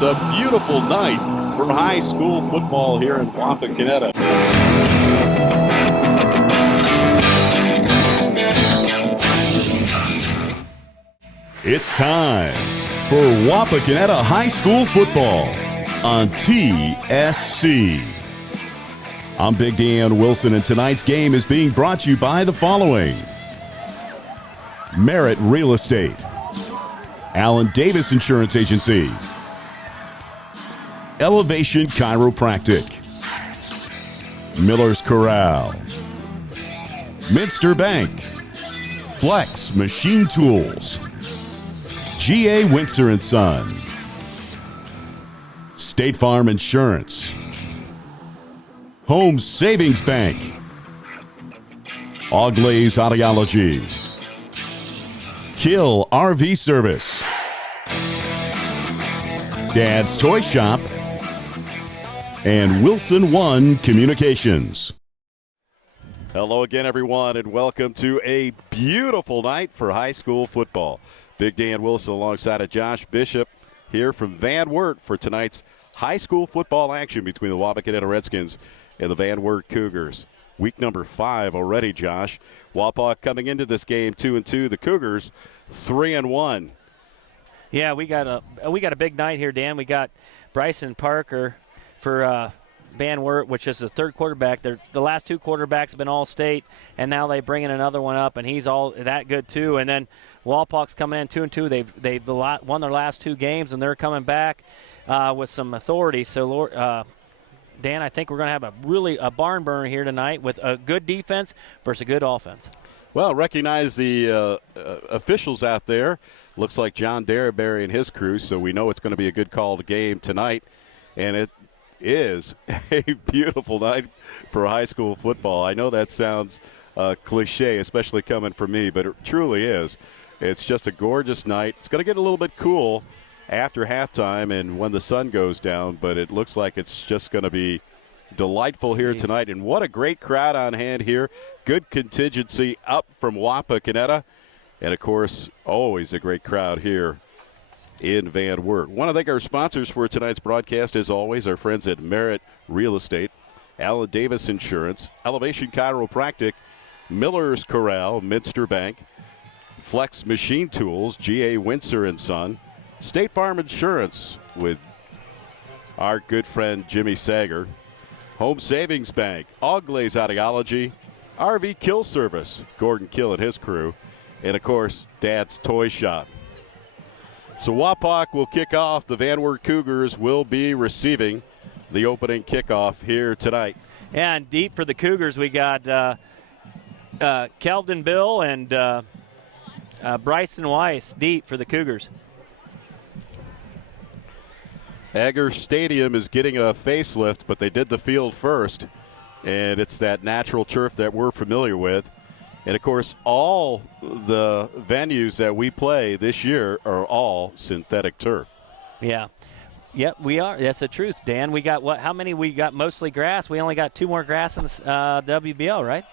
It's a beautiful night for high school football here in Wapakoneta. It's time for Wapakoneta High School football on TSC. I'm Big Dan Wilson, and tonight's game is being brought to you by the following: Merit Real Estate, Allen Davis Insurance Agency, Elevation Chiropractic, Miller's Corral, Minster Bank, Flex Machine Tools, G.A. Windsor & Son, State Farm Insurance, Home Savings Bank, Auglaze Audiology, Kill RV Service, Dad's Toy Shop, and Wilson One Communications. Hello again, everyone, and welcome to a beautiful night for high school football. Big Dan Wilson alongside of Josh Bishop here from Van Wert for tonight's high school football action between the Wapakoneta Redskins and the Van Wert Cougars. Week number 5 already, Josh. Wapak coming into this game 2-2. The Cougars 3-1. Yeah, we got a big night here, Dan. We got Bryson Parker for Van Wert, which is the third quarterback. The last two quarterbacks have been all-state, and now they bring in another one up, and he's all that good too. And then Walpock's coming in 2-2. They've won their last two games, and they're coming back with some authority. So, Dan, I think we're going to have a barn burner here tonight with a good defense versus a good offense. Well, recognize the officials out there. Looks like John Derryberry and his crew, so we know it's going to be a good called game tonight. And it is a beautiful night for high school football. I know that sounds cliche, especially coming from me, but it truly is. It's just a gorgeous night. It's going to get a little bit cool after halftime and when the sun goes down, but it looks like it's just going to be delightful here tonight. And what a great crowd on hand here. Good contingency up from Wapakoneta. And, of course, always a great crowd here in Van Wert. Want to thank our sponsors for tonight's broadcast, as always, our friends at Merit Real Estate, Allen Davis Insurance, Elevation Chiropractic, Miller's Corral, Minster Bank, Flex Machine Tools, G.A. Windsor & Son, State Farm Insurance with our good friend Jimmy Sager, Home Savings Bank, Auglaze Audiology, RV Kill Service, Gordon Kill and his crew, and, of course, Dad's Toy Shop. So Wapak will kick off. The Van Wert Cougars will be receiving the opening kickoff here tonight. Yeah, and deep for the Cougars, we got Kelvin Bill and Bryson Weiss deep for the Cougars. Agger Stadium is getting a facelift, but they did the field first, and it's that natural turf that we're familiar with. And, of course, all the venues that we play this year are all synthetic turf. Yeah. Yep, we are. That's the truth, Dan. We got how many? We got mostly grass. We only got 2 more grass in the WBL, right?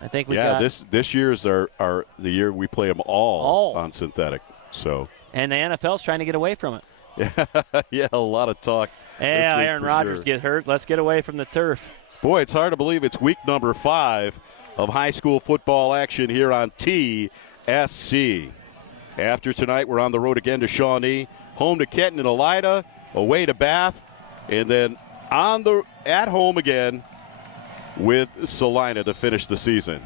I think we got. Yeah, this year's the year we play them all on synthetic. So. And the NFL's trying to get away from it. Yeah, a lot of talk. Yeah, Aaron Rodgers get hurt. Let's get away from the turf. Boy, it's hard to believe it's week number 5 of high school football action here on TSC. After tonight, we're on the road again to Shawnee, home to Kenton and Elida, away to Bath, and then at home again with Salina to finish the season.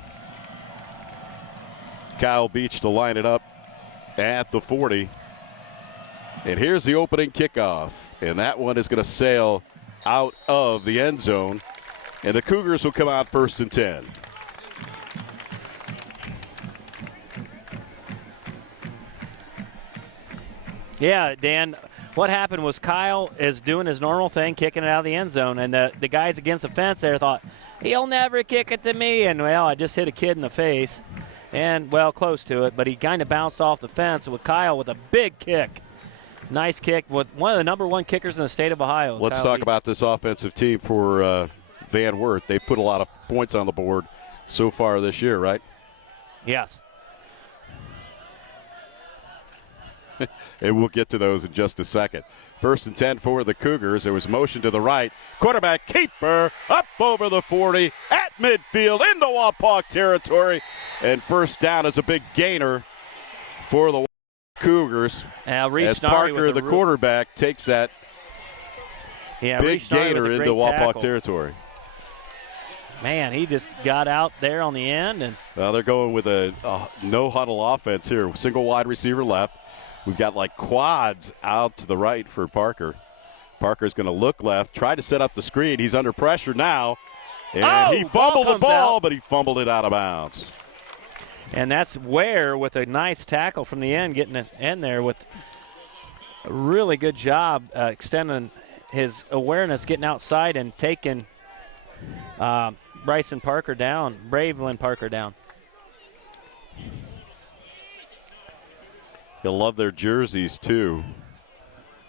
Kyle Beach to line it up at the 40. And here's the opening kickoff, and that one is going to sail out of the end zone, and the Cougars will come out 1st and 10. Yeah, Dan, what happened was Kyle is doing his normal thing, kicking it out of the end zone, and the guys against the fence there thought, he'll never kick it to me, and, well, I just hit a kid in the face, and, well, close to it, but he kind of bounced off the fence with Kyle with a big kick. Nice kick with one of the number 1 kickers in the state of Ohio. Let's talk about this offensive team for Van Wert. They put a lot of points on the board so far this year, right? Yes. And we'll get to those in just a second. 1st and 10 for the Cougars. There was motion to the right. Quarterback keeper up over the 40 at midfield into Wapak territory. And first down is a big gainer for the Cougars. As Parker, the quarterback, takes that big gainer into Wapak territory. Man, he just got out there on the end. And well, they're going with a no-huddle offense here. Single wide receiver left. We've got like quads out to the right for Parker. Parker's going to look left, try to set up the screen. He's under pressure now. And he fumbled the ball, but he fumbled it out of bounds. And that's Ware with a nice tackle from the end, getting it in there with a really good job extending his awareness, getting outside and taking Bravelin Parker down. You'll love their jerseys, too.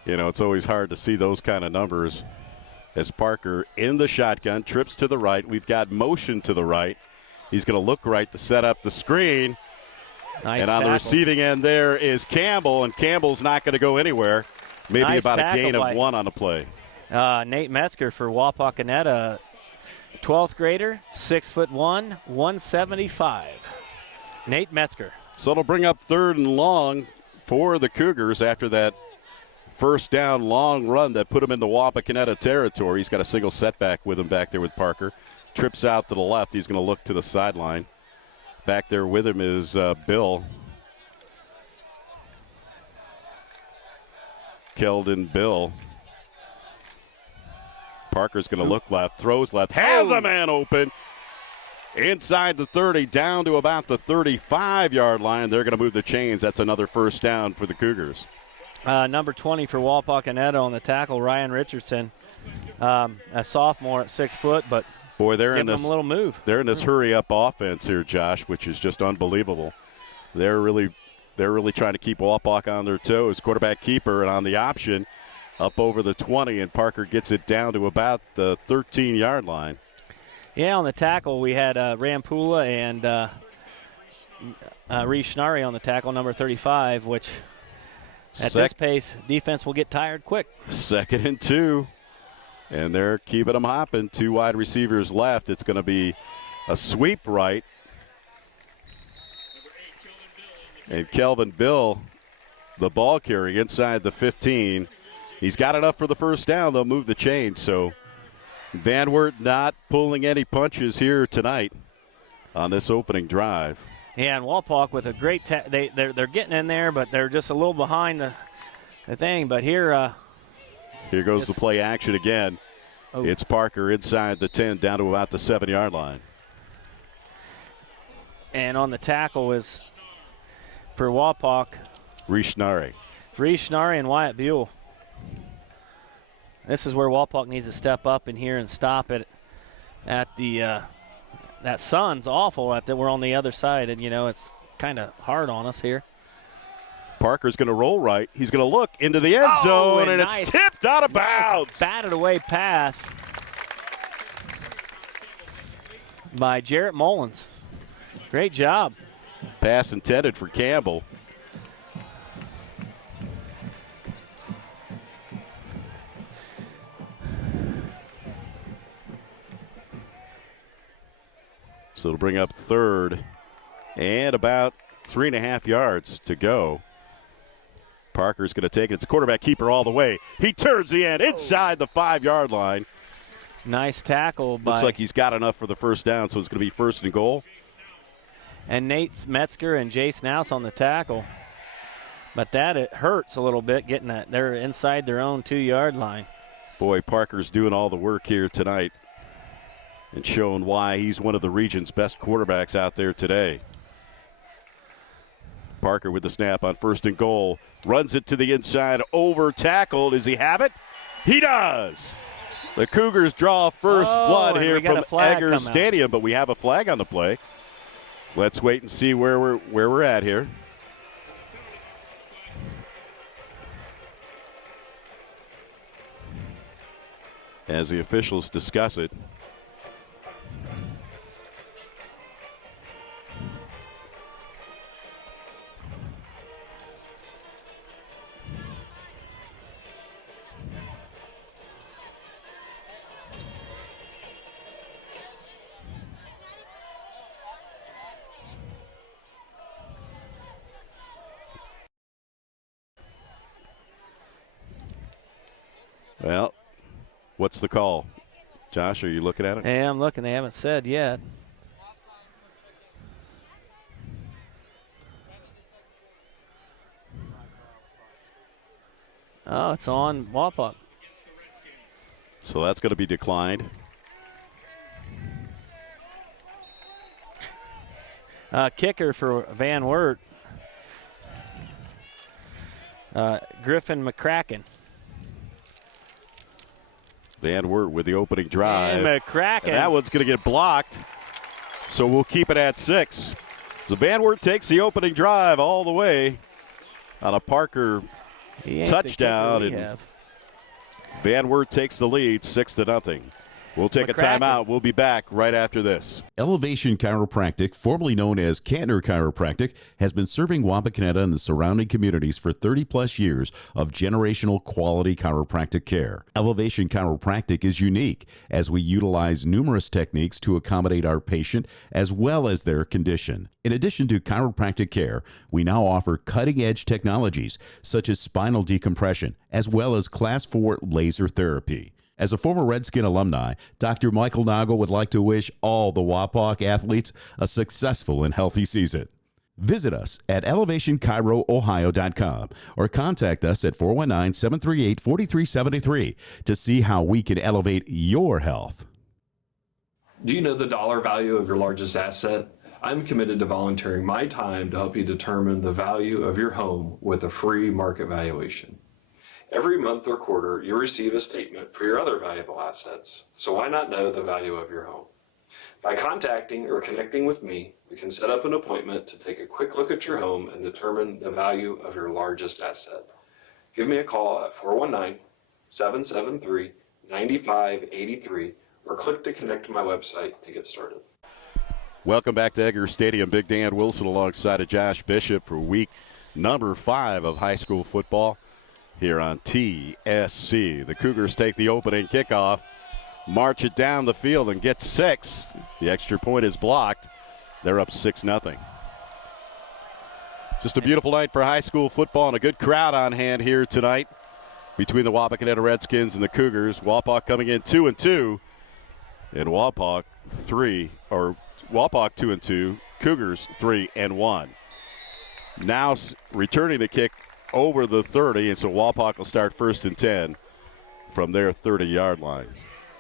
You know, it's always hard to see those kind of numbers. As Parker in the shotgun, trips to the right. We've got motion to the right. He's going to look right to set up the screen. Nice and on the receiving end there is Campbell, and Campbell's not going to go anywhere. Maybe nice about a gain of 1 on the play. Nate Metzger for Wapakoneta, 12th grader, 6'1", 175. Nate Metzger. So it'll bring up 3rd and long for the Cougars after that first down long run that put him into Wapakoneta territory. He's got a single setback with him back there with Parker. Trips out to the left. He's going to look to the sideline. Back there with him is Bill. Keldon Bill. Parker's going to look left, throws left, has a man open. Inside the 30, down to about the 35-yard line. They're going to move the chains. That's another first down for the Cougars. Number 20 for Wapakoneta on the tackle, Ryan Richardson. A sophomore at 6 foot, but boy, they're in this a little move. They're in this hurry-up offense here, Josh, which is just unbelievable. They're really trying to keep Wapak on their toes. Quarterback keeper and on the option up over the 20, and Parker gets it down to about the 13-yard line. Yeah, on the tackle, we had Rampula and Reese Schnarry on the tackle, number 35, which at this pace, defense will get tired quick. 2nd and 2, and they're keeping them hopping. 2 wide receivers left. It's going to be a sweep right. And Kelvin Bill, the ball carry inside the 15. He's got enough for the first down. They'll move the chain, so Van Wert not pulling any punches here tonight on this opening drive. Yeah, and Wapak with a great they're getting in there, but they're just a little behind the thing. But here goes the play action again. Oh. It's Parker inside the 10 down to about the 7-yard line. And on the tackle is for Wapak, Reese Schnarry and Wyatt Buell. This is where Wapak needs to step up in here and stop it at the that sun's awful at that we're on the other side, and you know it's kind of hard on us here. Parker's going to roll right. He's going to look into the end zone, and nice, it's tipped out of bounds. Batted away pass by Jarrett Mullins. Great job. Pass intended for Campbell. So it'll bring up 3rd and about 3.5 yards to go. Parker's going to take it. It's quarterback keeper all the way. He turns the end inside the 5-yard line. Nice tackle by. Looks like he's got enough for the first down, so it's going to be 1st and goal. And Nate Metzger and Jace Nouse on the tackle. But it hurts a little bit getting that. They're inside their own 2-yard line. Boy, Parker's doing all the work here tonight and showing why he's one of the region's best quarterbacks out there today. Parker with the snap on 1st and goal. Runs it to the inside, over tackled. Does he have it? He does. The Cougars draw first blood here from Eggers Stadium, but we have a flag on the play. Let's wait and see where we're at here. As the officials discuss it. Well, what's the call? Josh, are you looking at it? Hey, I'm looking. They haven't said yet. Oh, it's on Wapak. So that's going to be declined. Kicker for Van Wert, Griffin McCracken. Van Wert with the opening drive. And McCracken. And that one's going to get blocked. So we'll keep it at 6. So Van Wert takes the opening drive all the way on a Parker touchdown. And Van Wert takes the lead 6-0. We'll take a timeout. We'll be back right after this. Elevation Chiropractic, formerly known as Kantner Chiropractic, has been serving Wapakoneta and the surrounding communities for 30-plus years of generational quality chiropractic care. Elevation Chiropractic is unique as we utilize numerous techniques to accommodate our patient as well as their condition. In addition to chiropractic care, we now offer cutting-edge technologies such as spinal decompression as well as Class 4 laser therapy. As a former Redskin alumni, Dr. Michael Nagel would like to wish all the Wapak athletes a successful and healthy season. Visit us at elevationchiroohio.com or contact us at 419-738-4373 to see how we can elevate your health. Do you know the dollar value of your largest asset? I'm committed to volunteering my time to help you determine the value of your home with a free market valuation. Every month or quarter, you receive a statement for your other valuable assets, so why not know the value of your home? By contacting or connecting with me, we can set up an appointment to take a quick look at your home and determine the value of your largest asset. Give me a call at 419-773-9583 or click to connect to my website to get started. Welcome back to Edgar Stadium. Big Dan Wilson alongside of Josh Bishop for week number 5 of high school football here on TSC. The Cougars take the opening kickoff, march it down the field, and get 6. The extra point is blocked. They're up 6-0. Just a beautiful night for high school football and a good crowd on hand here tonight between the Wapakoneta Redskins and the Cougars. Wapak coming in 2-2, and Wapak 2-2, Cougars 3-1. Now returning the kick over the 30, and so Wapak will start 1st and 10 from their 30-yard line.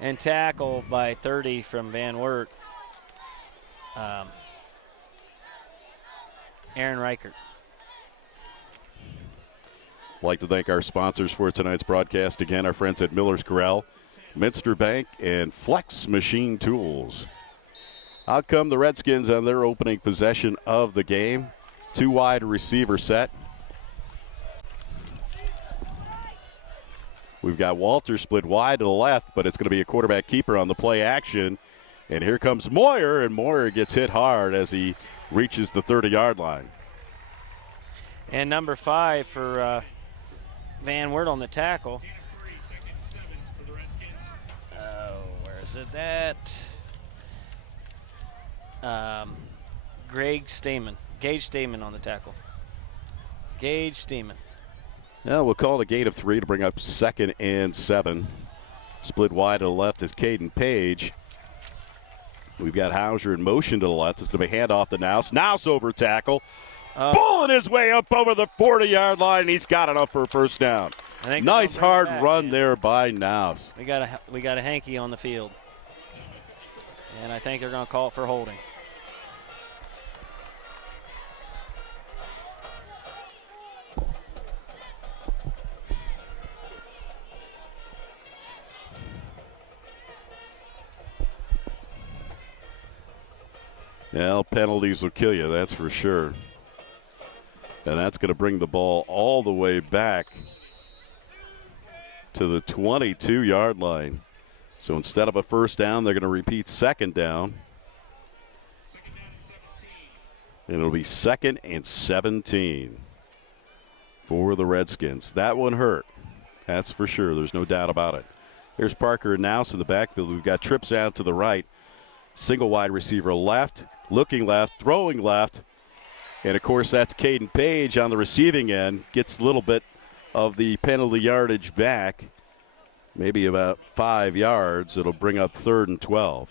And tackle by 30 from Van Wert. Aaron Reichert. I'd like to thank our sponsors for tonight's broadcast. Again, our friends at Miller's Corral, Minster Bank, and Flex Machine Tools. Out come the Redskins on their opening possession of the game. 2 wide receiver set. We've got Walter split wide to the left, but it's going to be a quarterback keeper on the play action. And here comes Moyer, and Moyer gets hit hard as he reaches the 30-yard line. And number 5 for Van Wert on the tackle. Oh, where is it at? Gage Stamen on the tackle. Gage Stamen. Now we'll call it a gain of 3 to bring up 2nd and 7. Split wide to the left is Caden Page. We've got Hauser in motion to the left. It's going to be handoff to Nouse. Nouse over tackle. Pulling his way up over the 40-yard line, and he's got enough for a first down. Nice hard run there by Nouse. We got a hanky on the field. And I think they're going to call it for holding. Well, penalties will kill you, that's for sure. And that's going to bring the ball all the way back to the 22-yard line. So instead of a first down, they're going to repeat 2nd down. And it'll be 2nd and 17 for the Redskins. That one hurt. That's for sure. There's no doubt about it. Here's Parker and Nouse in the backfield. We've got trips out to the right. Single wide receiver left, looking left, throwing left. And, of course, that's Caden Page on the receiving end. Gets a little bit of the penalty yardage back. maybe about 5 yards. It'll bring up 3rd and 12.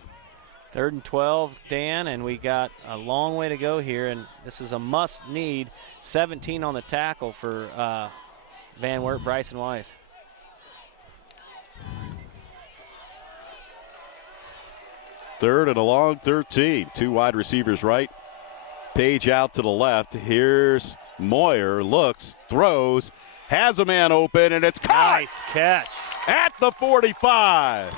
3rd and 12, Dan, and we got a long way to go here, and this is a must-need. 17 on the tackle for Van Wert, Bryson Weiss. Third and a long 13. 2 wide receivers right. Page out to the left. Here's Moyer. Looks, throws, has a man open, and it's caught. Nice catch. At the 45.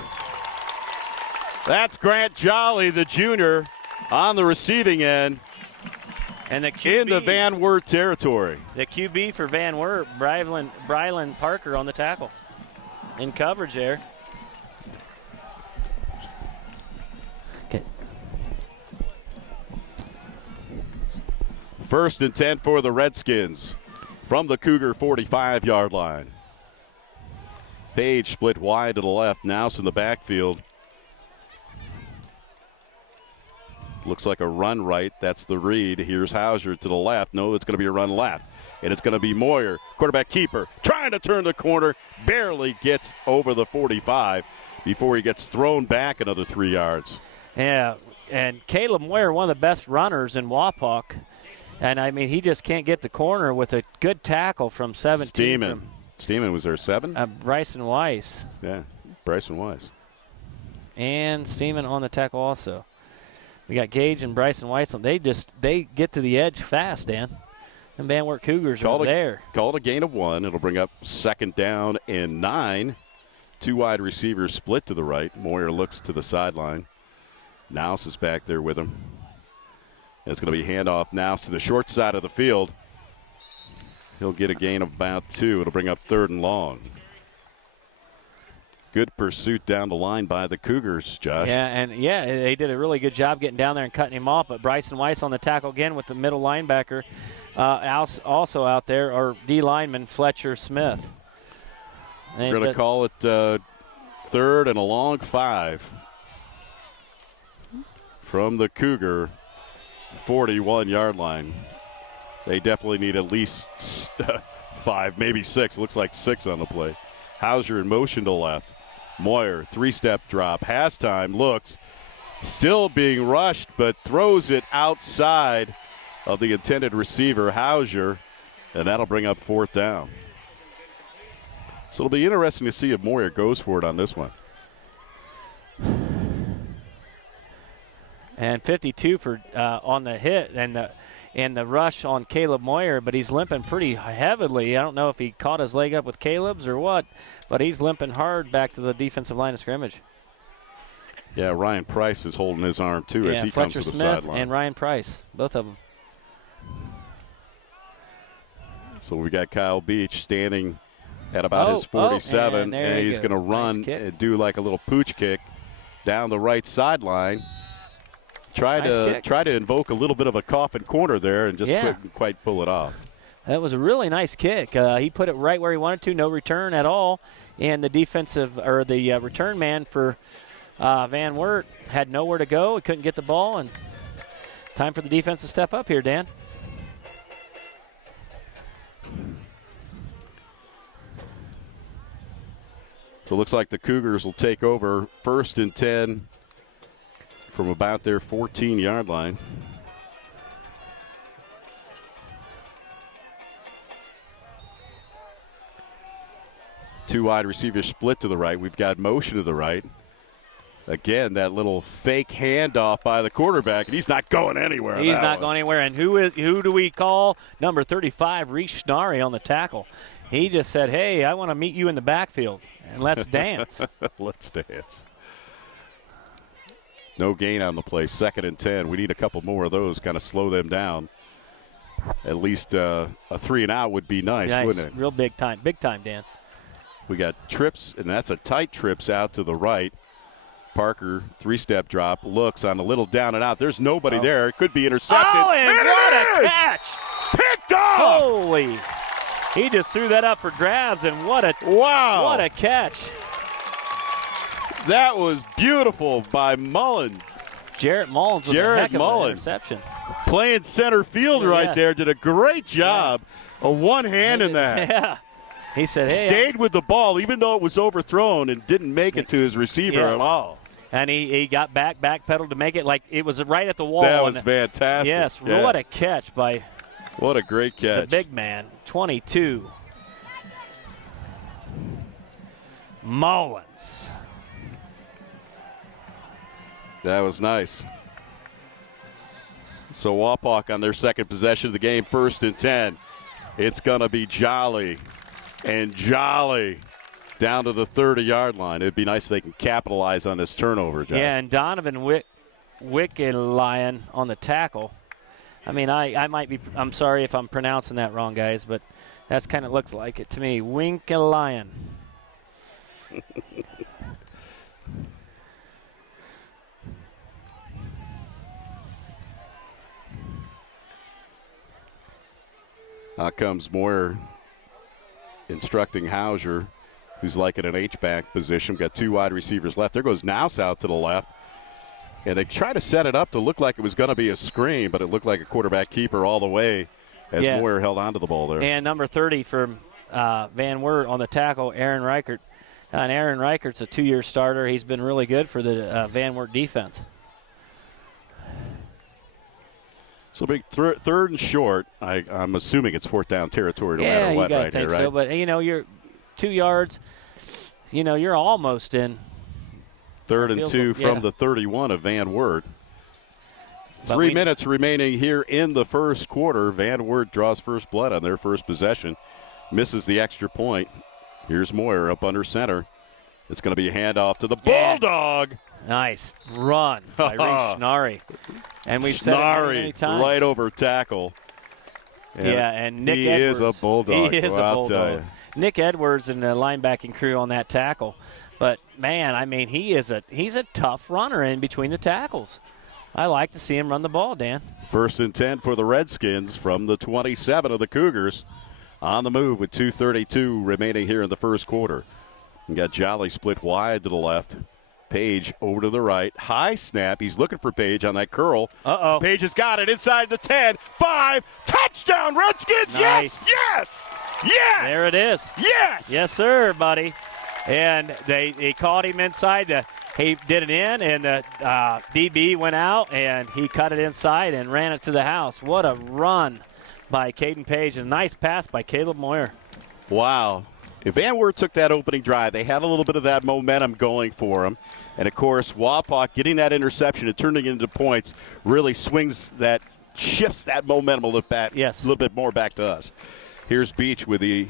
That's Grant Jolly, the junior, on the receiving end. And the QB, into Van Wert territory. The QB for Van Wert, Brylan Parker on the tackle. In coverage there. Okay. 1st and 10 for the Redskins from the Cougar 45-yard line. Page split wide to the left. Nouse in the backfield. Looks like a run right. That's the read. Here's Hauser to the left. No, it's going to be a run left. And it's going to be Moyer, quarterback keeper, trying to turn the corner. Barely gets over the 45 before he gets thrown back another 3 yards. Yeah, and Caleb Moyer, one of the best runners in Wapak. And, I mean, he just can't get the corner with a good tackle from 17. Steeman was there 7? Bryson Weiss. Yeah, Bryson Weiss. And Steeman on the tackle also. We got Gage and Bryson Weiss. They get to the edge fast, Dan. And Van Wert Cougars are there. Called a gain of 1. It'll bring up 2nd down and 9. 2 wide receivers split to the right. Moyer looks to the sideline. Nouse is back there with him. And it's going to be handoff Nouse to the short side of the field. He'll get a gain of about 2. It'll bring up 3rd and long. Good pursuit down the line by the Cougars, Josh. Yeah, they did a really good job getting down there and cutting him off. But Bryson Weiss on the tackle again with the middle linebacker. Also out there, our D lineman, Fletcher Smith. We're going to call it 3rd and a long 5 from the Cougar 41-yard line. They definitely need at least 5, maybe 6. Looks like 6 on the play. Hauser in motion to left. Moyer, 3-step drop, has time, looks, still being rushed, but throws it outside of the intended receiver, Hauser, and that'll bring up 4th down. So it'll be interesting to see if Moyer goes for it on this one. And 52 for on the hit and the rush on Caleb Moyer, but he's limping pretty heavily. I don't know if he caught his leg up with Caleb's or what, but he's limping hard back to the defensive line of scrimmage. Yeah, Ryan Price is holding his arm too as he Fletcher comes to the Smith sideline. and Ryan Price, both of them. So we got Kyle Beach standing at about his 47, and he's going to run and do like a little pooch kick down the right sideline. Try to invoke a little bit of a coffin corner there and just couldn't quite pull it off. That was a really nice kick. He put it right where he wanted to, no return at all. And the return man for Van Wert had nowhere to go. He couldn't get the ball, and time for the defense to step up here, Dan. So it looks like the Cougars will take over 1st and 10 from about their 14-yard line. Two wide receivers split to the right. We've got motion to the right. Again, that little fake handoff by the quarterback, and he's not going anywhere. He's not going anywhere. And who do we call? Number 35, Reese Schnarry on the tackle. He just said, hey, I want to meet you in the backfield, and let's dance. Let's dance. No gain on the play. 2nd and 10. We need a couple more of those, kind of slow them down. At least a 3-and-out would be nice, wouldn't it? Real big time. Big time, Dan. We got trips, and that's a tight trips out to the right. Parker, 3-step drop, looks on a little down and out. There's nobody there. It could be intercepted. Oh, and what a catch! Picked off! Holy. He just threw that up for grabs, and what a catch. That was beautiful by Mullen. Jarrett Mullins with a heck of an interception. Playing center field right there. Did a great job. A one hand in that. Yeah. He said, hey. Stayed with the ball, even though it was overthrown, and didn't make it to his receiver at all. And he got backpedaled to make it like it was right at the wall. That was fantastic. Yes, yeah. What a catch by what a great catch. The big man, 22. Mullins. That was nice. So Wapak on their second possession of the game, 1st and 10. It's going to be Jolly and Jolly down to the 30-yard line. It'd be nice if they can capitalize on this turnover, Josh. Yeah, and Donovan Wickelion on the tackle. I mean, I might be – I'm sorry if I'm pronouncing that wrong, guys, but that's kind of looks like it to me. Winkelion. Out comes Moyer instructing Hauser, who's like in an H-back position. Got 2 wide receivers left. There goes Nouse out to the left. And they try to set it up to look like it was going to be a screen, but it looked like a quarterback keeper all the way as Moyer held onto the ball there. And number 30 for Van Wert on the tackle, Aaron Reichert. And Aaron Reichert's a 2-year starter. He's been really good for the Van Wert defense. So big third and short. I'm assuming it's 4th down territory no matter what right here, right? So, but, you're 2 yards. You're almost in. 3rd and 2 from the 31 of Van Wert. 3 minutes remaining here in the first quarter. Van Wert draws first blood on their first possession. Misses the extra point. Here's Moyer up under center. It's going to be a handoff to the Bulldog. Nice run by Reece Schnarry. And we've said it many times. Right over tackle. And Nick Edwards. He is a Bulldog. He is a Bulldog. Nick Edwards and the linebacking crew on that tackle. But, man, I mean, he's a tough runner in between the tackles. I like to see him run the ball, Dan. 1st and 10 for the Redskins from the 27 of the Cougars. On the move with 2:32 remaining here in the first quarter. You got Jolly split wide to the left. Page over to the right. High snap. He's looking for Page on that curl. Uh-oh. Page has got it inside the 10. 5. Touchdown, Redskins. Nice. Yes. Yes. There it is. Yes. Yes, sir, buddy. And they caught him inside. He did it in, and the DB went out, and he cut it inside and ran it to the house. What a run by Caden Page. And a nice pass by Caleb Moyer. Wow. If Van Wert took that opening drive, they had a little bit of that momentum going for them. And, of course, Wapak getting that interception and turning it into points really shifts that momentum a little bit more back to us. Here's Beach with the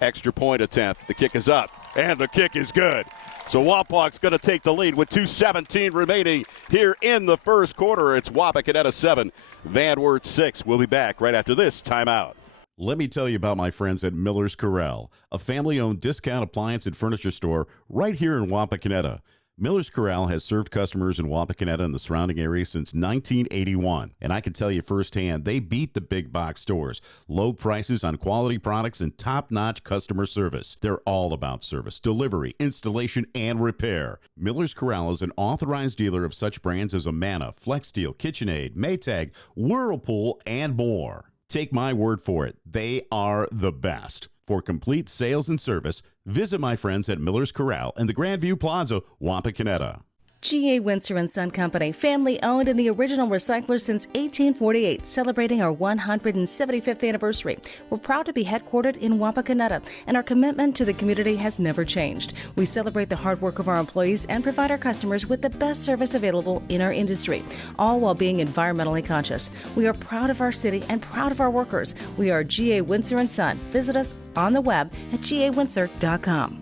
extra point attempt. The kick is up, and the kick is good. So Wapak's going to take the lead with 2:17 remaining here in the first quarter. It's Wapakoneta 7, Van Wert 6. We'll be back right after this timeout. Let me tell you about my friends at Miller's Corral, a family-owned discount appliance and furniture store right here in Wapakoneta. Miller's Corral has served customers in Wapakoneta and the surrounding area since 1981. And I can tell you firsthand, they beat the big box stores. Low prices on quality products and top-notch customer service. They're all about service, delivery, installation, and repair. Miller's Corral is an authorized dealer of such brands as Amana, FlexSteel, KitchenAid, Maytag, Whirlpool, and more. Take my word for it, they are the best. For complete sales and service, visit my friends at Miller's Corral in the Grandview Plaza, Wapakoneta. G.A. Windsor & Son Company, family owned and the original recycler since 1848, celebrating our 175th anniversary. We're proud to be headquartered in Wapakoneta, and our commitment to the community has never changed. We celebrate the hard work of our employees and provide our customers with the best service available in our industry, all while being environmentally conscious. We are proud of our city and proud of our workers. We are G.A. Windsor & Son. Visit us on the web at gawindsor.com.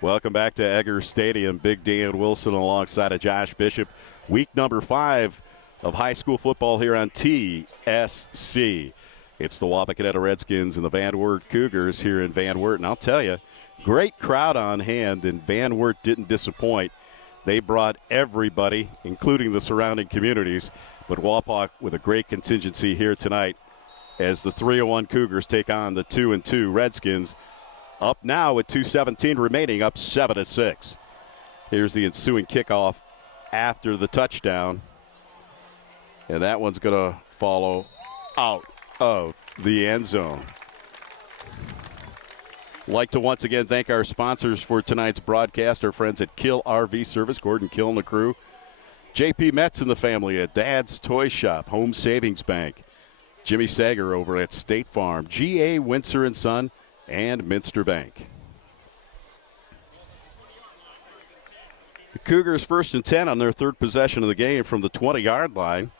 Welcome back to Egger Stadium. Big Dan Wilson alongside of Josh Bishop. Week number 5 of high school football here on TSC. It's the Wapakoneta Redskins and the Van Wert Cougars here in Van Wert. And I'll tell you, great crowd on hand, and Van Wert didn't disappoint. They brought everybody, including the surrounding communities. But Wapak with a great contingency here tonight as the 3-1 Cougars take on the 2-2 Redskins. Up now with 2:17 remaining, up 7-6. Here's the ensuing kickoff after the touchdown. And that one's going to follow out of the end zone. Like to once again thank our sponsors for tonight's broadcast, our friends at Kill RV Service, Gordon Kill and the crew. JP Metz and the family at Dad's Toy Shop, Home Savings Bank. Jimmy Sager over at State Farm, G.A. Windsor & Son, and Minster Bank. The Cougars 1st and 10 on their third possession of the game from the 20-yard line.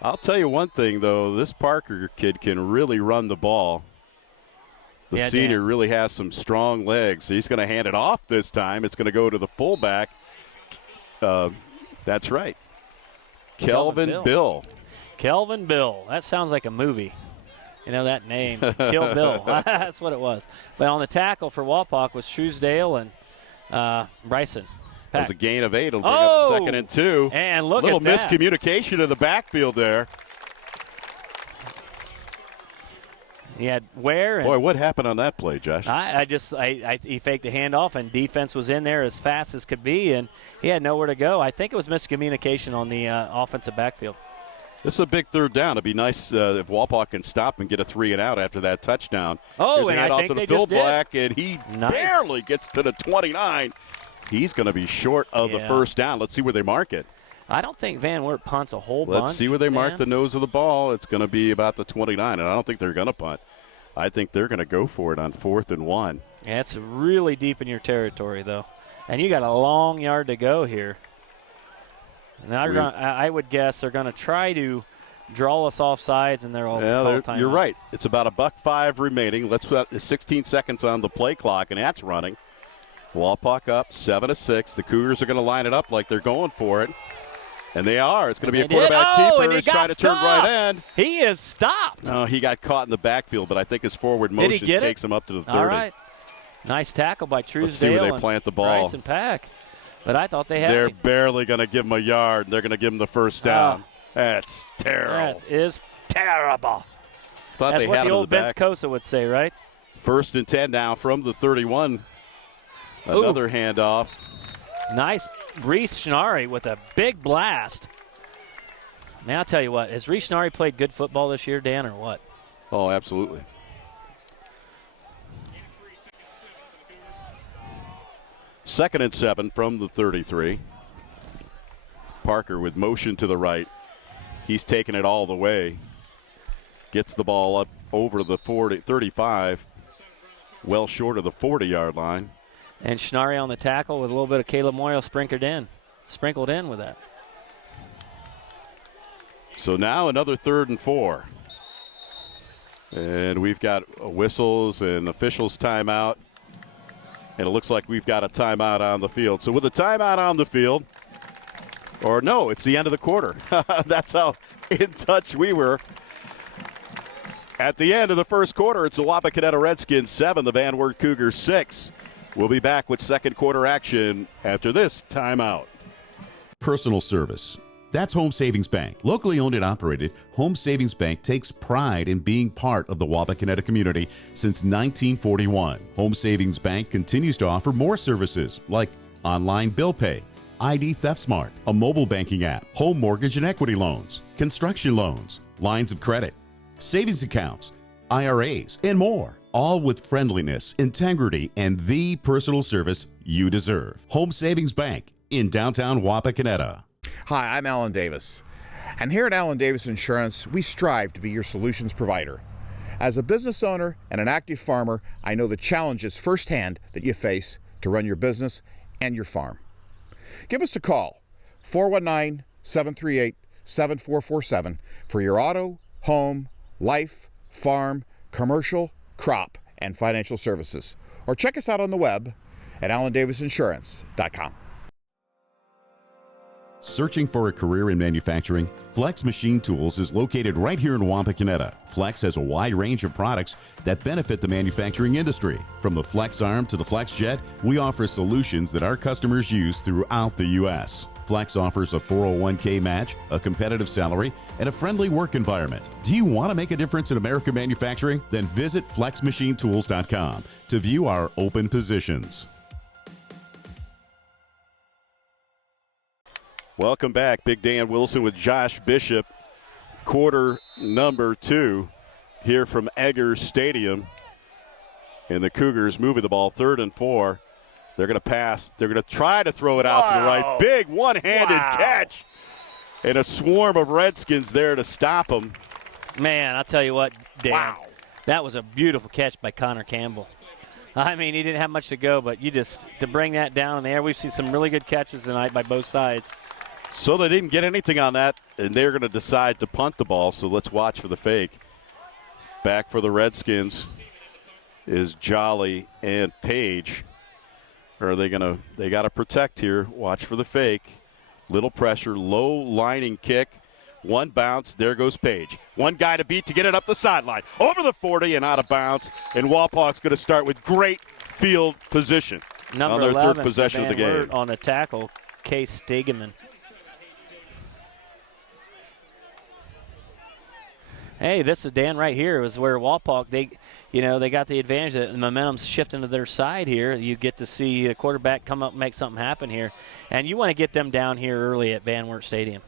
I'll tell you one thing, though. This Parker kid can really run the ball. The senior really has some strong legs. He's going to hand it off this time. It's going to go to the fullback. That's right. Kelvin Bill. Kelvin Bill. That sounds like a movie. You know that name. Kill Bill. That's what it was. But on the tackle for Wapak was Truesdale and Bryson. That was a gain of 8. It'll bring up 2nd and 2. And look at that. Little miscommunication in the backfield there. He had Ware. Boy, what happened on that play, Josh? He faked the handoff, and defense was in there as fast as could be, and he had nowhere to go. I think it was miscommunication on the offensive backfield. This is a big third down. It'd be nice if Wapak can stop and get a 3-and-out after that touchdown. Oh, and I think they just did. Black, and he barely gets to the 29. He's going to be short of the first down. Let's see where they mark it. I don't think Van Wert punts a whole bunch. Let's see where they mark the nose of the ball. It's going to be about the 29, and I don't think they're going to punt. I think they're going to go for it on 4th and 1. Yeah, it's really deep in your territory, though. And you got a long yard to go here. Now I would guess they're going to try to draw us off sides, and they're all timeout. You're right. It's about $1.05 remaining. Let's 16 seconds on the play clock, and that's running. Wapak up 7-6. The Cougars are going to line it up like they're going for it. And they are. It's going to be a quarterback keeper who's trying to turn right end. He is stopped. No, he got caught in the backfield, but I think his forward motion takes him up to the 30. All right. Nice tackle by Truesdale. Let's see where they plant the ball. Bryson Pack. But I thought they had They're barely going to give him a yard. They're going to give him the first down. That's terrible. That is terrible. Thought That's they what had the old Vince back. Cosa would say, right? 1st and 10 now from the 31. Another handoff. Nice. Reese Schnarri with a big blast. Now, I'll tell you what. Has Reese Schnarri played good football this year, Dan, or what? Oh, absolutely. Second and 7 from the 33. Parker with motion to the right. He's taking it all the way. Gets the ball up over the 35. Well short of the 40-yard line. And Schnarri on the tackle with a little bit of Caleb Moyle sprinkled in with that. So now another 3rd and 4. And we've got whistles and officials timeout. And it looks like we've got a timeout on the field. So with a timeout on the field, or no, it's the end of the quarter. That's how in touch we were. At the end of the first quarter, it's the Wapakoneta Redskins 7, the Van Wert Cougars 6. We'll be back with second quarter action after this timeout. Personal service. That's Home Savings Bank. Locally owned and operated, Home Savings Bank takes pride in being part of the Wapakoneta community since 1941. Home Savings Bank continues to offer more services like online bill pay, ID Theft Smart, a mobile banking app, home mortgage and equity loans, construction loans, lines of credit, savings accounts, IRAs, and more. All with friendliness, integrity, and the personal service you deserve. Home Savings Bank in downtown Wapakoneta. Hi, I'm Alan Davis. And here at Alan Davis Insurance, we strive to be your solutions provider. As a business owner and an active farmer, I know the challenges firsthand that you face to run your business and your farm. Give us a call, 419-738-7447 for your auto, home, life, farm, commercial, crop, and financial services. Or check us out on the web at alandavisinsurance.com. Searching for a career in manufacturing? Flex Machine Tools is located right here in Wapakoneta. Flex has a wide range of products that benefit the manufacturing industry. From the Flex Arm to the Flex Jet, we offer solutions that our customers use throughout the U.S. Flex offers a 401k match, a competitive salary, and a friendly work environment. Do you want to make a difference in American manufacturing? Then visit flexmachinetools.com to view our open positions. Welcome back. Big Dan Wilson with Josh Bishop. Quarter number 2. here from Eggers Stadium. And the Cougars moving the ball 3rd and 4. They're going to pass. They're going to try to throw it out to the right. Big one-handed catch. And a swarm of Redskins there to stop them. Man, I'll tell you what, Dan. That was a beautiful catch by Connor Campbell. I mean, he didn't have much to go, but to bring that down in the air, we've seen some really good catches tonight by both sides. So they didn't get anything on that, and they're going to decide to punt the ball, so let's watch for the fake. Back for the Redskins is Jolly and Page. Or are they got to protect here. Watch for the fake. Little pressure, low lining kick. One bounce, there goes Page. One guy to beat to get it up the sideline. Over the 40 and out of bounds. And Wapak's going to start with great field position on their 3rd possession of the game. On the tackle, Case Stegeman. Hey, this is Dan right here. It was where Wapak, they got the advantage that the momentum's shifting to their side here. You get to see a quarterback come up and make something happen here. And you want to get them down here early at Van Wert Stadium.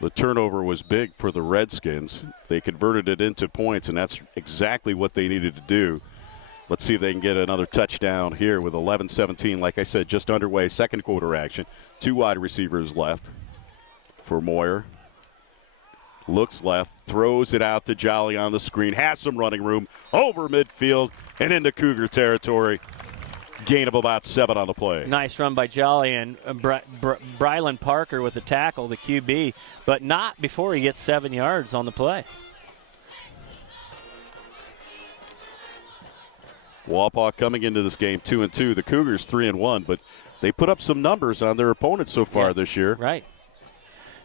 The turnover was big for the Redskins. They converted it into points, and that's exactly what they needed to do. Let's see if they can get another touchdown here with 11-17. Like I said, just underway, 2nd quarter action. 2 wide receivers left for Moyer. Looks left, throws it out to Jolly on the screen, has some running room over midfield and into Cougar territory. Gain of about 7 on the play. Nice run by Jolly and Brylan Parker with the tackle, the QB, but not before he gets 7 yards on the play. Wapak coming into this game 2-2. The Cougars 3-1, but they put up some numbers on their opponents so far this year. Right.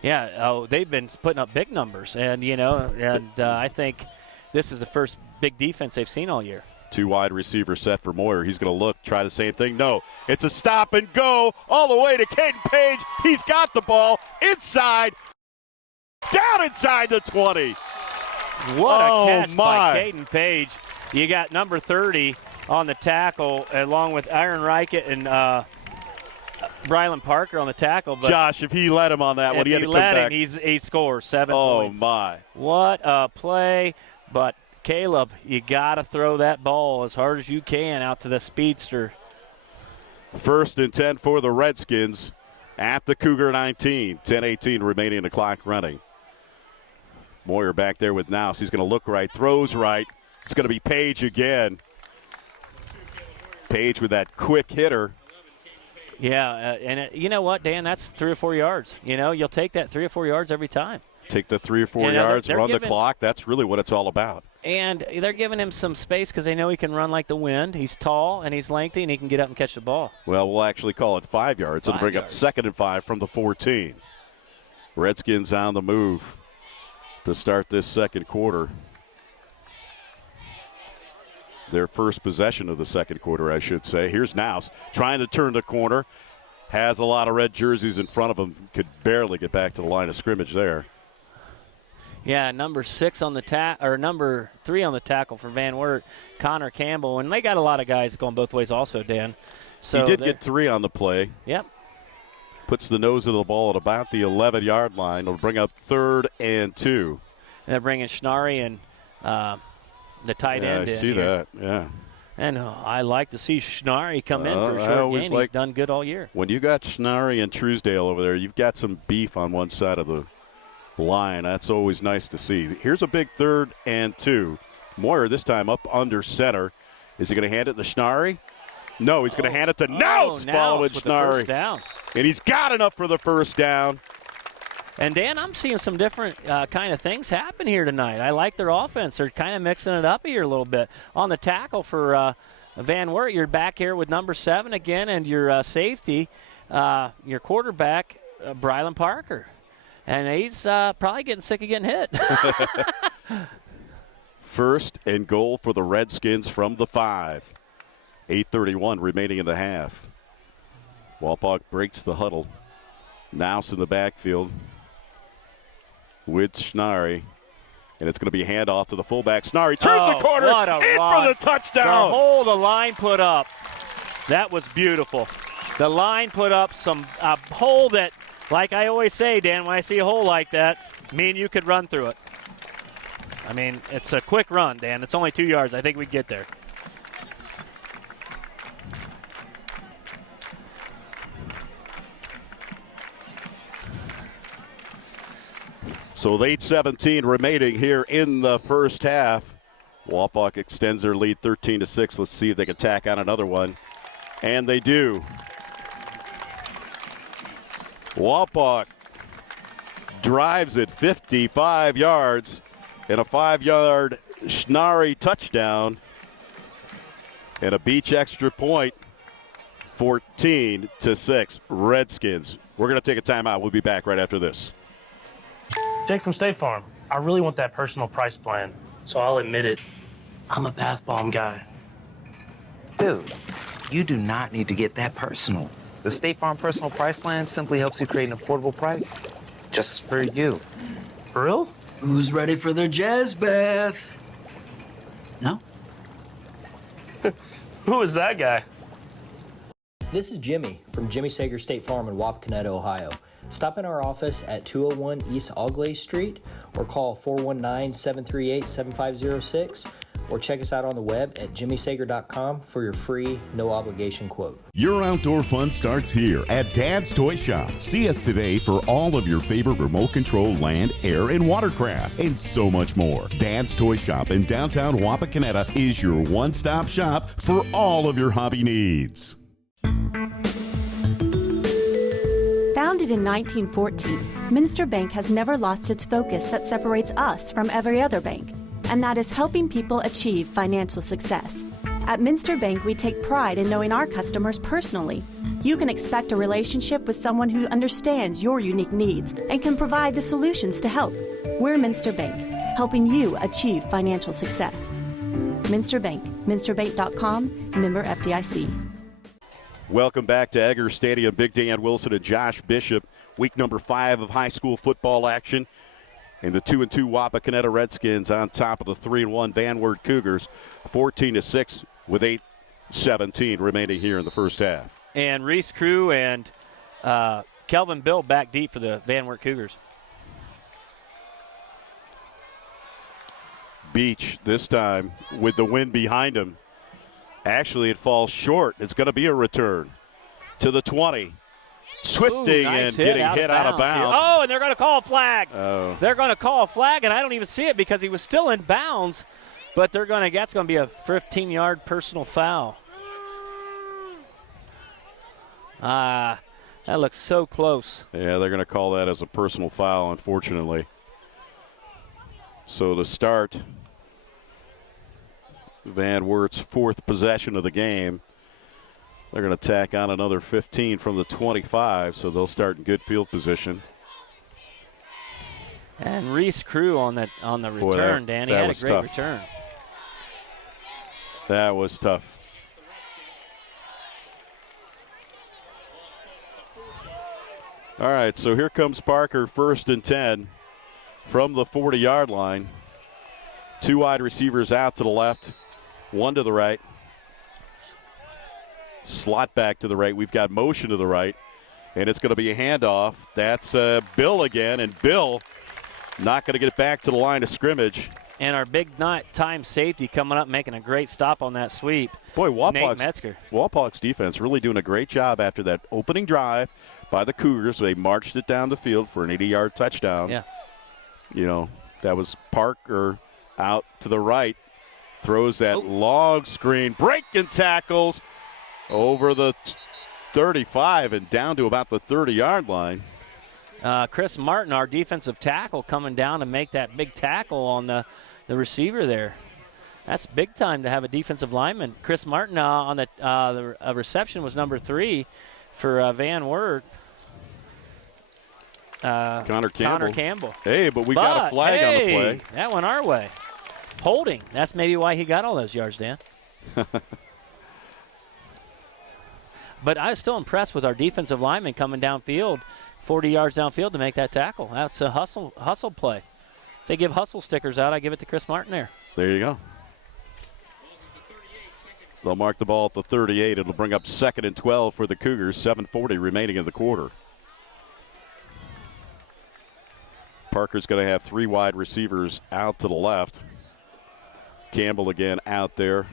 Yeah, they've been putting up big numbers, and I think this is the first big defense they've seen all year. 2 wide receiver set for Moyer. He's going to look, try the same thing. No, it's a stop and go all the way to Caden Page. He's got the ball inside, down inside the 20. What a catch by Caden Page. You got number 30 on the tackle, along with Aaron Reichert and Brylan Parker on the tackle. But Josh, if he let him on that one, he had to come back. He scores 7 points. Oh, my. What a play. But Caleb, you got to throw that ball as hard as you can out to the speedster. 1st and 10 for the Redskins at the Cougar 19. 10-18 remaining in the clock running. Moyer back there with Nouse. He's going to look right, throws right. It's going to be Page again. Page with that quick hitter. Yeah, you know what, Dan? That's 3 or 4 yards. You'll take that 3 or 4 yards every time. Take the 3 or 4 yards, run the clock. That's really what it's all about. And they're giving him some space because they know he can run like the wind. He's tall and he's lengthy and he can get up and catch the ball. Well, we'll actually call it 5 yards. It'll bring up 2nd and 5 from the 14. Redskins on the move to start this 2nd quarter. Their first possession of the 2nd quarter, I should say. Here's Nouse trying to turn the corner. Has a lot of red jerseys in front of him. Could barely get back to the line of scrimmage there. Yeah, number 3 on the tackle for Van Wert, Connor Campbell. And they got a lot of guys going both ways also, Dan. So he did get 3 on the play. Yep. Puts the nose of the ball at about the 11-yard line. It'll bring up 3rd and 2. And they're bringing Schnarry and the tight end in. I see that, yeah. And I like to see Schnarry come in for a short game. He's done good all year. When you got Schnarry and Truesdale over there, you've got some beef on one side of the line. That's always nice to see. Here's a big 3rd and 2. Moyer this time up under center. Is he going to hand it to Schnarry? No, he's going to hand it to Nouse following Schnarry. And he's got enough for the first down. And, Dan, I'm seeing some different kind of things happen here tonight. I like their offense. They're kind of mixing it up here a little bit. On the tackle for Van Wert, you're back here with number 7 again, and your safety, your quarterback, Brylan Parker. And he's probably getting sick of getting hit. 1st and goal for the Redskins from the 5. 8:31 remaining in the half. Wapak breaks the huddle. Nouse in the backfield with Schnarry. And it's going to be a handoff to the fullback. Schnarry turns the corner in for the touchdown. The hole the line put up. That was beautiful. The line put up a hole that, like I always say, Dan, when I see a hole like that, Me and you could run through it. I mean, it's a quick run, Dan. It's only 2 yards. I think we'd get there. So with 8:17 remaining here in the first half, Wapak extends their lead 13-6. Let's see if they can tack on another one. And they do. Wapak drives it 55 yards and a 5-yard Schnarry touchdown and a beach extra point. 14-6 Redskins. We're going to take a timeout. We'll be back right after this. Jake from State Farm. I really want that personal price plan, so I'll admit it. I'm a bath bomb guy. Dude, you do not need to get that personal. The State Farm Personal Price Plan simply helps you create an affordable price just for you. For real? Who's ready for their jazz bath? No? Who is that guy? This is Jimmy from Jimmy Sager State Farm in Wapakoneta, Ohio. Stop in our office at 201 East Augley Street or call 419-738-7506 or check us out on the web at jimmysager.com for your free, no-obligation quote. Your outdoor fun starts here at Dad's Toy Shop. See us today for all of your favorite remote control land, air, and watercraft, and so much more. Dad's Toy Shop in downtown Wapakoneta is your one-stop shop for all of your hobby needs. Founded in 1914, Minster Bank has never lost its focus that separates us from every other bank, and that is helping people achieve financial success. At Minster Bank, we take pride in knowing our customers personally. You can expect a relationship with someone who understands your unique needs and can provide the solutions to help. We're Minster Bank, helping you achieve financial success. Minster Bank, minsterbank.com, member FDIC. Welcome back to Egger Stadium. Big Dan Wilson and Josh Bishop. Week number 5 of high school football action. And the 2-2 Wapakoneta Redskins on top of the 3-1 Van Wert Cougars. 14-6 with 8:17 remaining here in the first half. And Reese Crew and Kelvin Bill back deep for the Van Wert Cougars. Beach this time with the wind behind him. Actually, it falls short. It's going to be a return to the 20. Twisting and getting hit out of bounds. Oh, and they're going to call a flag. Oh. They're going to call a flag, and I don't even see it because he was still in bounds. But that's going to be a 15-yard personal foul. That looks so close. Yeah, they're going to call that as a personal foul, unfortunately. So to start Van Wert's 4th possession of the game, they're going to tack on another 15 from the 25, so they'll start in good field position. And Reese Crew on the return, Dan. He had a great return. That was tough. All right, so here comes Parker, 1st and 10 from the 40-yard line. 2 wide receivers out to the left, 1 to the right. Slot back to the right. We've got motion to the right, and it's going to be a handoff. That's Bill again, and Bill not going to get it back to the line of scrimmage. And our big time safety coming up, making a great stop on that sweep. Boy, Nate Metzger. Wapak's defense really doing a great job after that opening drive by the Cougars. They marched it down the field for an 80-yard touchdown. Yeah. You know, that was Parker out to the right. Throws that long screen, breaking tackles over the 35 and down to about the 30-yard line. Chris Martin, our defensive tackle, coming down to make that big tackle on the receiver there. That's big time to have a defensive lineman. Chris Martin on the reception was number 3 for Van Wert. Connor Campbell. Hey, but we got a flag on the play. That went our way. Holding. That's maybe why he got all those yards, Dan. But I was still impressed with our defensive lineman coming downfield, 40 yards downfield to make that tackle. That's a hustle play. If they give hustle stickers out, I give it to Chris Martin there. There you go. They'll mark the ball at the 38. It'll bring up 2nd and 12 for the Cougars. 7:40 remaining in the quarter. Parker's going to have 3 wide receivers out to the left. Campbell again out there.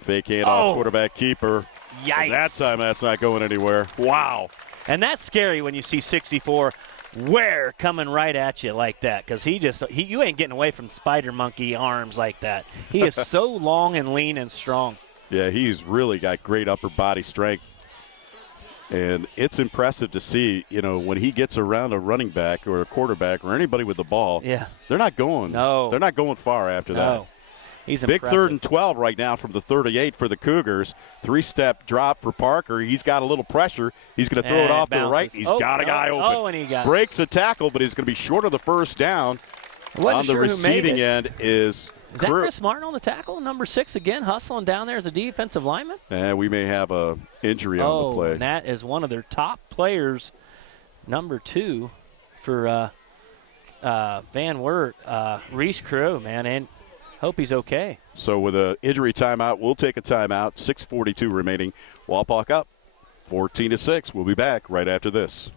Fake handoff, quarterback keeper. Yikes. That time that's not going anywhere. Wow. And that's scary when you see 64 Ware coming right at you like that, because you ain't getting away from spider monkey arms like that. He is so long and lean and strong. Yeah, he's really got great upper body strength. And it's impressive to see, when he gets around a running back or a quarterback or anybody with the ball, they're not going. No. They're not going far after that. He's big impressive. 3rd and 12 right now from the 38 for the Cougars. 3-step drop for Parker. He's got a little pressure. He's going to throw it off to the right. He's got a guy open. And he got breaks a tackle, but he's going to be short of the first down. On the receiving end is that Chris Martin on the tackle? Number 6 again, hustling down there as a defensive lineman? We may have a injury on the play. And that is one of their top players, number 2 for Van Wert, Reese Crew, man, and hope he's okay. So with an injury timeout, we'll take a timeout. 6:42 remaining. Wapak up 14-6. We'll be back right after this.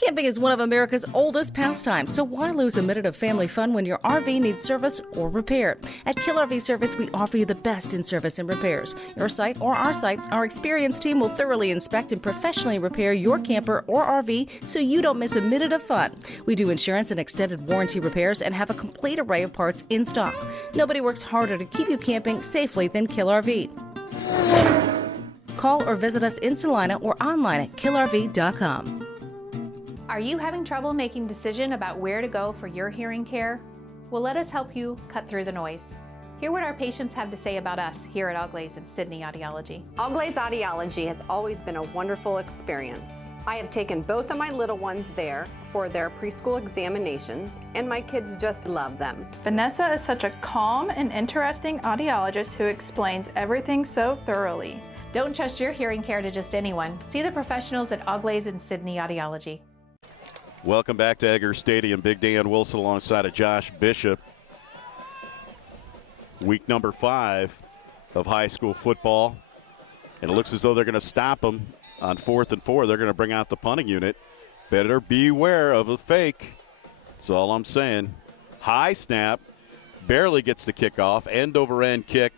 Camping is one of America's oldest pastimes, so why lose a minute of family fun when your RV needs service or repair? At Kill RV Service, we offer you the best in service and repairs. Your site or our site, our experienced team will thoroughly inspect and professionally repair your camper or RV so you don't miss a minute of fun. We do insurance and extended warranty repairs and have a complete array of parts in stock. Nobody works harder to keep you camping safely than Kill RV. Call or visit us in Salina or online at killrv.com. Are you having trouble making a decision about where to go for your hearing care? Well, let us help you cut through the noise. Hear what our patients have to say about us here at Auglaze and Sydney Audiology. Auglaze Audiology has always been a wonderful experience. I have taken both of my little ones there for their preschool examinations, and my kids just love them. Vanessa is such a calm and interesting audiologist who explains everything so thoroughly. Don't trust your hearing care to just anyone. See the professionals at Auglaze and Sydney Audiology. Welcome back to Egger Stadium. Big Dan Wilson alongside of Josh Bishop. Week number 5 of high school football. And it looks as though they're going to stop them on 4th and 4. They're going to bring out the punting unit. Better beware of a fake. That's all I'm saying. High snap. Barely gets the kickoff. End over end kick.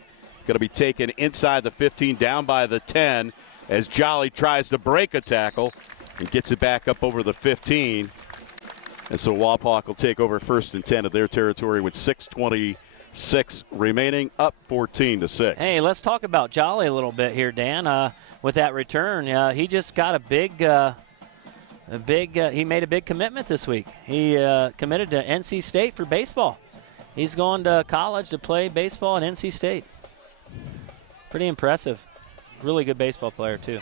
Going to be taken inside the 15, down by the 10 as Jolly tries to break a tackle and gets it back up over the 15. And so Wapak will take over 1st and 10 of their territory with 6:26 remaining, up 14-6. Hey, let's talk about Jolly a little bit here, Dan. With that return, he just got he made a big commitment this week. He committed to NC State for baseball. He's going to college to play baseball at NC State. Pretty impressive. Really good baseball player, too.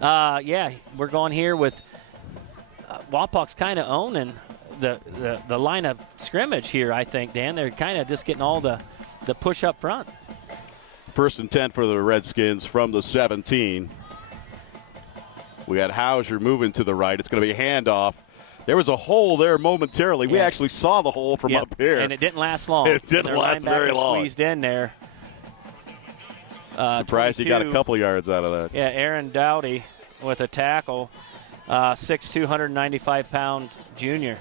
We're going here with Wapak's kind of owning the line of scrimmage here, I think, Dan. They're kind of just getting all the push up front. 1st and 10 for the Redskins from the 17. We got Hauser moving to the right. It's going to be a handoff. There was a hole there momentarily. We actually saw the hole from up here. And it didn't last long. It didn't last very long. Squeezed in there. Surprised he got a couple yards out of that. Yeah, Aaron Dowdy with a tackle. 6'2", 195-pound junior.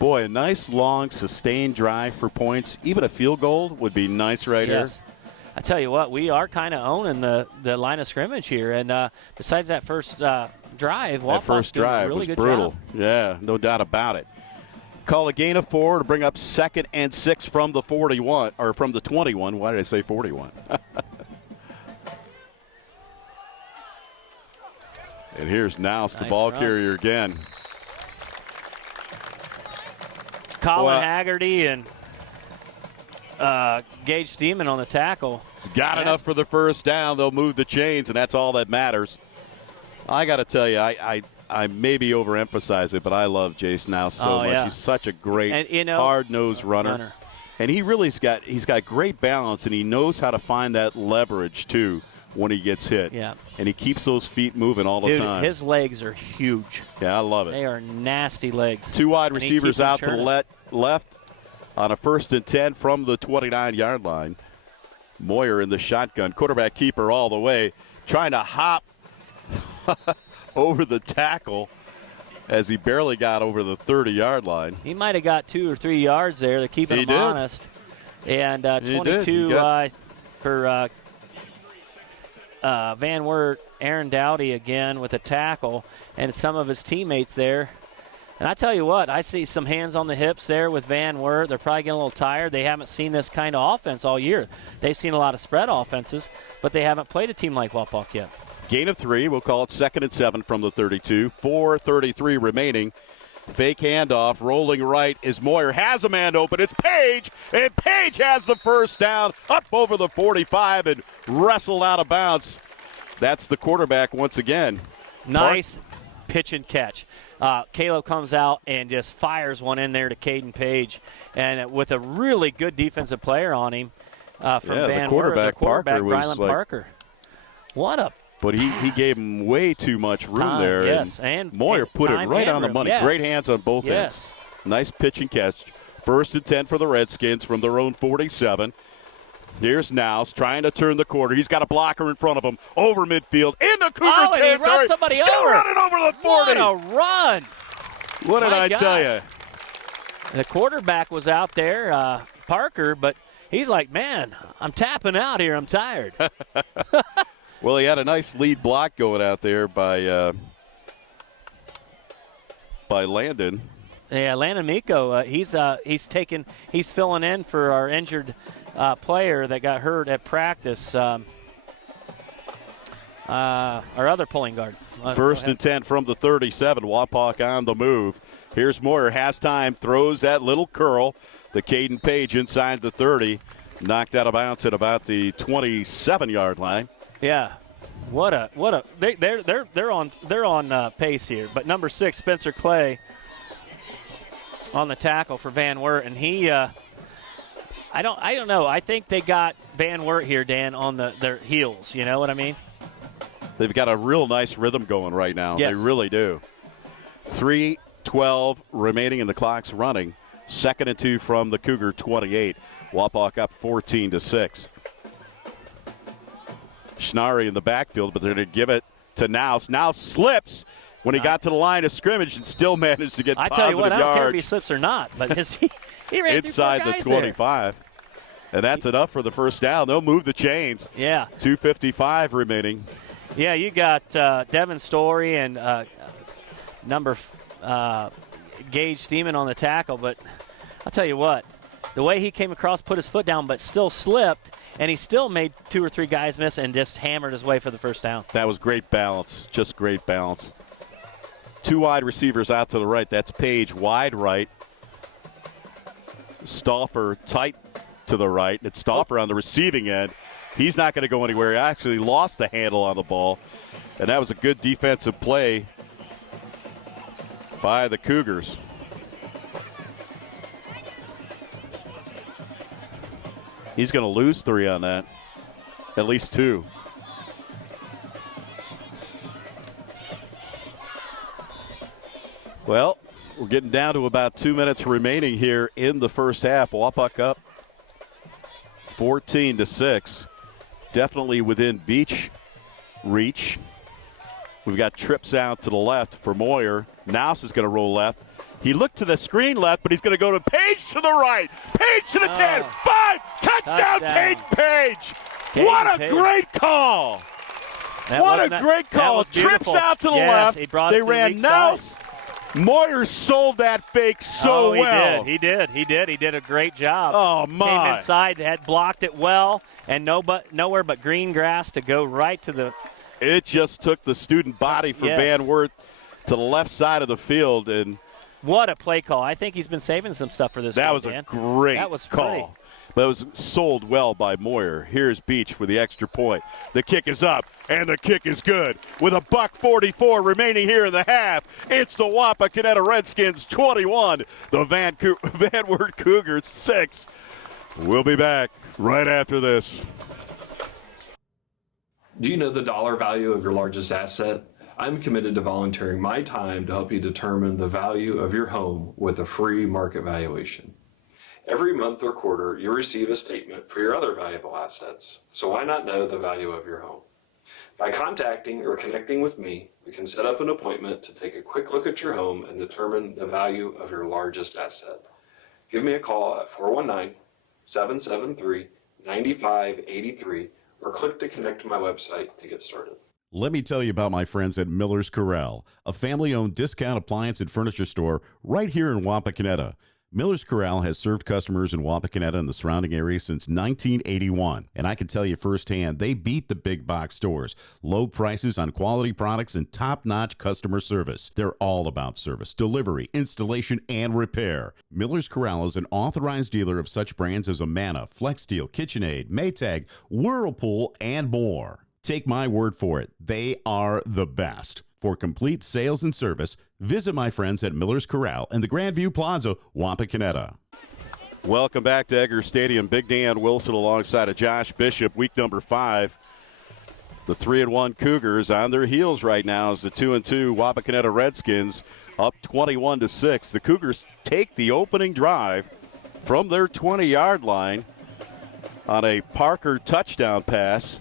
Boy, a nice, long, sustained drive for points. Even a field goal would be nice here. I tell you what, we are kind of owning the line of scrimmage here. And besides that first drive, that first drive really was good brutal. Job. Yeah, no doubt about it. Call a gain of 4 to bring up 2nd and 6 from the 41, or from the 21. Why did I say 41? And here's Nouse, the ball carrier again. Colin Haggerty and Gage Steeman on the tackle. It's got enough for the first down. They'll move the chains, and that's all that matters. I got to tell you, I maybe overemphasize it, but I love Jace Nouse so much. Yeah. He's such a great, and, hard-nosed runner. And he's got great balance, and he knows how to find that leverage, too, when he gets hit. Yeah. And he keeps those feet moving all the time. His legs are huge. Yeah, I love it. They are nasty legs. 2 wide receivers out to the left on a 1st and 10 from the 29-yard line. Moyer in the shotgun. Quarterback keeper all the way. Trying to hop over the tackle as he barely got over the 30-yard line. He might have got 2 or 3 yards there. They're keeping him honest. And 22 for Van Wert. Aaron Dowdy again with a tackle, and some of his teammates there. And I tell you what, I see some hands on the hips there with Van Wert. They're probably getting a little tired. They haven't seen this kind of offense all year. They've seen a lot of spread offenses, but they haven't played a team like Wapak yet. Gain of 3. We'll call it 2nd and 7 from the 32. 4:33 remaining. Fake handoff. Rolling right is Moyer. Has a man open. It's Page. And Page has the first down up over the 45 and wrestled out of bounds. That's the quarterback once again. Nice pitch and catch. Caleb comes out and just fires one in there to Caden Page. And with a really good defensive player on him from Van Wert, the quarterback Brylan Parker. What a But he gave him way too much room there. Yes, and Moyer put it right on the money. Yes. Great hands on both ends. Nice pitch and catch. 1st and 10 for the Redskins from their own 47. Here's Nouse trying to turn the corner. He's got a blocker in front of him. Over midfield. In the Cougar territory. And he runs somebody Still over. running over the 40. What a run. What did I tell you? The quarterback was out there, Parker, but he's like, man, I'm tapping out here. I'm tired. Well, he had a nice lead block going out there by Landon. Yeah, Landon Miko. He's filling in for our injured player that got hurt at practice. Our other pulling guard. 1st and 10 from the 37. Wapak on the move. Here's Moyer. Has time. Throws that little curl. The Caden Page inside the 30. Knocked out of bounds at about the 27-yard line. Yeah. They're on pace here. But number 6, Spencer Clay, on the tackle for Van Wert, and he I don't know. I think they got Van Wert here, Dan, on their heels. You know what I mean? They've got a real nice rhythm going right now. Yes. They really do. 3:12 remaining and the clock's running. 2nd and 2 from the Cougar 28. Wapak up 14-6. Schnarry in the backfield, but they're going to give it to Nouse. Nouse slips when he got to the line of scrimmage and still managed to get positive yards. I tell you what, I don't care if he slips or not, but he ran inside through 4 the guys 25. there. And that's enough for the first down. They'll move the chains. Yeah. 2:55 remaining. Yeah, you got Devin Story and Gage Steeman on the tackle, but I'll tell you what, the way he came across, put his foot down, but still slipped, and he still made 2 or 3 guys miss and just hammered his way for the first down. That was great balance, just great balance. 2 wide receivers out to the right. That's Page wide right. Stauffer tight to the right. It's Stauffer on the receiving end. He's not going to go anywhere. He actually lost the handle on the ball, and that was a good defensive play by the Cougars. He's going to lose 3 on that, at least 2. Well, we're getting down to about 2 minutes remaining here in the first half. Wapak up 14-6. Definitely within Beach reach. We've got trips out to the left for Moyer. Nouse is going to roll left. He looked to the screen left, but he's going to go to Page to the right. Page to the 10. 5. Touchdown, Caden Page. What a great call. What a great call. Trips out to the left. They ran Nouse. Moyer sold that fake so well. He did. He did a great job. Oh, my. Came inside, had blocked it well, and nowhere but green grass to go right to the. It just took the student body for Van Wert to the left side of the field. And what a play call. I think he's been saving some stuff for this That game, was Dan. a great call. Pretty. But it was sold well by Moyer. Here's Beach with the extra point. The kick is up, and the kick is good. With $1:44 remaining here in the half, it's the Wapakoneta Redskins 21, the Van Wert Cougars 6. We'll be back right after this. Do you know the dollar value of your largest asset? I'm committed to volunteering my time to help you determine the value of your home with a free market valuation. Every month or quarter, you receive a statement for your other valuable assets, so why not know the value of your home? By contacting or connecting with me, we can set up an appointment to take a quick look at your home and determine the value of your largest asset. Give me a call at 419-773-9583 or click to connect to my website to get started. Let me tell you about my friends at Miller's Corral, a family-owned discount appliance and furniture store right here in Wapakoneta. Miller's Corral has served customers in Wapakoneta and the surrounding area since 1981, and I can tell you firsthand, they beat the big box stores. Low prices on quality products and top-notch customer service. They're all about service, delivery, installation, and repair. Miller's Corral is an authorized dealer of such brands as Amana, FlexSteel, KitchenAid, Maytag, Whirlpool, and more. Take my word for it, they are the best. For complete sales and service, visit my friends at Miller's Corral in the Grandview Plaza, Wapakoneta. Welcome back to Egger Stadium. Big Dan Wilson alongside of Josh Bishop, week number 5. The 3-1 Cougars on their heels right now as the 2-2 Wapakoneta Redskins up 21-6. The Cougars take the opening drive from their 20-yard line on a Parker touchdown pass.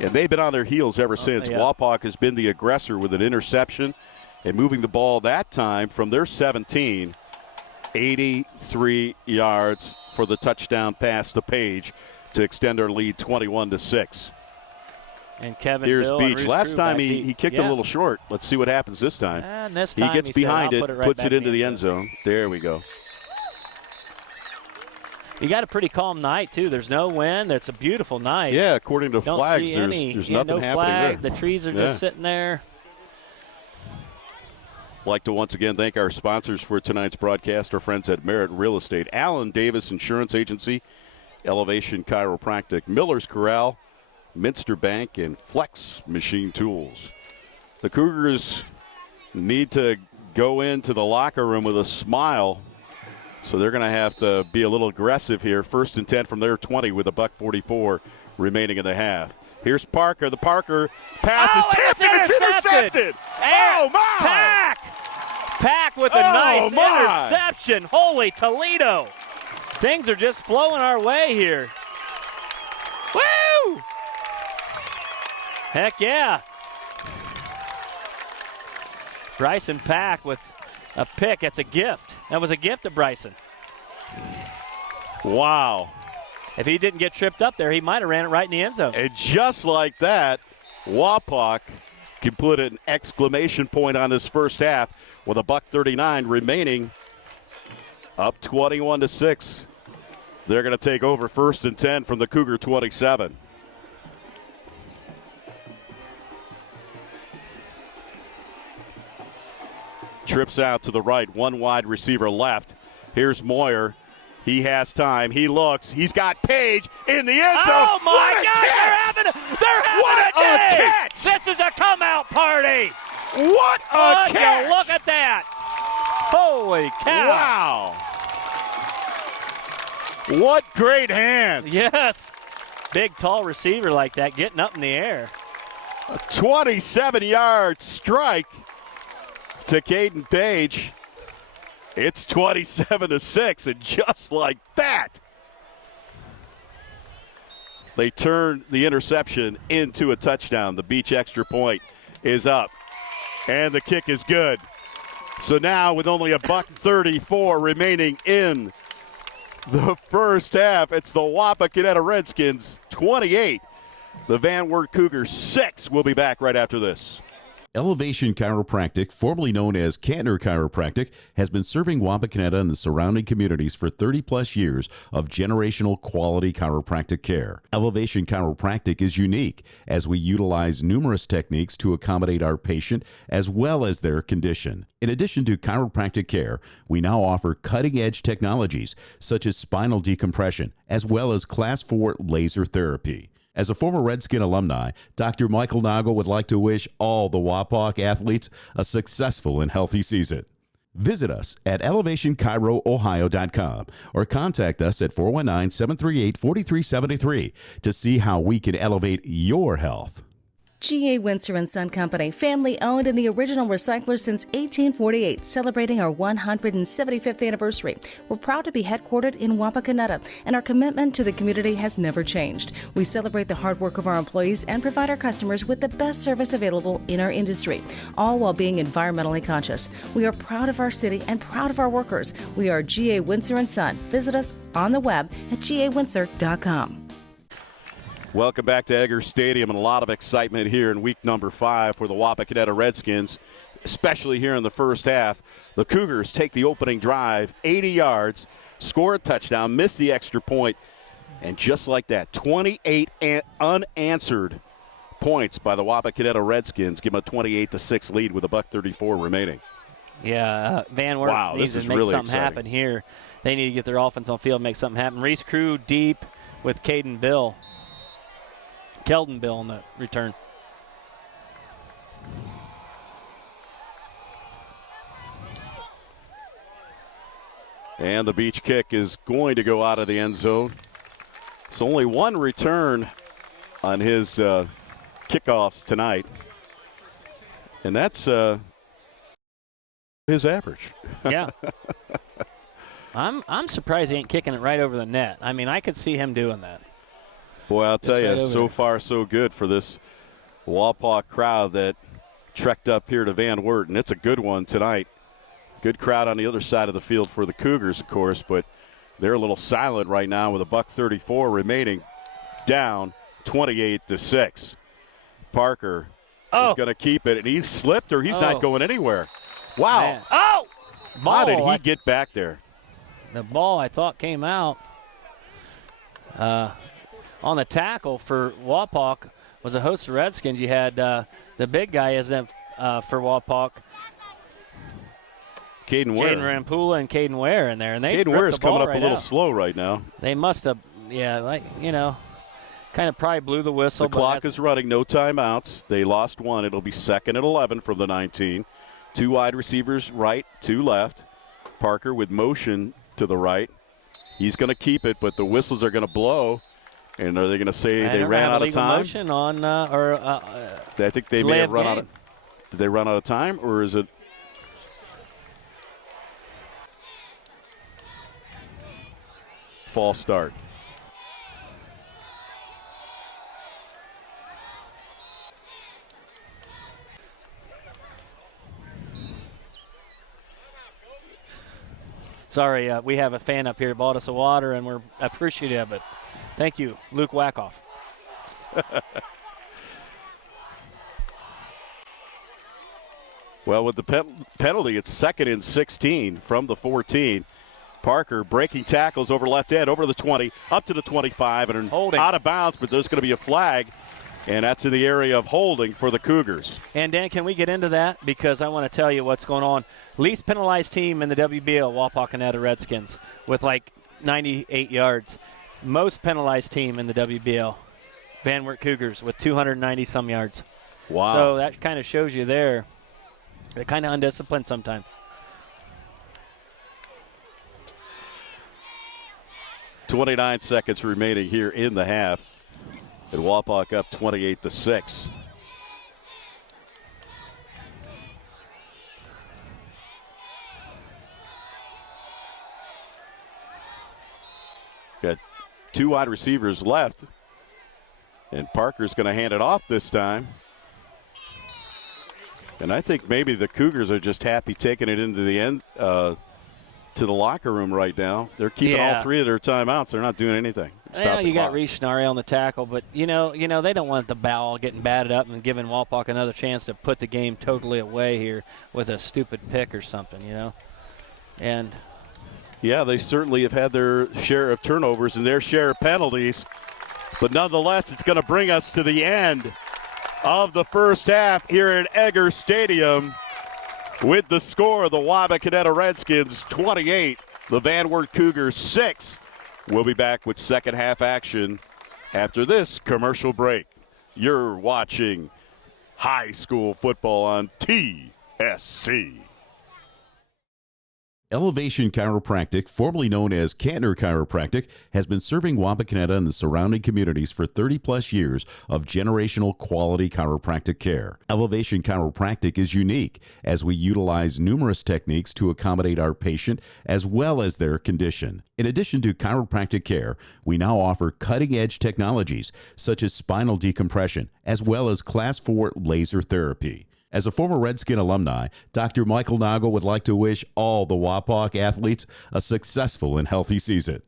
And they've been on their heels ever since. Yeah. Wapak has been the aggressor with an interception and moving the ball that time from their 17, 83 yards for the touchdown pass to Page to extend their lead 21-6. And Kevin Here's Bill Beach. and Last time Crew he kicked a little short. Let's see what happens this time. And this He time gets said, behind "I'll it, put right puts back it in into the end zone. There we go. You got a pretty calm night, too. There's no wind. It's a beautiful night. Yeah, according to Don't flags, see there's nothing no happening flag. there. The trees are just sitting there. Like to once again thank our sponsors for tonight's broadcast, our friends at Merritt Real Estate, Allen Davis Insurance Agency, Elevation Chiropractic, Miller's Corral, Minster Bank, and Flex Machine Tools. The Cougars need to go into the locker room with a smile, so they're going to have to be a little aggressive here. 1st and 10 from their 20 with $1:44 remaining in the half. Here's Parker. The Parker pass is tipped and it's intercepted. Oh, my! Pack with a nice interception. Holy Toledo. Things are just flowing our way here. Woo! Heck yeah. Bryson Pack with a pick. That's a gift. That was a gift to Bryson. Wow. If he didn't get tripped up there, he might have ran it right in the end zone. And just like that, Wapak can put an exclamation point on this first half with $1:39 remaining, up 21-6. They're going to take over 1st and 10 from the Cougar 27. Trips out to the right, one wide receiver left. Here's Moyer. He has time. He looks. He's got Page in the end zone. Oh, my gosh. They're having a day. Catch. This is a come-out party. What a catch. Look at that. Holy cow. Wow. What great hands. Yes. Big, tall receiver like that getting up in the air. A 27-yard strike to Caden Page. It's 27-6, and just like that, they turn the interception into a touchdown. The Beach extra point is up, and the kick is good. So now, with only $1:34 remaining in the first half, it's the Wapakoneta Redskins 28, the Van Wert Cougars 6. We'll be back right after this. Elevation Chiropractic, formerly known as Kantner Chiropractic, has been serving Wapakoneta and the surrounding communities for 30-plus years of generational quality chiropractic care. Elevation Chiropractic is unique as we utilize numerous techniques to accommodate our patient as well as their condition. In addition to chiropractic care, we now offer cutting-edge technologies such as spinal decompression as well as Class 4 laser therapy. As a former Redskin alumni, Dr. Michael Nagle would like to wish all the Wapak athletes a successful and healthy season. Visit us at elevationchiroohio.com or contact us at 419-738-4373 to see how we can elevate your health. G.A. Windsor & Son Company, family owned and the original recycler since 1848, celebrating our 175th anniversary. We're proud to be headquartered in Wapakoneta, and our commitment to the community has never changed. We celebrate the hard work of our employees and provide our customers with the best service available in our industry, all while being environmentally conscious. We are proud of our city and proud of our workers. We are G.A. Windsor & Son. Visit us on the web at gawindsor.com. Welcome back to Eggers Stadium, and a lot of excitement here in week number 5 for the Wapakoneta Redskins, especially here in the first half. The Cougars take the opening drive, 80 yards, score a touchdown, miss the extra point, and just like that, 28 unanswered points by the Wapakoneta Redskins, give them a 28-6 lead with $1:34 remaining. Yeah, Van Wert needs to make really something exciting. happen here. They need to get their offense on the field and make something happen. Reese Crew deep with Keldon Bill on the return. And the beach kick is going to go out of the end zone. It's only one return on his kickoffs tonight. And that's his average. Yeah. I'm surprised he ain't kicking it right over the net. I mean, I could see him doing that. Boy, I'll tell you, so there. far so good for this Wapak crowd that trekked up here to Van Wert, and it's a good one tonight. Good crowd on the other side of the field for the Cougars, of course, but they're a little silent right now with $1:34 remaining, down 28-6. Parker is going to keep it, and he slipped, or he's not going anywhere. Wow. Man. Oh! How did he get back there? The ball, I thought, came out. On the tackle for Wapak was a host of Redskins. You had the big guy isn't for Wapak. Caden Ware. Jaden Rampula and Caden Ware in there. And Caden Ware is coming up a little slow right now. They must have, kind of probably blew the whistle. The clock is running, no timeouts. They lost one. It'll be 2nd and 11 from the 19. 2 wide receivers right, 2 left. Parker with motion to the right. He's going to keep it, but the whistles are going to blow. And are they going to say they ran out of time? Motion on, I think they may have run out of. Did they run out of time, or is it? False start. Sorry, we have a fan up here bought us a water, and we're appreciative of it. Thank you, Luke Wackoff. Well, with the penalty, it's 2nd and 16 from the 14. Parker breaking tackles over left end, over the 20, up to the 25, and out of bounds, but there's going to be a flag, and that's in the area of holding for the Cougars. And, Dan, can we get into that? Because I want to tell you what's going on. Least penalized team in the WBL, Wapakoneta Redskins, with like 98 yards. Most penalized team in the WBL, Van Wert Cougars, with 290-some yards. Wow. So that kind of shows you there. They're kind of undisciplined sometimes. .29 seconds remaining here in the half. And Wapak up 28-6. Got 2 wide receivers left. And Parker's going to hand it off this time. And I think maybe the Cougars are just happy taking it into the end to the locker room right now. They're keeping all 3 of their timeouts. They're not doing anything. Yeah, you got Reese Schnarre on the tackle, but you know they don't want the ball getting batted up and giving Wapak another chance to put the game totally away here with a stupid pick or something, And yeah, they certainly have had their share of turnovers and their share of penalties, but nonetheless, it's going to bring us to the end of the first half here at Eggers Stadium with the score: the Wapakoneta Redskins 28, the Van Wert Cougars 6. We'll be back with second half action after this commercial break. You're watching high school football on TSC. Elevation Chiropractic, formerly known as Kantner Chiropractic, has been serving Wapakoneta and the surrounding communities for 30-plus years of generational quality chiropractic care. Elevation Chiropractic is unique as we utilize numerous techniques to accommodate our patient as well as their condition. In addition to chiropractic care, we now offer cutting-edge technologies such as spinal decompression as well as Class 4 laser therapy. As a former Redskin alumni, Dr. Michael Nagel would like to wish all the Wapak athletes a successful and healthy season.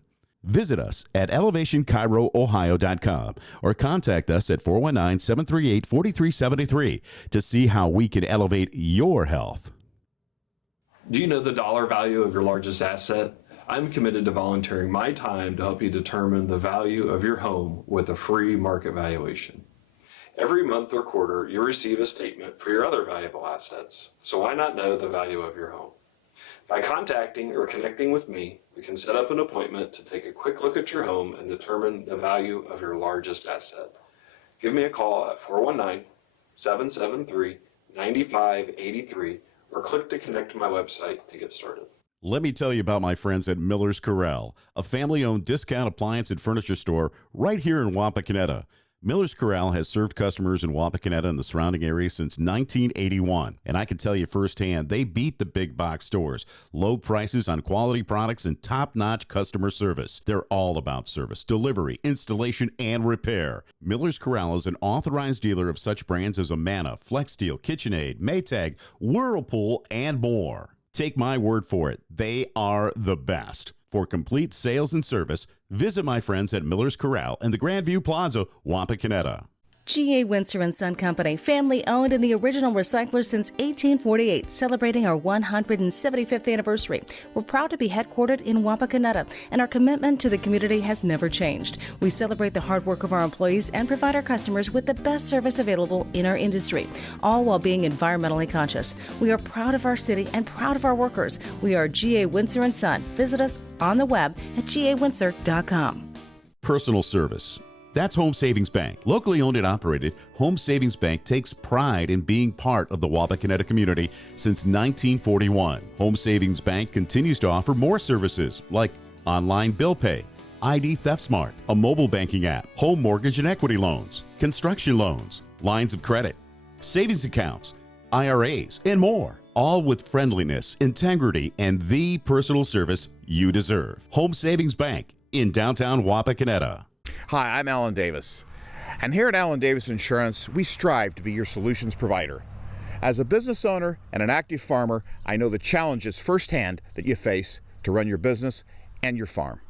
Visit us at elevationchiroohio.com or contact us at 419-738-4373 to see how we can elevate your health. Do you know the dollar value of your largest asset? I'm committed to volunteering my time to help you determine the value of your home with a free market valuation. Every month or quarter, you receive a statement for your other valuable assets, so why not know the value of your home? By contacting or connecting with me, we can set up an appointment to take a quick look at your home and determine the value of your largest asset. Give me a call at 419-773-9583 or click to connect to my website to get started. Let me tell you about my friends at Miller's Corral, a family-owned discount appliance and furniture store right here in Wapakoneta. Miller's Corral has served customers in Wapakoneta and the surrounding area since 1981, and I can tell you firsthand, they beat the big box stores. Low prices on quality products and top-notch customer service. They're all about service, delivery, installation, and repair. Miller's Corral is an authorized dealer of such brands as Amana, FlexSteel, KitchenAid, Maytag, Whirlpool, and more. Take my word for it, they are the best. For complete sales and service, visit my friends at Miller's Corral in the Grandview Plaza, Wapakoneta. G.A. Windsor & Son Company, family owned and the original recycler since 1848, celebrating our 175th anniversary. We're proud to be headquartered in Wapakoneta, and our commitment to the community has never changed. We celebrate the hard work of our employees and provide our customers with the best service available in our industry, all while being environmentally conscious. We are proud of our city and proud of our workers. We are G.A. Windsor & Son. Visit us on the web at gawindsor.com. Personal service. That's Home Savings Bank. Locally owned and operated, Home Savings Bank takes pride in being part of the Wapakoneta community since 1941. Home Savings Bank continues to offer more services like online bill pay, ID Theft Smart, a mobile banking app, home mortgage and equity loans, construction loans, lines of credit, savings accounts, IRAs, and more. All with friendliness, integrity, and the personal service you deserve. Home Savings Bank in downtown Wapakoneta. Hi, I'm Alan Davis, and here at Alan Davis Insurance, we strive to be your solutions provider. As a business owner and an active farmer, I know the challenges firsthand that you face to run your business and your farm.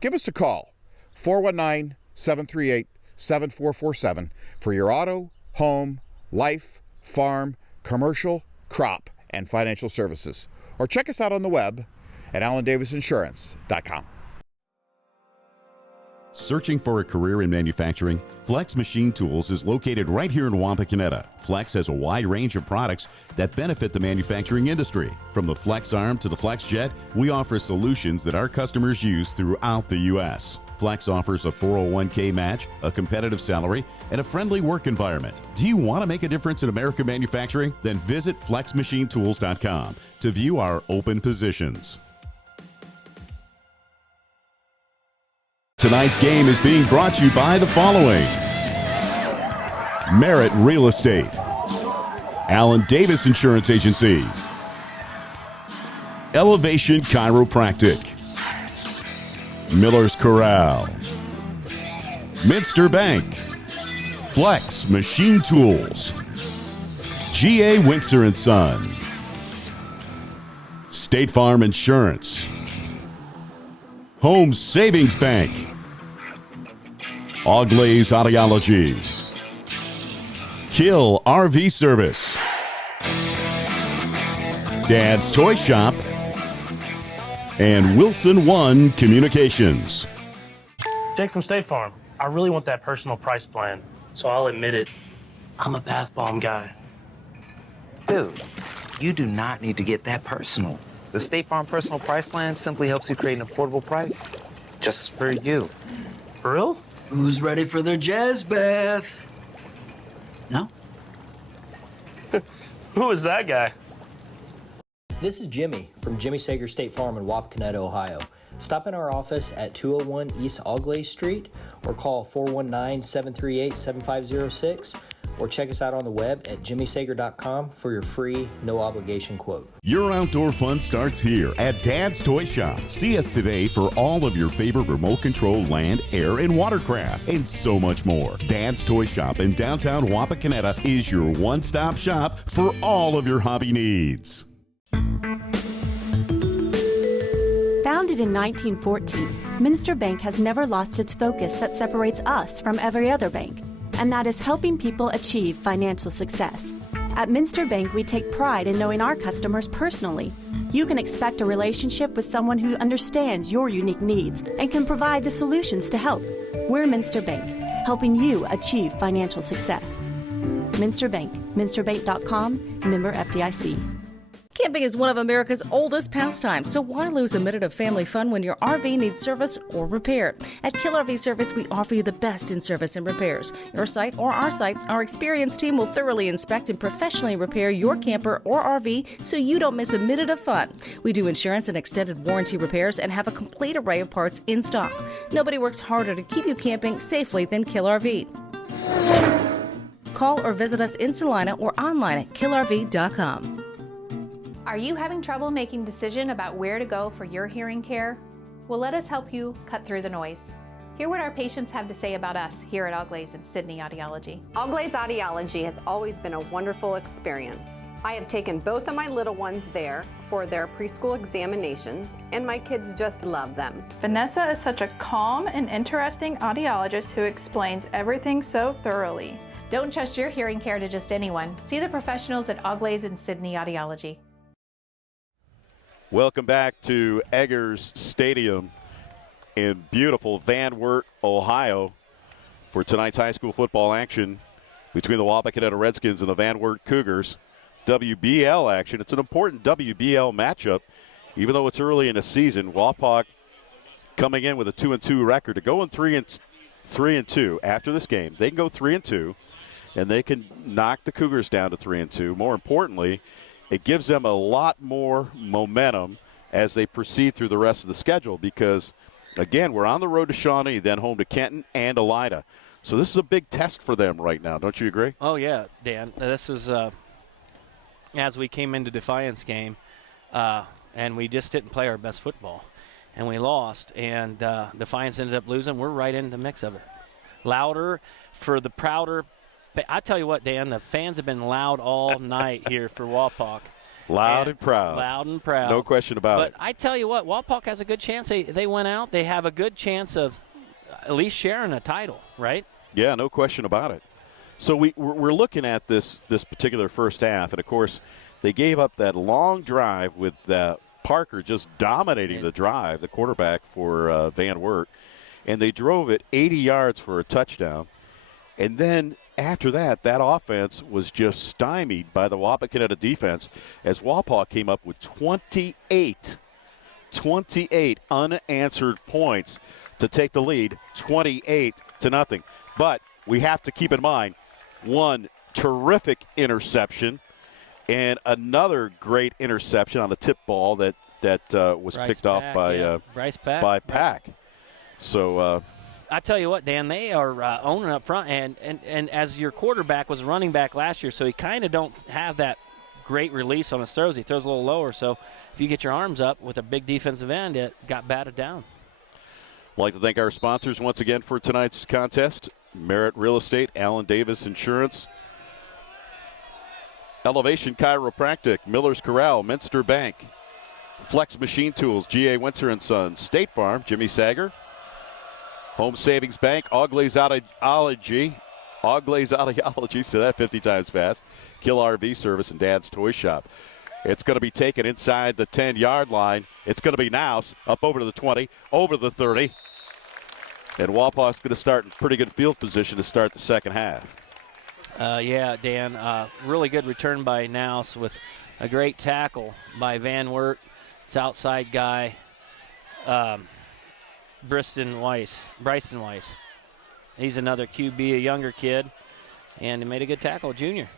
Give us a call, 419-738-7447, for your auto, home, life, farm, commercial, crop, and financial services. Or check us out on the web at allendavisinsurance.com. Searching for a career in manufacturing? Flex Machine Tools is located right here in Wapakoneta. Flex has a wide range of products that benefit the manufacturing industry. From the Flex Arm to the Flex Jet, we offer solutions that our customers use throughout the U.S. Flex offers a 401k match, a competitive salary, and a friendly work environment. Do you want to make a difference in American manufacturing? Then visit flexmachinetools.com to view our open positions. Tonight's game is being brought to you by the following: Merit Real Estate, Alan Davis Insurance Agency, Elevation Chiropractic, Miller's Corral, Minster Bank, Flex Machine Tools, G.A. Windsor & Son, State Farm Insurance, Home Savings Bank, Auglaze Audiology, Kill RV Service, Dad's Toy Shop, and Wilson One Communications. Jake from State Farm. I really want that personal price plan, so I'll admit it. I'm a bath bomb guy. Dude, you do not need to get that personal. The State Farm Personal Price Plan simply helps you create an affordable price just for you. For real? Who's ready for their jazz bath? No? Who is that guy? This is Jimmy from Jimmy Sager State Farm in Wapakoneta, Ohio. Stop in our office at 201 East Augley Street or call 419-738-7506 or check us out on the web at jimmysager.com for your free, no-obligation quote. Your outdoor fun starts here at Dad's Toy Shop. See us today for all of your favorite remote control land, air, and watercraft, and so much more. Dad's Toy Shop in downtown Wapakoneta is your one-stop shop for all of your hobby needs. Founded in 1914, Minster Bank has never lost its focus that separates us from every other bank, and that is helping people achieve financial success. At Minster Bank, we take pride in knowing our customers personally. You can expect a relationship with someone who understands your unique needs and can provide the solutions to help. We're Minster Bank, helping you achieve financial success. Minster Bank, minsterbank.com, member FDIC. Camping is one of America's oldest pastimes, so why lose a minute of family fun when your RV needs service or repair? At Kill RV Service, we offer you the best in service and repairs. Your site or our site, our experienced team will thoroughly inspect and professionally repair your camper or RV so you don't miss a minute of fun. We do insurance and extended warranty repairs and have a complete array of parts in stock. Nobody works harder to keep you camping safely than Kill RV. Call or visit us in Salina or online at killrv.com. Are you having trouble making a decision about where to go for your hearing care? Well, let us help you cut through the noise. Hear what our patients have to say about us here at Auglai's and Sydney Audiology. Auglai's Audiology has always been a wonderful experience. I have taken both of my little ones there for their preschool examinations, and my kids just love them. Vanessa is such a calm and interesting audiologist who explains everything so thoroughly. Don't trust your hearing care to just anyone. See the professionals at Auglai's and Sydney Audiology. Welcome back to Eggers Stadium in beautiful Van Wert, Ohio, for tonight's high school football action between the Wapakoneta Redskins and the Van Wert Cougars. WBL action. It's an important WBL matchup, even though it's early in the season. Wapak coming in with a 2-2 record to go in 3-2 after this game. They can go 3-2, and they can knock the Cougars down to 3-2. More importantly, it gives them a lot more momentum as they proceed through the rest of the schedule because, again, we're on the road to Shawnee, then home to Kenton and Elida. So this is a big test for them right now. Don't you agree? Oh, yeah, Dan. This is as we came into Defiance game, and we just didn't play our best football, and we lost, and Defiance ended up losing. We're right in the mix of it. Louder for the prouder. I tell you what, Dan, the fans have been loud all night here for Wapak. Loud and proud. Loud and proud. No question about it. But I tell you what, Wapak has a good chance. They went out. They have a good chance of at least sharing a title, right? Yeah, no question about it. So we're looking at this particular first half, and, of course, they gave up that long drive with Parker just dominating the drive, the quarterback for Van Wert, and they drove it 80 yards for a touchdown. And then after that offense was just stymied by the Wapakoneta defense as Wapak came up with 28 unanswered points to take the lead, 28-0. But we have to keep in mind one terrific interception and another great interception on a tip ball that was picked off by Pack. So I tell you what, Dan, they are owning up front, and as your quarterback was a running back last year, so he kind of don't have that great release on his throws. He throws a little lower, so if you get your arms up with a big defensive end, it got batted down. I'd like to thank our sponsors once again for tonight's contest. Merritt Real Estate, Allen Davis Insurance, Elevation Chiropractic, Miller's Corral, Minster Bank, Flex Machine Tools, G.A. Winter & Sons, State Farm, Jimmy Sager, Home Savings Bank, Auglai's Audiology, say that 50 times fast, Kill RV Service, and Dad's Toy Shop. It's going to be taken inside the 10-yard line. It's going to be Nouse up over to the 20, over the 30. And Wapak's going to start in pretty good field position to start the second half. Yeah, Dan, really good return by Nouse with a great tackle by Van Wert. It's outside guy. Bryson Weiss. He's another QB, a younger kid, and he made a good tackle, junior.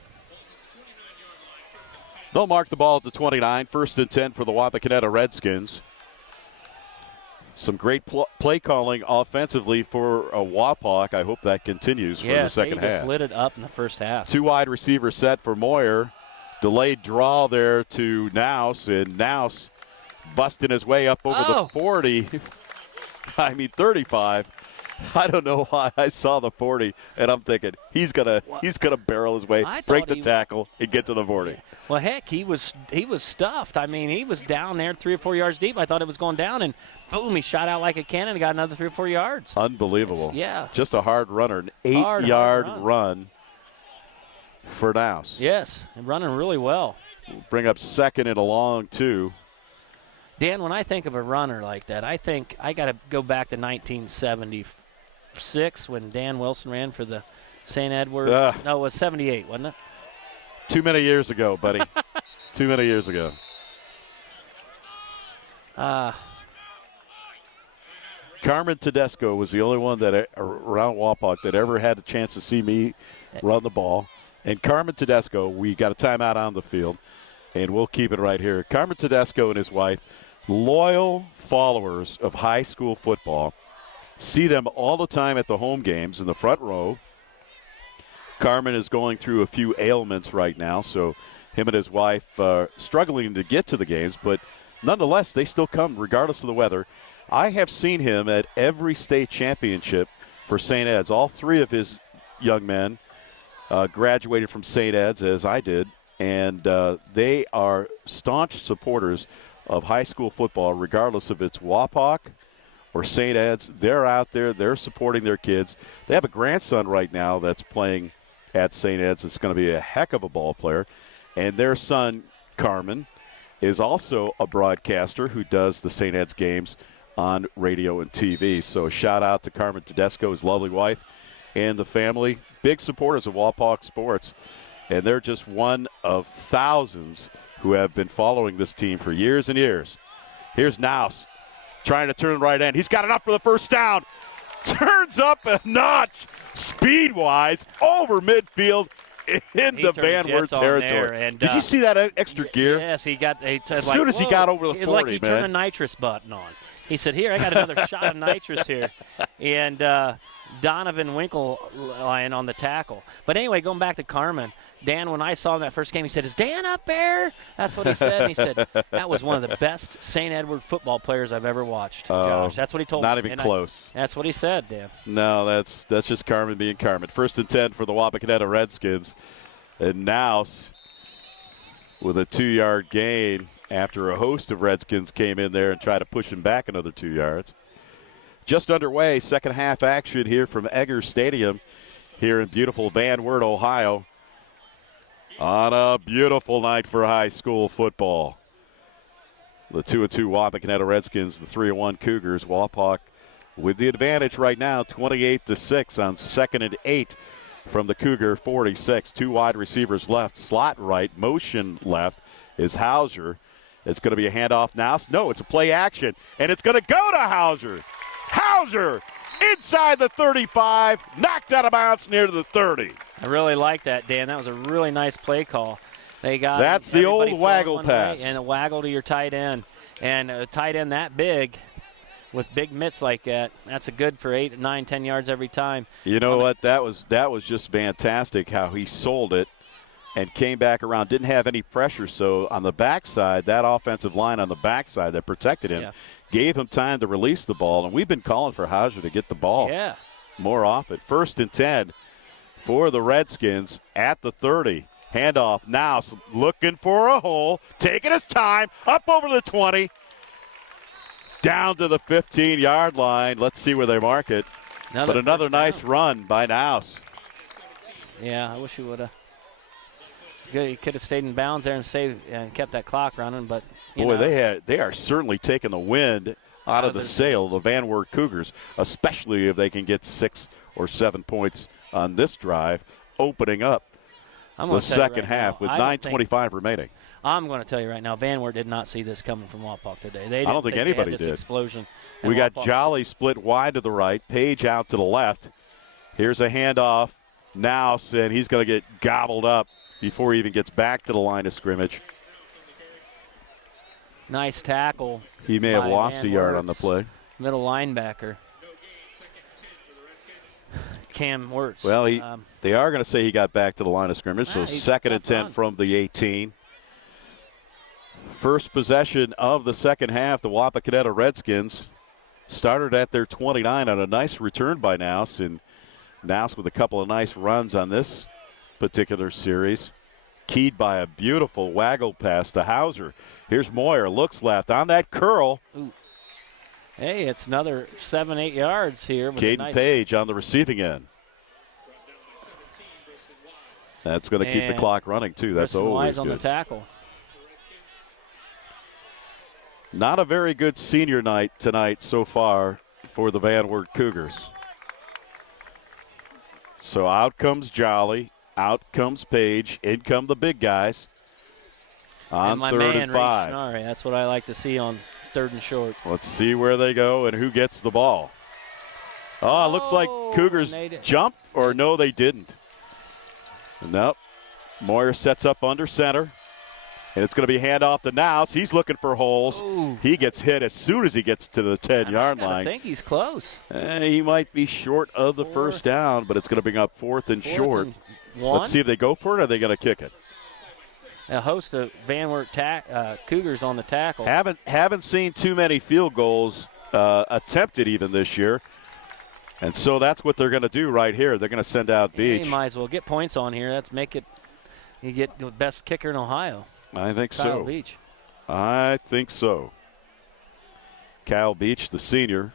They'll mark the ball at the 29. 1st and 10 for the Wapakoneta Redskins. Some great play calling offensively for Wapak. I hope that continues for the second half. Yes, they just lit it up in the first half. 2 wide receivers set for Moyer. Delayed draw there to Nouse, and Nouse busting his way up over the 40. 35. I don't know why I saw the 40, and I'm thinking he's gonna barrel his way, break the tackle, and get to the 40. Well, heck, he was stuffed. I mean, he was down there 3 or 4 yards deep. I thought it was going down, and boom, he shot out like a cannon and got another 3 or 4 yards. Unbelievable. Yeah. Just a hard runner, an 8-yard run for Nouse. Yes, and running really well. Bring up 2nd and a long 2. Dan, when I think of a runner like that, I think I got to go back to 1976 when Dan Wilson ran for the St. Edward. No, it was 78, wasn't it? Too many years ago, buddy. Too many years ago. Carmen Tedesco was the only one that around Wapak that ever had a chance to see me run the ball. And Carmen Tedesco, we got a timeout on the field, and we'll keep it right here. Carmen Tedesco and his wife, loyal followers of high school football, see them all the time at the home games in the front row. Carmen is going through a few ailments right now, so him and his wife are struggling to get to the games, but nonetheless, they still come regardless of the weather. I have seen him at every state championship for St. Ed's. All 3 of his young men graduated from St. Ed's, as I did, and they are staunch supporters of high school football, regardless if it's Wapak or St. Ed's. They're out there. They're supporting their kids. They have a grandson right now that's playing at St. Ed's. It's going to be a heck of a ball player. And their son, Carmen, is also a broadcaster who does the St. Ed's games on radio and TV. So shout out to Carmen Tedesco, his lovely wife, and the family. Big supporters of Wapak sports. And they're just one of thousands who have been following this team for years and years. Here's Nouse trying to turn right end. He's got enough for the first down. Turns up a notch speed-wise over midfield into Van Wert territory. Did you see that extra gear? Yes, he got. As soon as he got over the 40, like he turned a nitrous button on. He said, "Here, I got another shot of nitrous here," and Donovan Winkle lying on the tackle. But anyway, going back to Carmen, Dan, when I saw him that first game, he said, "Is Dan up there?" That's what he said. And he said, "That was one of the best St. Edward football players I've ever watched." Josh, that's what he told me. Not even close. That's what he said, Dan. No, that's just Carmen being Carmen. 1st and 10 for the Wapakoneta Redskins. And Nouse with a 2-yard gain after a host of Redskins came in there and tried to push him back another 2 yards. Just underway, second half action here from Eggers Stadium here in beautiful Van Wert, Ohio, on a beautiful night for high school football. The 2-2 Wapakoneta Redskins, the 3-1 Cougars. Wapak with the advantage right now, 28-6 on 2nd and 8 from the Cougar 46. 2 wide receivers left, slot right, motion left is Hauser. It's going to be a handoff now. No, it's a play action, and it's going to go to Hauser. Hauser inside the 35, knocked out of bounds near to the 30. I really like that, Dan. That was a really nice play call. They got that's the old waggle pass. And a waggle to your tight end. And a tight end that big with big mitts like that, that's a good for 8, 9, 10 yards every time. You know what? That was just fantastic how he sold it and came back around. Didn't have any pressure, so on the backside, that offensive line on the backside that protected him gave him time to release the ball. And we've been calling for Hauser to get the ball more often. 1st and 10 for the Redskins at the 30. Handoff now, looking for a hole, taking his time, up over the 20, down to the 15-yard line. Let's see where they mark it. But another nice run by Nouse. Yeah, I wish he would have. He could have stayed in bounds there and saved and kept that clock running. But boy, they are certainly taking the wind out of the sail, the Van Wert Cougars, especially if they can get 6 or 7 points on this drive, opening up the second half with 9:25 remaining. I'm going to tell you right now, Van Wert did not see this coming from Wapak today. I don't think anybody did. Explosion. We got Jolly split wide to the right, Page out to the left. Here's a handoff. Now, and he's going to get gobbled up before he even gets back to the line of scrimmage. Nice tackle. He may have lost Van a yard Wertz, on the play. Middle linebacker. Cam Wirtz. Well, they are going to say he got back to the line of scrimmage, so second and 10 from the 18. First possession of the second half, the Wapakoneta Redskins started at their 29 on a nice return by Naus, and Naus with a couple of nice runs on this particular series. Keyed by a beautiful waggle pass to Hauser. Here's Moyer, looks left on that curl. Ooh. Hey, it's another 7-8 yards here. Caden Page on the receiving end. That's going to keep the clock running, too. That's always on good. The tackle. Not a very good senior night tonight so far for the Van Wert Cougars. So out comes Jolly, out comes Page, in come the big guys on my 3rd man, and 5. All right, that's what I like to see on 3rd and short. Let's see where they go and who gets the ball. Oh, it looks like Cougars jumped, or no, they didn't. Nope. Moyer sets up under center, and it's going to be handoff to Naus. He's looking for holes. Ooh. He gets hit as soon as he gets to the 10-yard line. I think he's close. He might be short of the first down, but it's going to bring up 4th and short. Let's see if they go for it, or are they going to kick it? A host of Van Wert Cougars on the tackle. Haven't seen too many field goals attempted even this year. And so that's what they're going to do right here. They're going to send out Beach. Yeah, you might as well get points on here. Let's make it. You get the best kicker in Ohio. I think Kyle so. Beach. I think so. Kyle Beach, the senior.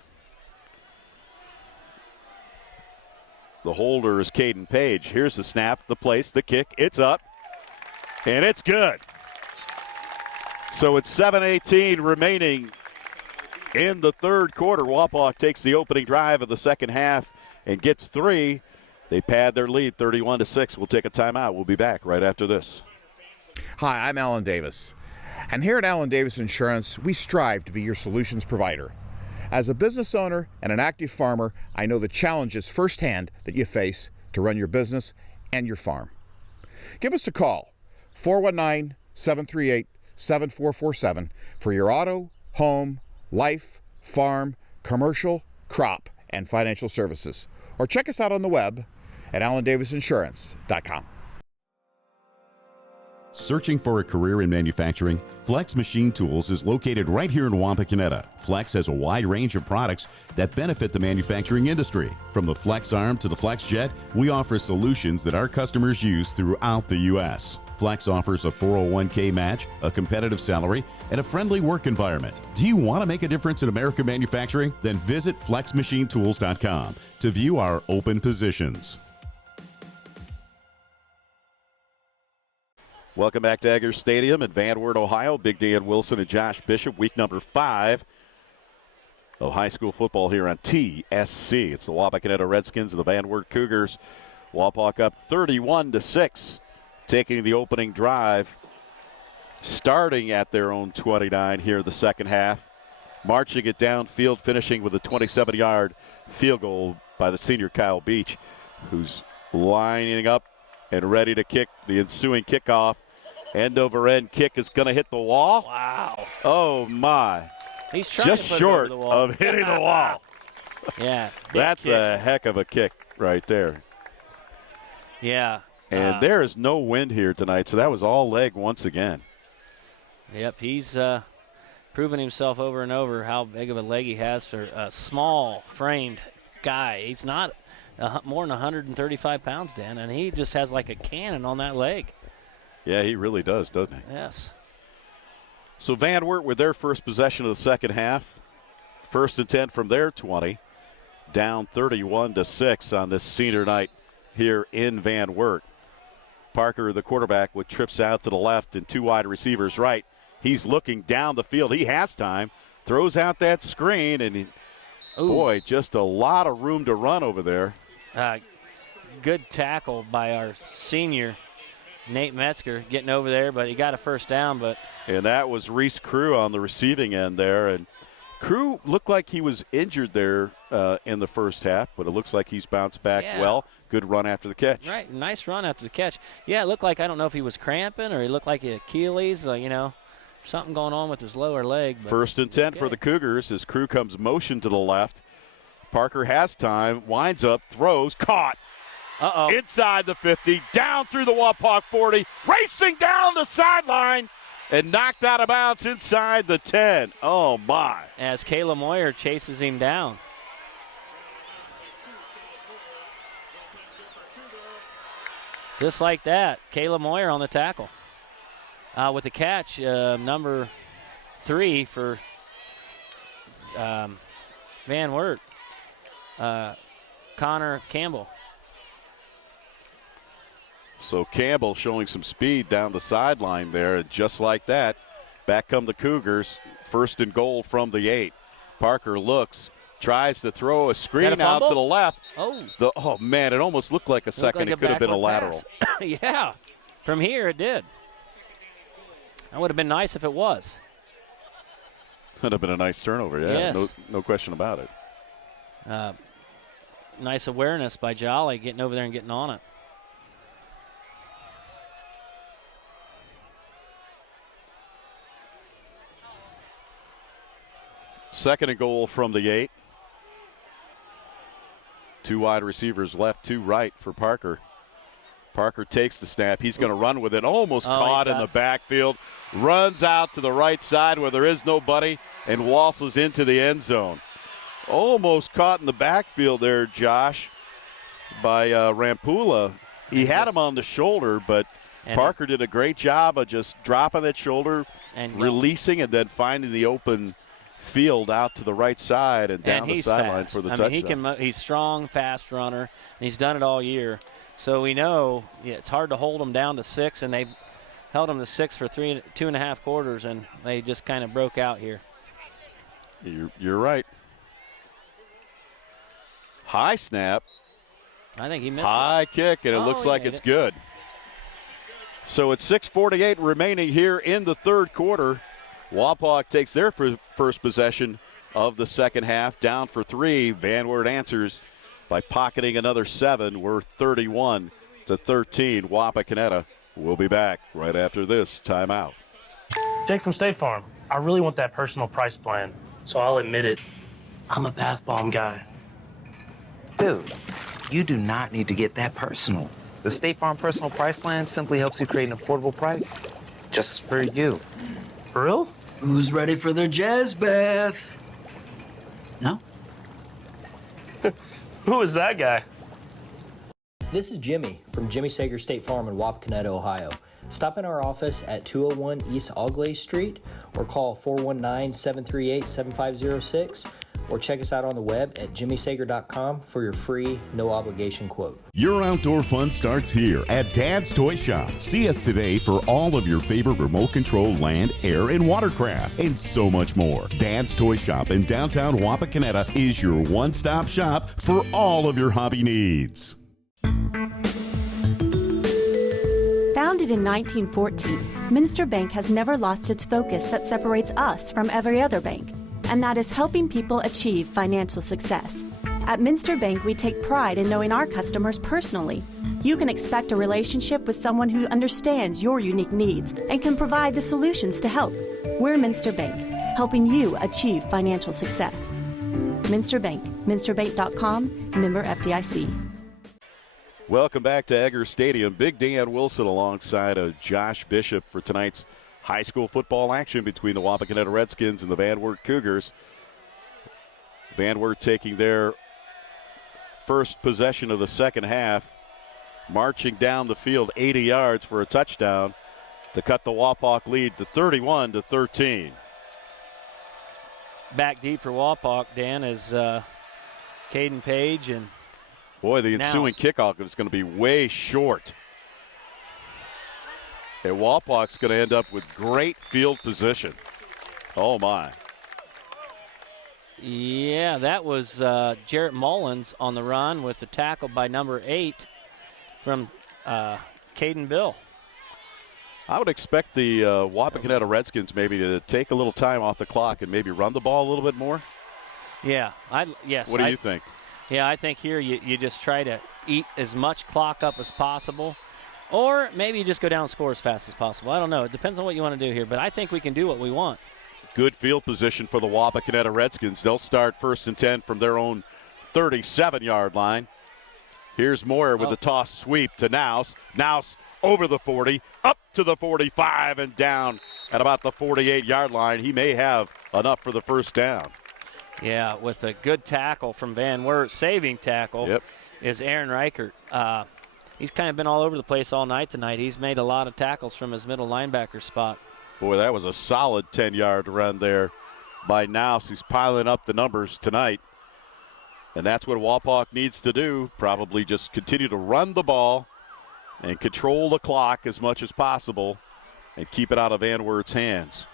The holder is Caden Page. Here's the snap, the place, the kick. It's up, and it's good. So it's 7:18 remaining in the third quarter. Wapak takes the opening drive of the second half and gets 3. They pad their lead 31-6. We'll take a timeout. We'll be back right after this. Hi, I'm Alan Davis. And here at Alan Davis Insurance, we strive to be your solutions provider. As a business owner and an active farmer, I know the challenges firsthand that you face to run your business and your farm. Give us a call, 419-738-7447, for your auto, home, life, farm, commercial, crop, and financial services. Or check us out on the web at AlanDavisInsurance.com. Searching for a career in manufacturing? Flex Machine Tools is located right here in Wapakoneta. Flex has a wide range of products that benefit the manufacturing industry. From the Flex Arm to the Flex Jet, we offer solutions that our customers use throughout the U.S. Flex offers a 401k match, a competitive salary, and a friendly work environment. Do you want to make a difference in American manufacturing? Then visit flexmachinetools.com to view our open positions. Welcome back to Agger Stadium in Van Wert, Ohio. Big Dan Wilson and Josh Bishop, week number 5 of high school football here on TSC. It's the Wapakoneta Redskins and the Van Wert Cougars. Wapak up 31-6, taking the opening drive, starting at their own 29 here in the second half, marching it downfield, finishing with a 27-yard field goal by the senior Kyle Beach, who's lining up and ready to kick the ensuing kickoff. End over end kick is going to hit the wall. Wow. Oh, my. He's trying just to put short it over the wall. of hitting the wall. Yeah. That's kick. a heck of a kick right there. Yeah. And there is no wind here tonight, so that was all leg once again. Yep, he's proven himself over and over how big of a leg he has for a small-framed guy. He's not more than 135 pounds, Dan, and he just has like a cannon on that leg. Yeah, he really does, doesn't he? Yes. So Van Wert with their first possession of the second half. 1st and 10 from their 20. Down 31-6 on this senior night here in Van Wert. Parker, the quarterback, with trips out to the left and 2 wide receivers right. He's looking down the field. He has time. Throws out that screen, and boy, just a lot of room to run over there. Good tackle by our senior, Nate Metzger, getting over there, but he got a first down. And that was Reese Crew on the receiving end there. And Crew looked like he was injured there in the first half, but it looks like he's bounced back well. Good run after the catch. Right, nice run after the catch. Yeah, it looked like, I don't know if he was cramping or he looked like Achilles, something going on with his lower leg. But 1st and 10 for the Cougars. His crew comes motion to the left. Parker has time, winds up, throws, caught. Uh-oh. Inside the 50, down through the Wapak 40, racing down the sideline, and knocked out of bounds inside the 10. Oh, my. As Kayla Moyer chases him down. Just like that, Kayla Moyer on the tackle. With the catch, number 3 for Van Wert, Connor Campbell. So Campbell showing some speed down the sideline there, and just like that, back come the Cougars, 1st and goal from the 8. Parker looks, tries to throw a screen out to the left. Oh man, it almost looked like a second. It could have been a lateral. Yeah, from here it did. That would have been nice if it was. Would have been a nice turnover, yeah, yes. No question about it. Nice awareness by Jolly, getting over there and getting on it. Second and goal from the 8. 2 wide receivers left, 2 right for Parker. Parker takes the snap. He's going to run with it. Almost caught in the backfield. Runs out to the right side where there is nobody and waltzes into the end zone. Almost caught in the backfield there, Josh, by Rampula. He had him on the shoulder, but Parker did a great job of just dropping that shoulder, and releasing, and then finding the open field out to the right side and down the sideline for the touchdown. He's strong, fast runner, and he's done it all year. So we know it's hard to hold him down to 6, and they've held him to 6 for 2.5 quarters, and they just kind of broke out here. You're right. High snap. I think he missed High kick, and it looks like it's good. So it's 6:48 remaining here in the third quarter. Wapak takes their first possession of the second half, down for 3. Van Wert answers by pocketing another 7. We're 31-13. Wapakoneta will be back right after this timeout. Jake from State Farm. I really want that personal price plan, so I'll admit it. I'm a bath bomb guy. Dude, you do not need to get that personal. The State Farm Personal Price Plan simply helps you create an affordable price just for you. For real? Who's ready for their jazz bath? No? Who is that guy? This is Jimmy from Jimmy Sager State Farm in Wapakoneta, Ohio. Stop in our office at 201 East Augley Street or call 419-738-7506 or check us out on the web at jimmysager.com for your free, no-obligation quote. Your outdoor fun starts here at Dad's Toy Shop. See us today for all of your favorite remote control land, air, and watercraft, and so much more. Dad's Toy Shop in downtown Wapakoneta is your one-stop shop for all of your hobby needs. Founded in 1914, Minster Bank has never lost its focus that separates us from every other bank, and that is helping people achieve financial success. At Minster Bank, we take pride in knowing our customers personally. You can expect a relationship with someone who understands your unique needs and can provide the solutions to help. We're Minster Bank, helping you achieve financial success. Minster Bank, minsterbank.com, member FDIC. Welcome back to Egger Stadium. Big Dan Wilson alongside of Josh Bishop for tonight's high school football action between the Wapakoneta Redskins and the Van Wert Cougars. Van Wert taking their first possession of the second half, marching down the field 80 yards for a touchdown to cut the Wapak lead to 31-13. Back deep for Wapak, Dan, is Caden Page, and boy, the ensuing kickoff is going to be way short. And Wapak's going to end up with great field position. Oh, my. Yeah, that was Jarrett Mullins on the run with the tackle by number 8 from Caden Bill. I would expect the Wapakoneta Redskins maybe to take a little time off the clock and maybe run the ball a little bit more. Yeah, yes. What do you think? Yeah, I think here you just try to eat as much clock up as possible Or maybe you just go down and score as fast as possible. I don't know. It depends on what you want to do here, but I think we can do what we want. Good field position for the Wapakoneta Redskins. They'll start 1st and 10 from their own 37-yard line. Here's Moyer with the toss sweep to Naus. Naus over the 40, up to the 45, and down at about the 48-yard line. He may have enough for the first down. Yeah, with a good tackle from Van Wert, saving tackle is Aaron Reichert. He's kind of been all over the place all night tonight. He's made a lot of tackles from his middle linebacker spot. Boy, that was a solid 10-yard run there by Naus, who's piling up the numbers tonight. And that's what Wapak needs to do, probably just continue to run the ball and control the clock as much as possible and keep it out of Van Wert's hands.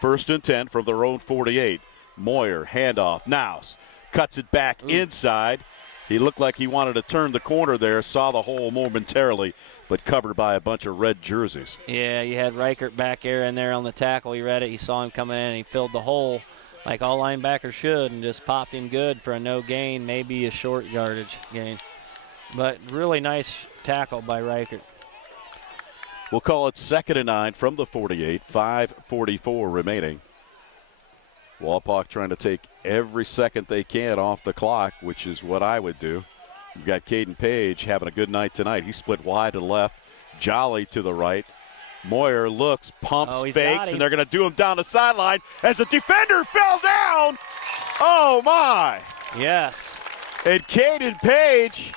1st and 10 from their own 48. Moyer, handoff. Naus cuts it back inside. He looked like he wanted to turn the corner there, saw the hole momentarily, but covered by a bunch of red jerseys. Yeah, you had Reichert back there in there on the tackle. He read it. He saw him coming in, and he filled the hole like all linebackers should and just popped him good for a no gain, maybe a short yardage gain. But really nice tackle by Reichert. We'll call it 2nd and 9 from the 48, 5:44 remaining. Wapak trying to take every second they can off the clock, which is what I would do. You've got Caden Page having a good night tonight. He split wide to the left, Jolly to the right. Moyer looks, pumps, fakes, and they're going to do him down the sideline as the defender fell down. Oh, my. Yes. And Caden Page,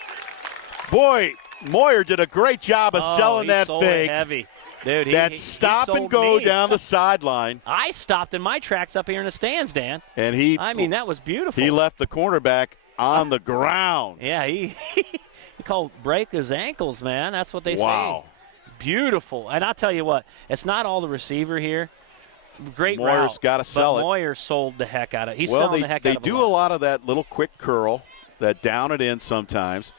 boy, Moyer did a great job of selling that fake. Heavy. Dude, that stop and go down the sideline. I stopped in my tracks up here in the stands, Dan. And that was beautiful. He left the cornerback on the ground. Yeah, he called break his ankles, man. That's what they say. Wow. Beautiful. And I'll tell you what, it's not all the receiver here. Great route. Moyer's got to sell it. Moyer sold the heck out of it. He's selling the heck out of it. They do a lot of that little quick curl, that down it in sometimes.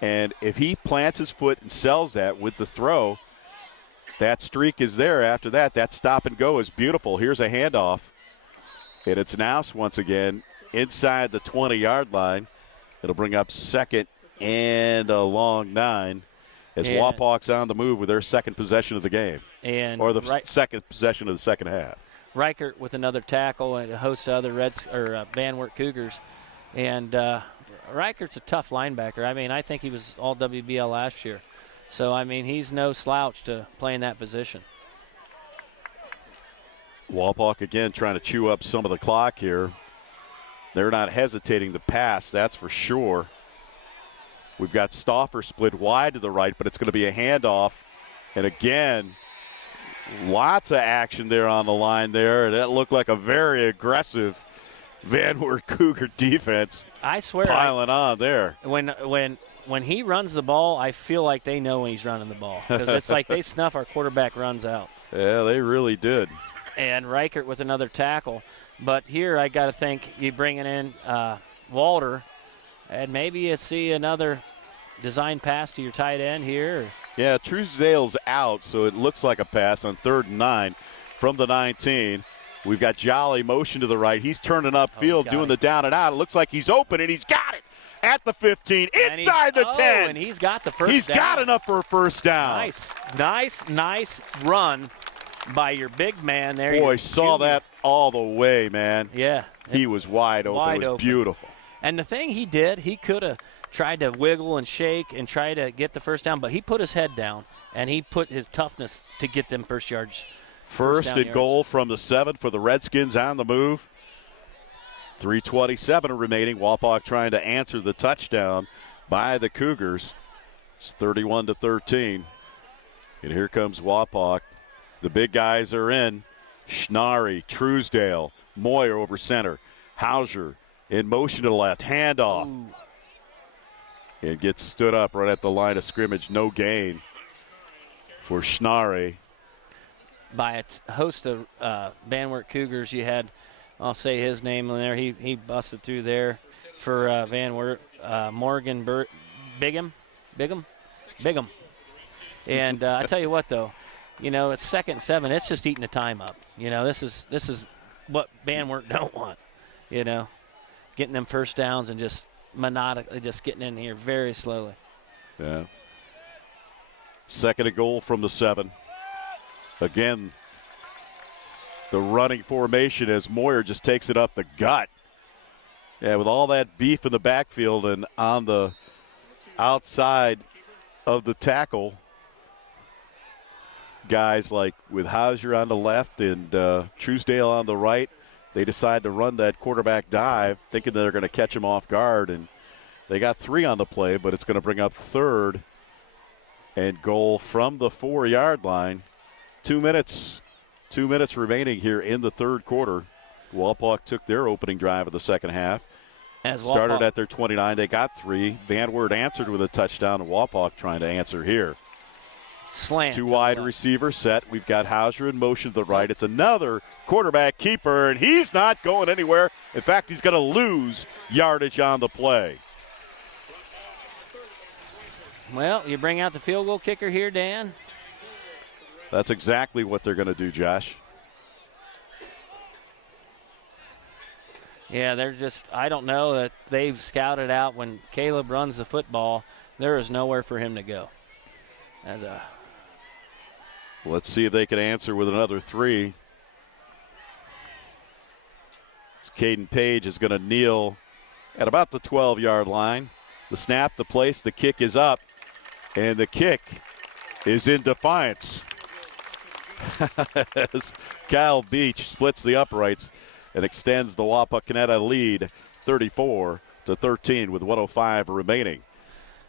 And if he plants his foot and sells that with the throw, that streak is there after that. That stop and go is beautiful. Here's a handoff. And it's Naus once again inside the 20-yard line. It'll bring up 2nd and a long 9 as Wapak's on the move with their second possession of the game. Or the second possession of the second half. Reichert with another tackle and a host of other Van Wert Cougars. And Reichert's a tough linebacker. I mean, I think he was all WBL last year. So, I mean, he's no slouch to play in that position. Wapak again trying to chew up some of the clock here. They're not hesitating to pass, that's for sure. We've got Stauffer split wide to the right, but it's going to be a handoff. And again, lots of action there on the line there. And that looked like a very aggressive Van Wert Cougar defense. I swear. Piling on there. When he runs the ball, I feel like they know when he's running the ball. Because it's like they snuff our quarterback runs out. Yeah, they really did. And Reichert with another tackle. But here I got to think you bringing in Walter, and maybe you see another design pass to your tight end here. Yeah, Truesdale's out, so it looks like a pass on 3rd and 9 from the 19. We've got Jolly motion to the right. He's turning upfield, doing the down and out. It looks like he's open, and he's got it at the 15, inside the 10. And he's got the first down. He's got enough for a first down. Nice run by your big man there. Boy, saw that all the way, man. Yeah. He was wide open. It was beautiful. And the thing he did, he could have tried to wiggle and shake and try to get the first down, but he put his head down, and he put his toughness to get them first yards. First and goal from the 7 for the Redskins on the move. 3:27 remaining. Wapak trying to answer the touchdown by the Cougars. It's 31-13. And here comes Wapak. The big guys are in. Schnarry, Truesdale, Moyer over center. Hauser in motion to the left. Handoff. Ooh. And gets stood up right at the line of scrimmage. No gain for Schnarry. By a host of Van Wert Cougars, you had, I'll say his name in there. He busted through there for Van Wert. Morgan Bigham. And I tell you what, though, you know, it's 2nd and 7. It's just eating the time up. You know, this is what Van Wert don't want. You know, getting them first downs and just methodically just getting in here very slowly. Yeah. 2nd and goal from the 7. Again, the running formation as Moyer just takes it up the gut. Yeah, with all that beef in the backfield and on the outside of the tackle, guys like with Hauser on the left and Truesdale on the right, they decide to run that quarterback dive thinking they're going to catch him off guard, and they got 3 on the play, but it's going to bring up 3rd and goal from the 4-yard line. 2 minutes remaining here in the 3rd quarter. Wapak took their opening drive of the second half. Started at their 29. They got 3. Van Wert answered with a touchdown. Wapak trying to answer here. Slant. 2 wide receiver set. We've got Hauser in motion to the right. It's another quarterback keeper, and he's not going anywhere. In fact, he's going to lose yardage on the play. Well, you bring out the field goal kicker here, Dan. That's exactly what they're going to do, Josh. Yeah, they're just, I don't know that they've scouted out when Caleb runs the football, there is nowhere for him to go. Let's see if they can answer with another 3. Caden Page is going to kneel at about the 12-yard line. The snap, the place, the kick is up, and the kick is in defiance. As Kyle Beach splits the uprights and extends the Wapakoneta lead 34-13 with 1:05 remaining.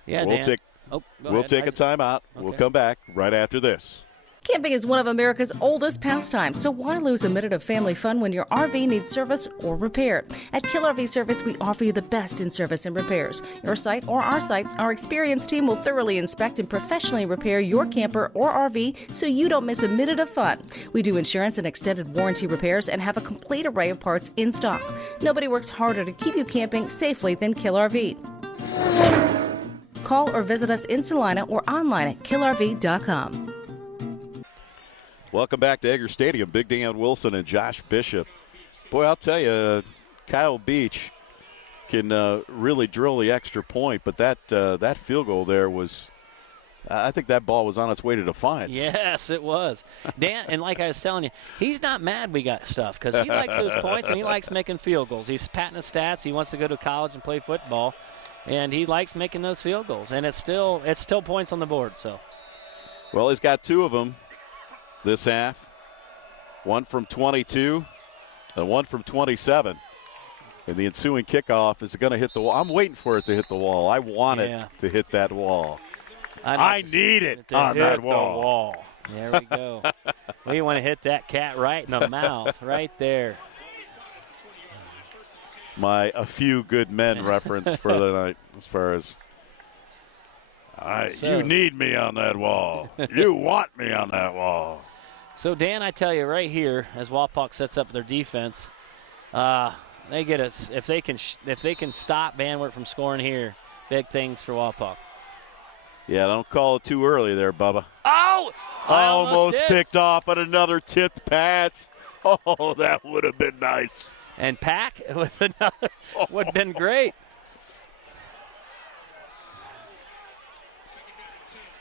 Yeah, we'll Dan. take a timeout. Okay. We'll come back right after this. Camping is one of America's oldest pastimes, so why lose a minute of family fun when your RV needs service or repair? At Kill RV Service, we offer you the best in service and repairs. Your site or our site, our experienced team will thoroughly inspect and professionally repair your camper or RV so you don't miss a minute of fun. We do insurance and extended warranty repairs and have a complete array of parts in stock. Nobody works harder to keep you camping safely than Kill RV. Call or visit us in Salina or online at killrv.com. Welcome back to Egger Stadium. Big Dan Wilson and Josh Bishop. Boy, I'll tell you, Kyle Beach can really drill the extra point, but that field goal there was, I think that ball was on its way to defiance. Yes, it was. Dan, and like I was telling you, he's not mad we got stuff because he likes those points and he likes making field goals. He's patting his stats. He wants to go to college and play football, and he likes making those field goals. And it's still points on the board. So, well, he's got 2 of them this half. 1 from 22 and 1 from 27. And the ensuing kickoff is going to hit the wall. I'm waiting for it to hit the wall. I want it to hit that wall. I need it on that wall. There we go. We want to hit that cat right in the mouth, right there. My A Few Good Men reference for the night as far as you need me on that wall. You want me on that wall. So, Dan, I tell you right here, as Wapak sets up their defense, they get if they can stop Van Wert from scoring here, big things for Wapak. Yeah, don't call it too early there, Bubba. Oh! Almost picked off on another tipped pass. Oh, that would have been nice. And Pack with another would have been great.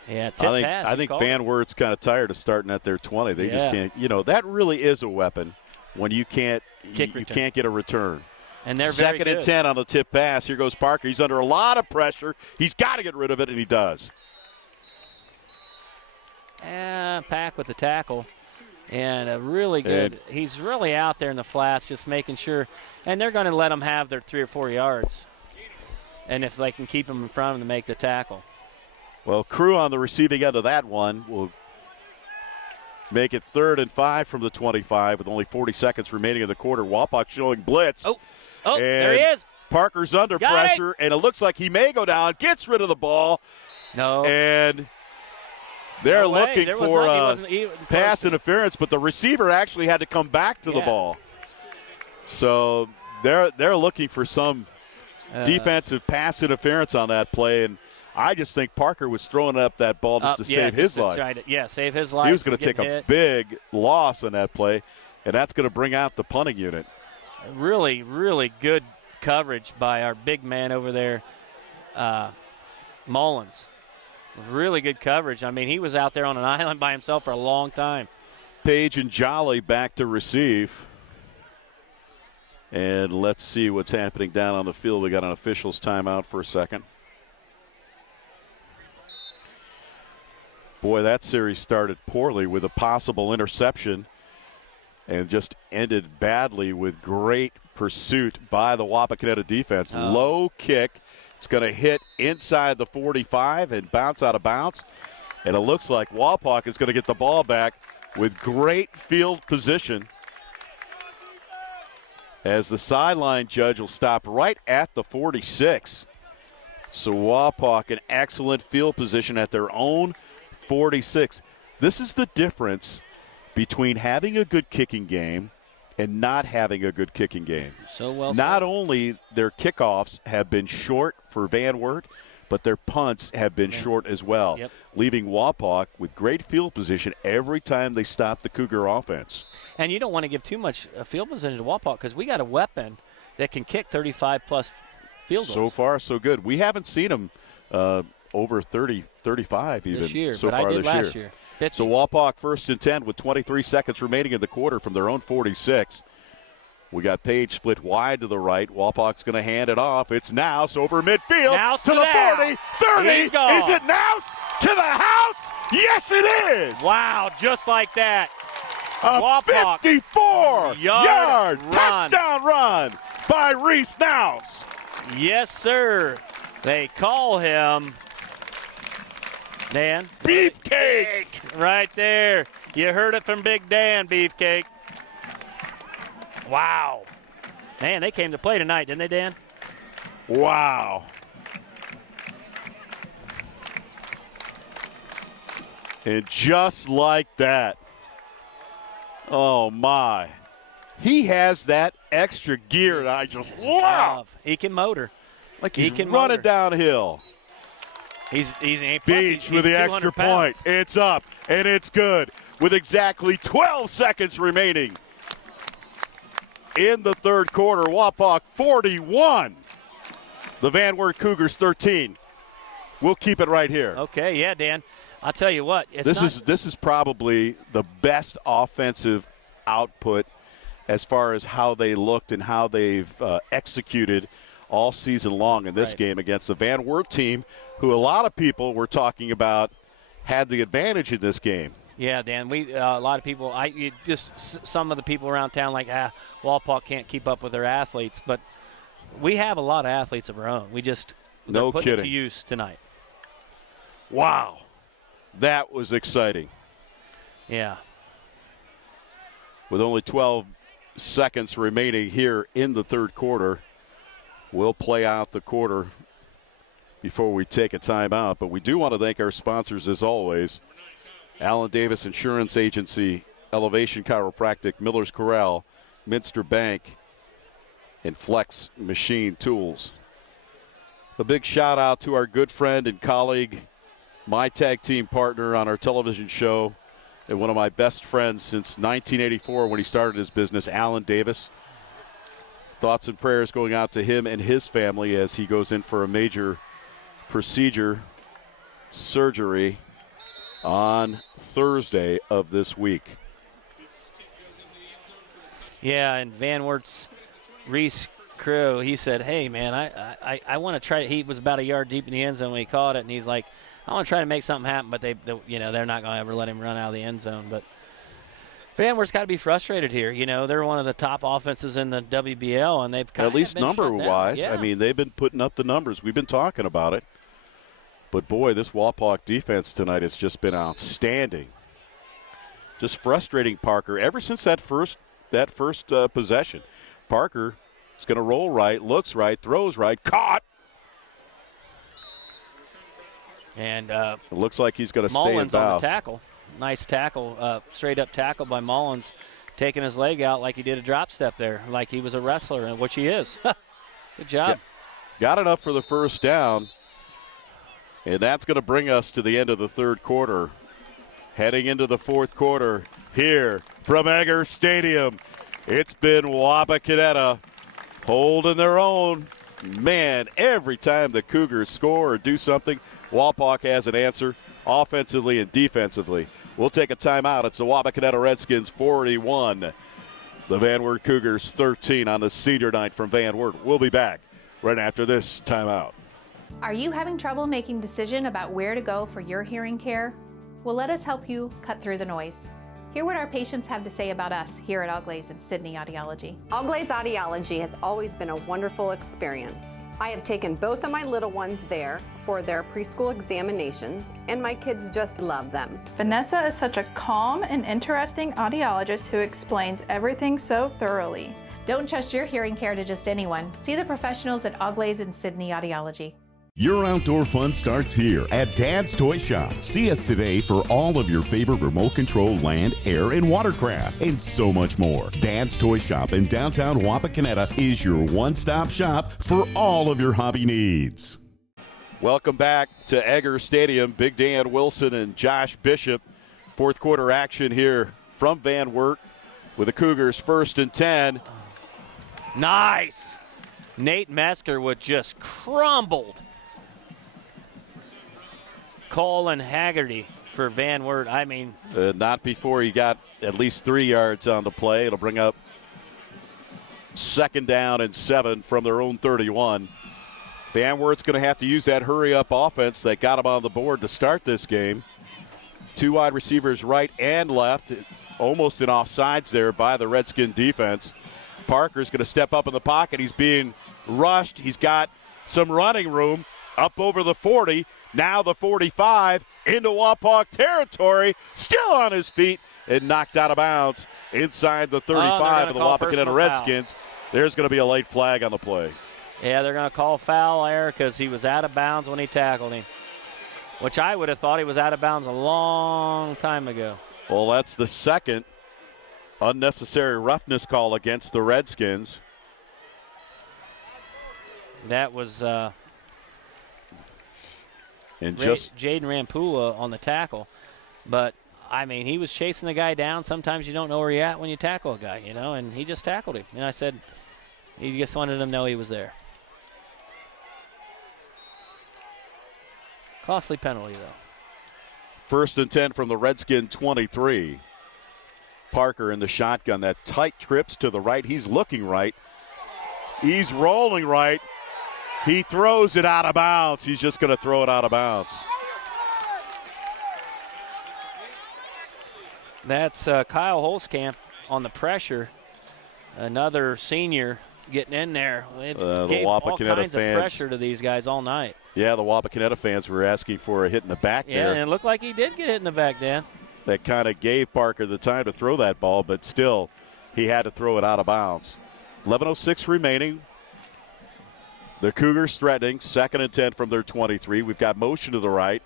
Yeah, I think Van Wert's kind of tired of starting at their 20. They just can't. That really is a weapon when you can't get a return. And they're second very and 10 on the tip pass. Here goes Parker. He's under a lot of pressure. He's got to get rid of it, and he does. Pack with the tackle. And a really good. He's really out there in the flats, just making sure. And they're going to let them have their 3 or 4 yards. And if they can keep them in front of them to make the tackle. Well, Crew on the receiving end of that one will make it 3rd and 5 from the 25 with only 40 seconds remaining in the quarter. Wapak showing blitz. Oh, there he is. Parker's under pressure, and it looks like he may go down. Gets rid of the ball. No. And they're looking for pass interference, but the receiver actually had to come back to the ball. So they're looking for some defensive pass interference on that play, and I just think Parker was throwing up that ball just to save his life. Save his life. He was going to take a big loss on that play, and that's going to bring out the punting unit. Really, really good coverage by our big man over there, Mullins. Really good coverage. I mean, he was out there on an island by himself for a long time. Page and Jolly back to receive. And let's see what's happening down on the field. We got an official's timeout for a second. Boy, that series started poorly with a possible interception and just ended badly with great pursuit by the Wapakoneta defense. Low kick. It's going to hit inside the 45 and bounce out of bounds. And it looks like Wapak is going to get the ball back with great field position, as the sideline judge will stop right at the 46. So Wapak in excellent field position at their own 46. This is the difference between having a good kicking game and not having a good kicking game. So well Not said. only their kickoffs have been short for Van Wert, but their punts have been short as well, leaving Wapak with great field position every time they stop the Cougar offense. And you don't want to give too much field position to Wapak because we got a weapon that can kick 35-plus field goals. So far, so good. We haven't seen them over 30, 35 even this year, so but far I did this last year. year. 50. So Wapak 1st and 10 with 23 seconds remaining in the quarter from their own 46. We got Page split wide to the right. Wapak's going to hand it off. It's Nouse over midfield Nouse to the 40, 30. He's gone. Is it Nouse to the house? Yes, it is. Wow, just like that. A Wapak 54-yard run. touchdown run by Reese Nouse. Yes, sir. They call him, Dan, Beefcake. Right there. You heard it from Big Dan, Beefcake. Wow. Man, they came to play tonight, didn't they, Dan? Wow. And just like that, oh my, he has that extra gear that I just love. He can motor. Like he's can running motor. downhill. He's Beach with the extra point. It's up, and it's good with exactly 12 seconds remaining in the third quarter. Wapak 41. The Van Wert Cougars 13. We'll keep it right here. Okay, yeah, Dan. I'll tell you what. This is probably the best offensive output as far as how they looked and how they've executed all season long in this game against the Van Wert team, who a lot of people were talking about had the advantage in this game. Yeah, Dan. A lot of people. Some of the people around town Wapak can't keep up with their athletes, but we have a lot of athletes of our own. We just no put kidding it to use tonight. Wow, that was exciting. Yeah. With only 12 seconds remaining here in the third quarter, we'll play out the quarter before we take a timeout. But we do want to thank our sponsors as always. Allen Davis Insurance Agency, Elevation Chiropractic, Miller's Corral, Minster Bank, and Flex Machine Tools. A big shout out to our good friend and colleague, my tag team partner on our television show, and one of my best friends since 1984 when he started his business, Allen Davis. Thoughts and prayers going out to him and his family as he goes in for a major procedure, surgery, on Thursday of this week. Yeah, and Van Wert's Reese Crew, he said, hey, man, I want to try. He was about a yard deep in the end zone when he caught it, and he's like, I want to try to make something happen, but they're not going to ever let him run out of the end zone. But Van Wert's got to be frustrated here. They're one of the top offenses in the WBL, and they've kind at least number-wise. Yeah. I mean, they've been putting up the numbers. We've been talking about it. But, boy, this Wapak defense tonight has just been outstanding. Just frustrating Parker. Ever since that first possession, Parker is going to roll right, looks right, throws right, caught. And it looks like he's going to stay in Mullins bounds. on the tackle. Nice tackle, straight-up tackle by Mullins, taking his leg out like he did a drop step there, like he was a wrestler, which he is. Good job. Got enough for the first down. And that's going to bring us to the end of the third quarter. Heading into the fourth quarter here from Egger Stadium. It's been Wapakoneta holding their own man, every time the Cougars score or do something, Wapak has an answer offensively and defensively. We'll take a timeout. It's the Wapakoneta Redskins 41. The Van Wert Cougars 13 on the senior night from Van Wert. We'll be back right after this timeout. Are you having trouble making a decision about where to go for your hearing care? Well, let us help you cut through the noise. Hear what our patients have to say about us here at Auglaize and Sydney Audiology. Auglaize Audiology has always been a wonderful experience. I have taken both of my little ones there for their preschool examinations, and my kids just love them. Vanessa is such a calm and interesting audiologist who explains everything so thoroughly. Don't trust your hearing care to just anyone. See the professionals at Auglaize and Sydney Audiology. Your outdoor fun starts here at Dad's Toy Shop. See us today for all of your favorite remote control land, air, and watercraft, and so much more. Dad's Toy Shop in downtown Wapakoneta is your one-stop shop for all of your hobby needs. Welcome back to Egger Stadium. Big Dan Wilson and Josh Bishop. Fourth quarter action here from Van Wert with the Cougars 1st and 10. Nice. Nate Meskerwood just crumbled Colin Haggerty for Van Wert. I mean, not before he got at least 3 yards on the play. It'll bring up 2nd down and 7 from their own 31. Van Wert's going to have to use that hurry-up offense that got them on the board to start this game. 2 wide receivers right and left, almost in offsides there by the Redskin defense. Parker's going to step up in the pocket. He's being rushed. He's got some running room up over the 40. Now the 45 into Wapak territory, still on his feet and knocked out of bounds inside the 35 of the Wapakoneta Redskins. There's going to be a late flag on the play. Yeah, they're going to call foul there because he was out of bounds when he tackled him, which I would have thought he was out of bounds a long time ago. Well, that's the second unnecessary roughness call against the Redskins. That was Jaden Rampula on the tackle. But, I mean, he was chasing the guy down. Sometimes you don't know where you're at when you tackle a guy, and he just tackled him. And I said he just wanted him to know he was there. Costly penalty, though. 1st and 10 from the Redskin 23. Parker in the shotgun. That tight trips to the right. He's looking right. He's rolling right. He throws it out of bounds. He's just going to throw it out of bounds. That's Kyle Holzkamp on the pressure. Another senior getting in there. It gave all kinds of pressure to these guys all night. Yeah, the Wapakoneta fans were asking for a hit in the back there. Yeah, and it looked like he did get hit in the back, Dan. That kind of gave Parker the time to throw that ball, but still he had to throw it out of bounds. 11:06 remaining. The Cougars threatening, 2nd and 10 from their 23. We've got motion to the right.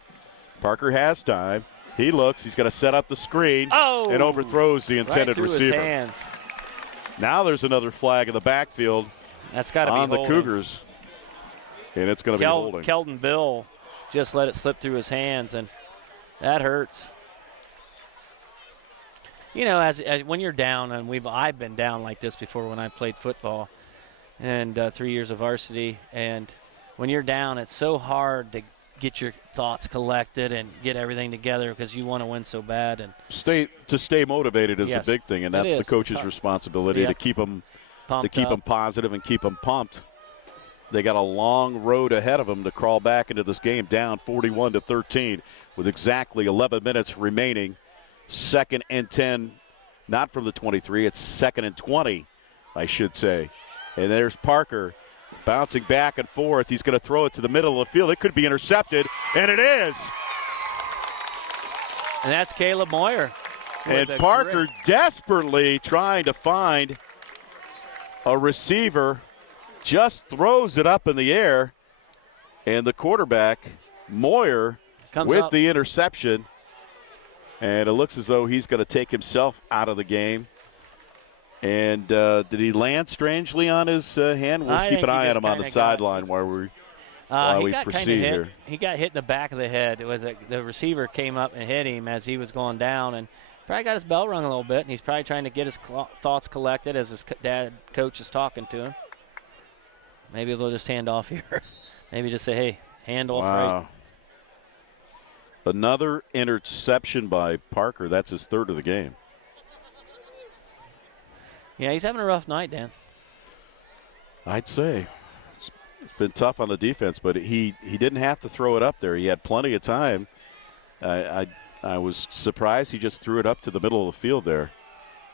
Parker has time. He looks. He's going to set up the screen and overthrows the intended receiver. His hands. Now there's another flag in the backfield. That's got to be on the Cougars, and it's going to be holding. Keldon Bill just let it slip through his hands, and that hurts. As when you're down, and I've been down like this before when I played football. And 3 years of varsity, and when you're down, it's so hard to get your thoughts collected and get everything together because you want to win so bad. And stay motivated is a big thing, and that's the coach's responsibility to keep them positive and keep them pumped. They got a long road ahead of them to crawl back into this game, down 41-13 with exactly 11 minutes remaining. 2nd and 10, not from the 23. It's 2nd and 20, I should say. And there's Parker bouncing back and forth. He's going to throw it to the middle of the field. It could be intercepted, and it is. And that's Caleb Moyer. And Parker desperately trying to find a receiver, just throws it up in the air. And the quarterback, Moyer, with the interception. And it looks as though he's going to take himself out of the game. And did he land strangely on his hand? We'll keep an eye on him on the sideline while we proceed here. He got hit in the back of the head. It was the receiver came up and hit him as he was going down, and probably got his bell rung a little bit, and he's probably trying to get his thoughts collected as his coach is talking to him. Maybe they'll just hand off here. Maybe just say, hey, hand off right. Another interception by Parker. That's his third of the game. Yeah, he's having a rough night, Dan. I'd say. It's been tough on the defense, but he didn't have to throw it up there. He had plenty of time. I was surprised he just threw it up to the middle of the field there.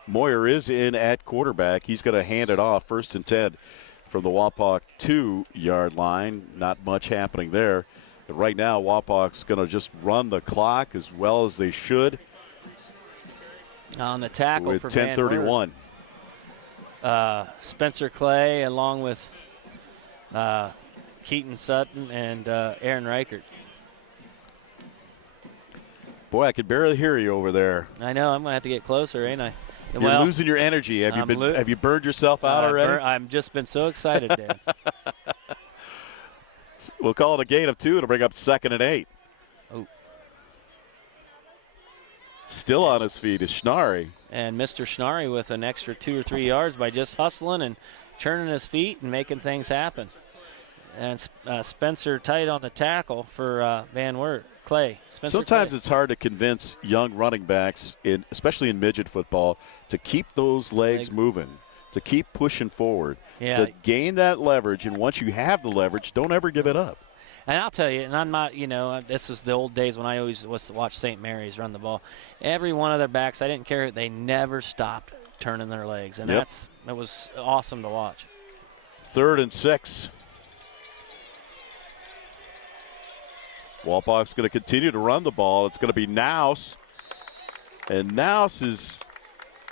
Moyer is in at quarterback. He's going to hand it off, 1st and 10 from the Wapak 2-yard line. Not much happening there. But right now, Wapak's going to just run the clock as well as they should. On the tackle with for 10:31. Spencer Clay along with Keaton Sutton and Aaron Reichert. Boy, I could barely hear you over there. I know. I'm going to have to get closer, ain't I? You're losing your energy. Have you burned yourself out already? I've just been so excited, Dan. We'll call it a gain of 2 to bring up 2nd and 8. Oh. Still on his feet is Schnarry. And Mr. Schnarry with an extra 2 or 3 yards by just hustling and turning his feet and making things happen. And Spencer tight on the tackle for Van Wert. Clay. Sometimes Clay. It's hard to convince young running backs, especially in midget football, to keep those legs moving, to keep pushing forward, to gain that leverage. And once you have the leverage, don't ever give it up. And I'll tell you, and I'm not, this is the old days when I always was to watch St. Mary's run the ball. Every one of their backs, I didn't care, they never stopped turning their legs. And it was awesome to watch. 3rd and 6. Wapak's going to continue to run the ball. It's going to be Naus. And Naus is...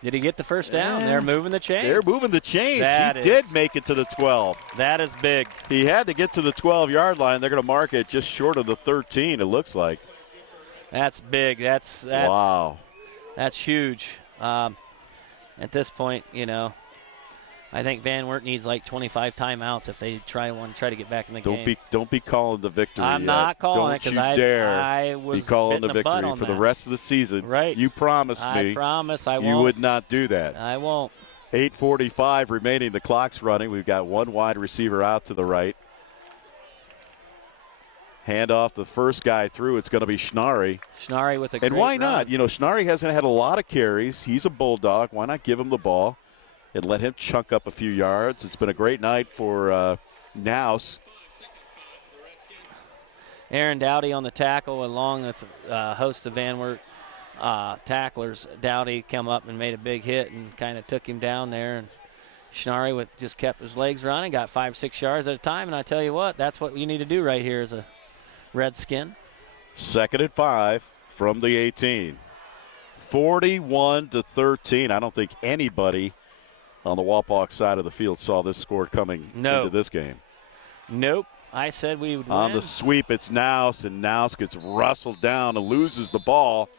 Did he get the first down? They're moving the chains. They're moving the chains. He did make it to the 12. That is big. He had to get to the 12-yard line. They're going to mark it just short of the 13, it looks like. That's big. That's wow. That's huge. At this point, I think Van Wert needs like 25 timeouts if they try to get back in the game. Don't be calling the victory. I'm not calling it because I was be calling the victory for the rest of the season. Right. You promised me. I promise I won't. You would not do that. I won't. 8:45 remaining. The clock's running. We've got one wide receiver out to the right. Hand off the first guy through. It's going to be Schnarry. Schnarry with a great And why run. not? Schnarry hasn't had a lot of carries. He's a bulldog. Why not give him the ball and let him chunk up a few yards? It's been a great night for Naus. Aaron Dowdy on the tackle along with a host of Van Wert tacklers. Dowdy come up and made a big hit and kind of took him down there. And Schnarry just kept his legs running, got 5-6 yards at a time. And I tell you what, that's what you need to do right here as a Redskin. 2nd and 5 from the 18. 41-13. I don't think anybody on the Wapak side of the field saw this score coming into this game. Nope. I said we would On win. the sweep, it's Naus, and Naus gets rustled down and loses the ball.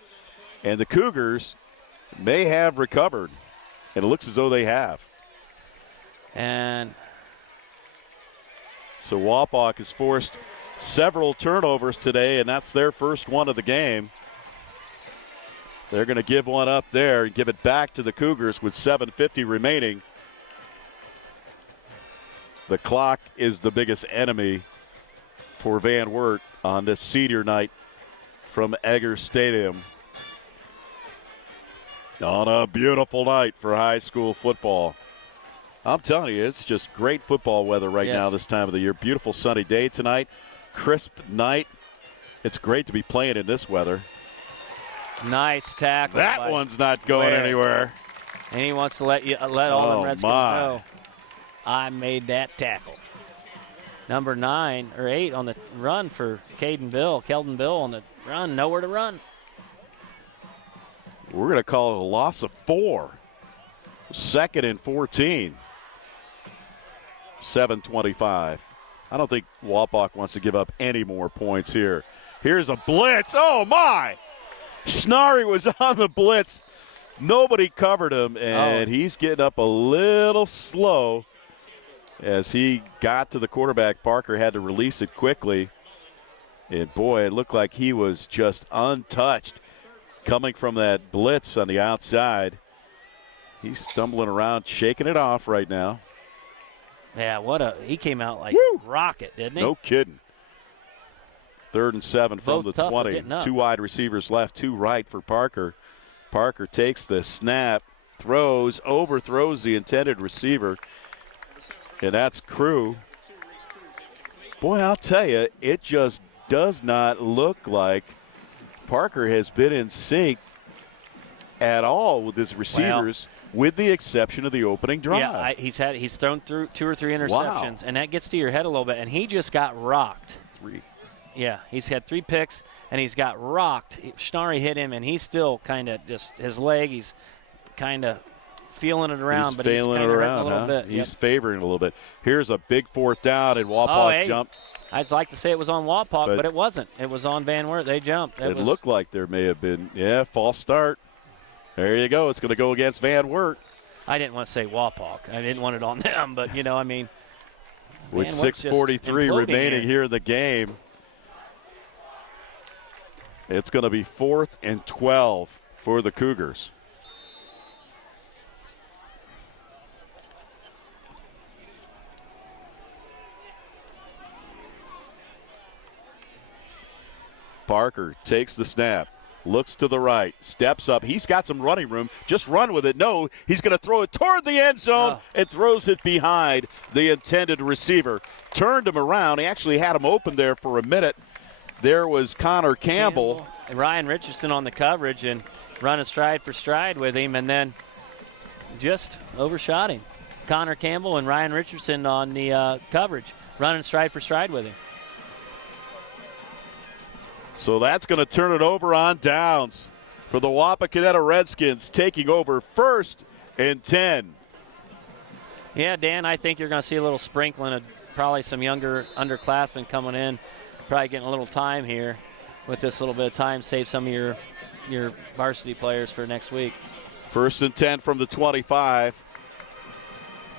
And the Cougars may have recovered, and it looks as though they have. And so Wapak has forced several turnovers today, and that's their first one of the game. They're going to give one up there and give it back to the Cougars with 7:50 remaining. The clock is the biggest enemy for Van Wert on this senior night from Egger Stadium. On a beautiful night for high school football. I'm telling you, it's just great football weather right now this time of the year. Beautiful sunny day tonight. Crisp night. It's great to be playing in this weather. Nice tackle. That one's not going anywhere. And he wants to let all them Redskins know. I made that tackle. Number 9 or 8 on the run for Keldon Bill on the run. Nowhere to run. We're going to call it a loss of 4. 2nd and 14. 7:25. I don't think Wapak wants to give up any more points here. Here's a blitz. Oh, my. Schnarry was on the blitz. Nobody covered him, and he's getting up a little slow as he got to the quarterback. Parker had to release it quickly. And, boy, it looked like he was just untouched coming from that blitz on the outside. He's stumbling around, shaking it off right now. Yeah, he came out like rocket, didn't he? No kidding. 3rd and 7 from Both the tough for 20. getting up. 2 wide receivers left, 2 right for Parker. Parker takes the snap, overthrows the intended receiver, and that's Crew. Boy, I'll tell you, it just does not look like Parker has been in sync at all with his receivers, with the exception of the opening drive. Yeah, he's thrown through 2 or 3 interceptions, and that gets to your head a little bit. And he just got rocked. 3. Yeah, he's had 3 picks, and he's got rocked. Schnarry hit him, and he's still kind of just his leg. He's kind of feeling it around, but he's kind of hurting a little bit. He's favoring it a little bit. Here's a big 4th down, and Wapak jumped. I'd like to say it was on Wapak, but it wasn't. It was on Van Wert. They jumped. It looked like there may have been, false start. There you go. It's going to go against Van Wert. I didn't want to say Wapak. I didn't want it on them, but, with 6:43 remaining here in the game, it's going to be 4th and 12 for the Cougars. Parker takes the snap, looks to the right, steps up. He's got some running room. Just run with it. No, he's going to throw it toward the end zone and throws it behind the intended receiver. Turned him around. He actually had him open there for a minute. There was Connor Campbell. And Ryan Richardson on the coverage and running stride for stride with him, and then just overshot him. Connor Campbell and Ryan Richardson on the coverage, running stride for stride with him. So that's going to turn it over on downs for the Wapakoneta Redskins, taking over 1st and 10. Yeah, Dan, I think you're going to see a little sprinkling of probably some younger underclassmen coming in, probably getting a little time here with this little bit of time, save some of your varsity players for next week. 1st and 10 from the 25.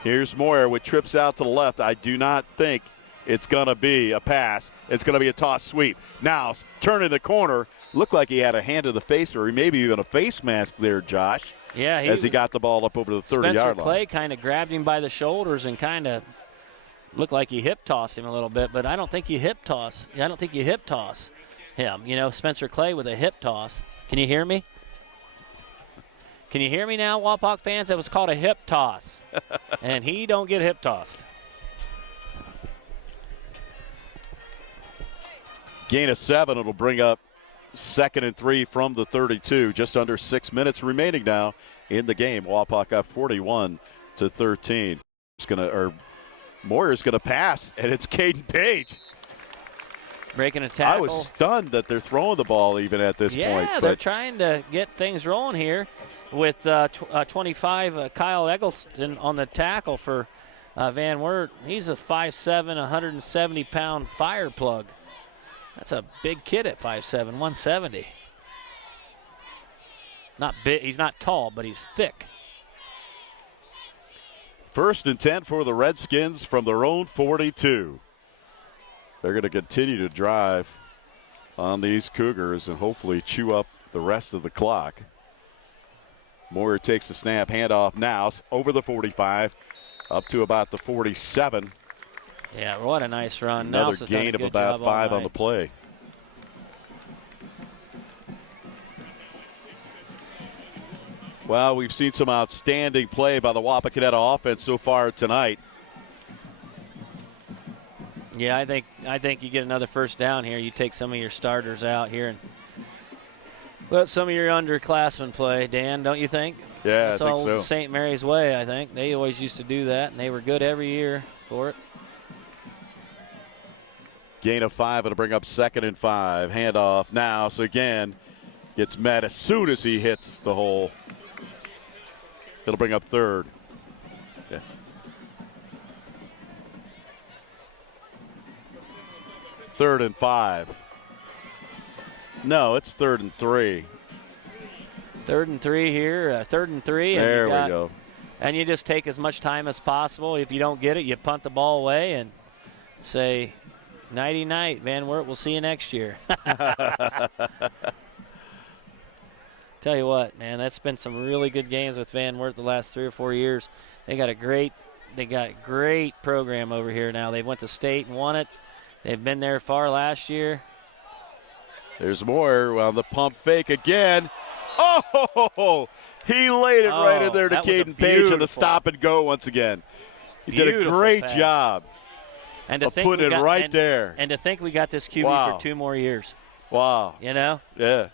Here's Moyer with trips out to the left. I do not think it's going to be a pass. It's going to be a toss sweep. Now, turning the corner. Looked like he had a hand to the face, or maybe even a face mask there, Josh. Yeah, as he got the ball up over the 30-yard line. Spencer Clay kind of grabbed him by the shoulders and kind of looked like he hip tossed him a little bit, but I don't think you hip toss. I don't think you hip toss him. Spencer Clay with a hip toss. Can you hear me? Can you hear me now, Wapak fans? That was called a hip toss, and he don't get hip tossed. Gain of 7. It'll bring up 2nd and 3 from the 32. Just under 6 minutes remaining now in the game. Wapak up 41-13. Moyer's going to pass, and it's Caden Page. Breaking a tackle. I was stunned that they're throwing the ball even at this point. Yeah, they're trying to get things rolling here with 25 Kyle Eggleston on the tackle for Van Wert. He's a 5'7", 170-pound fire plug. That's a big kid at 5'7", 170. Not big. He's not tall, but he's thick. 1st and 10 for the Redskins from their own 42. They're going to continue to drive on these Cougars and hopefully chew up the rest of the clock. Moyer takes the snap, handoff now over the 45, up to about the 47. Yeah, what a nice run. Another gain of about 5 on the play. Well, we've seen some outstanding play by the Wapakoneta offense so far tonight. Yeah, I think you get another 1st down here. You take some of your starters out here and let some of your underclassmen play, Dan, don't you think? Yeah, That's I think so. St. Mary's way, I think. They always used to do that, and they were good every year for it. Gain of 5. It'll bring up 2nd and 5. Handoff now. So again, gets met as soon as he hits the hole. It'll bring up 3rd. Yeah. Third and 5. No, it's 3rd and 3. 3rd and 3 here. 3rd and 3. There we go. And you just take as much time as possible. If you don't get it, you punt the ball away and say, nighty-night, Van Wert. We'll see you next year. Tell you what, man, that's been some really good games with Van Wert the last 3 or 4 years. They got a great they got great program over here now. They went to state and won it. They've been there far last year. There's more on the pump fake again. Oh, he laid it right in there to Caden Page on the stop and go once again. He did a great job of putting it right there. And to think we got this QB for 2 more years. Wow. You know? Yeah.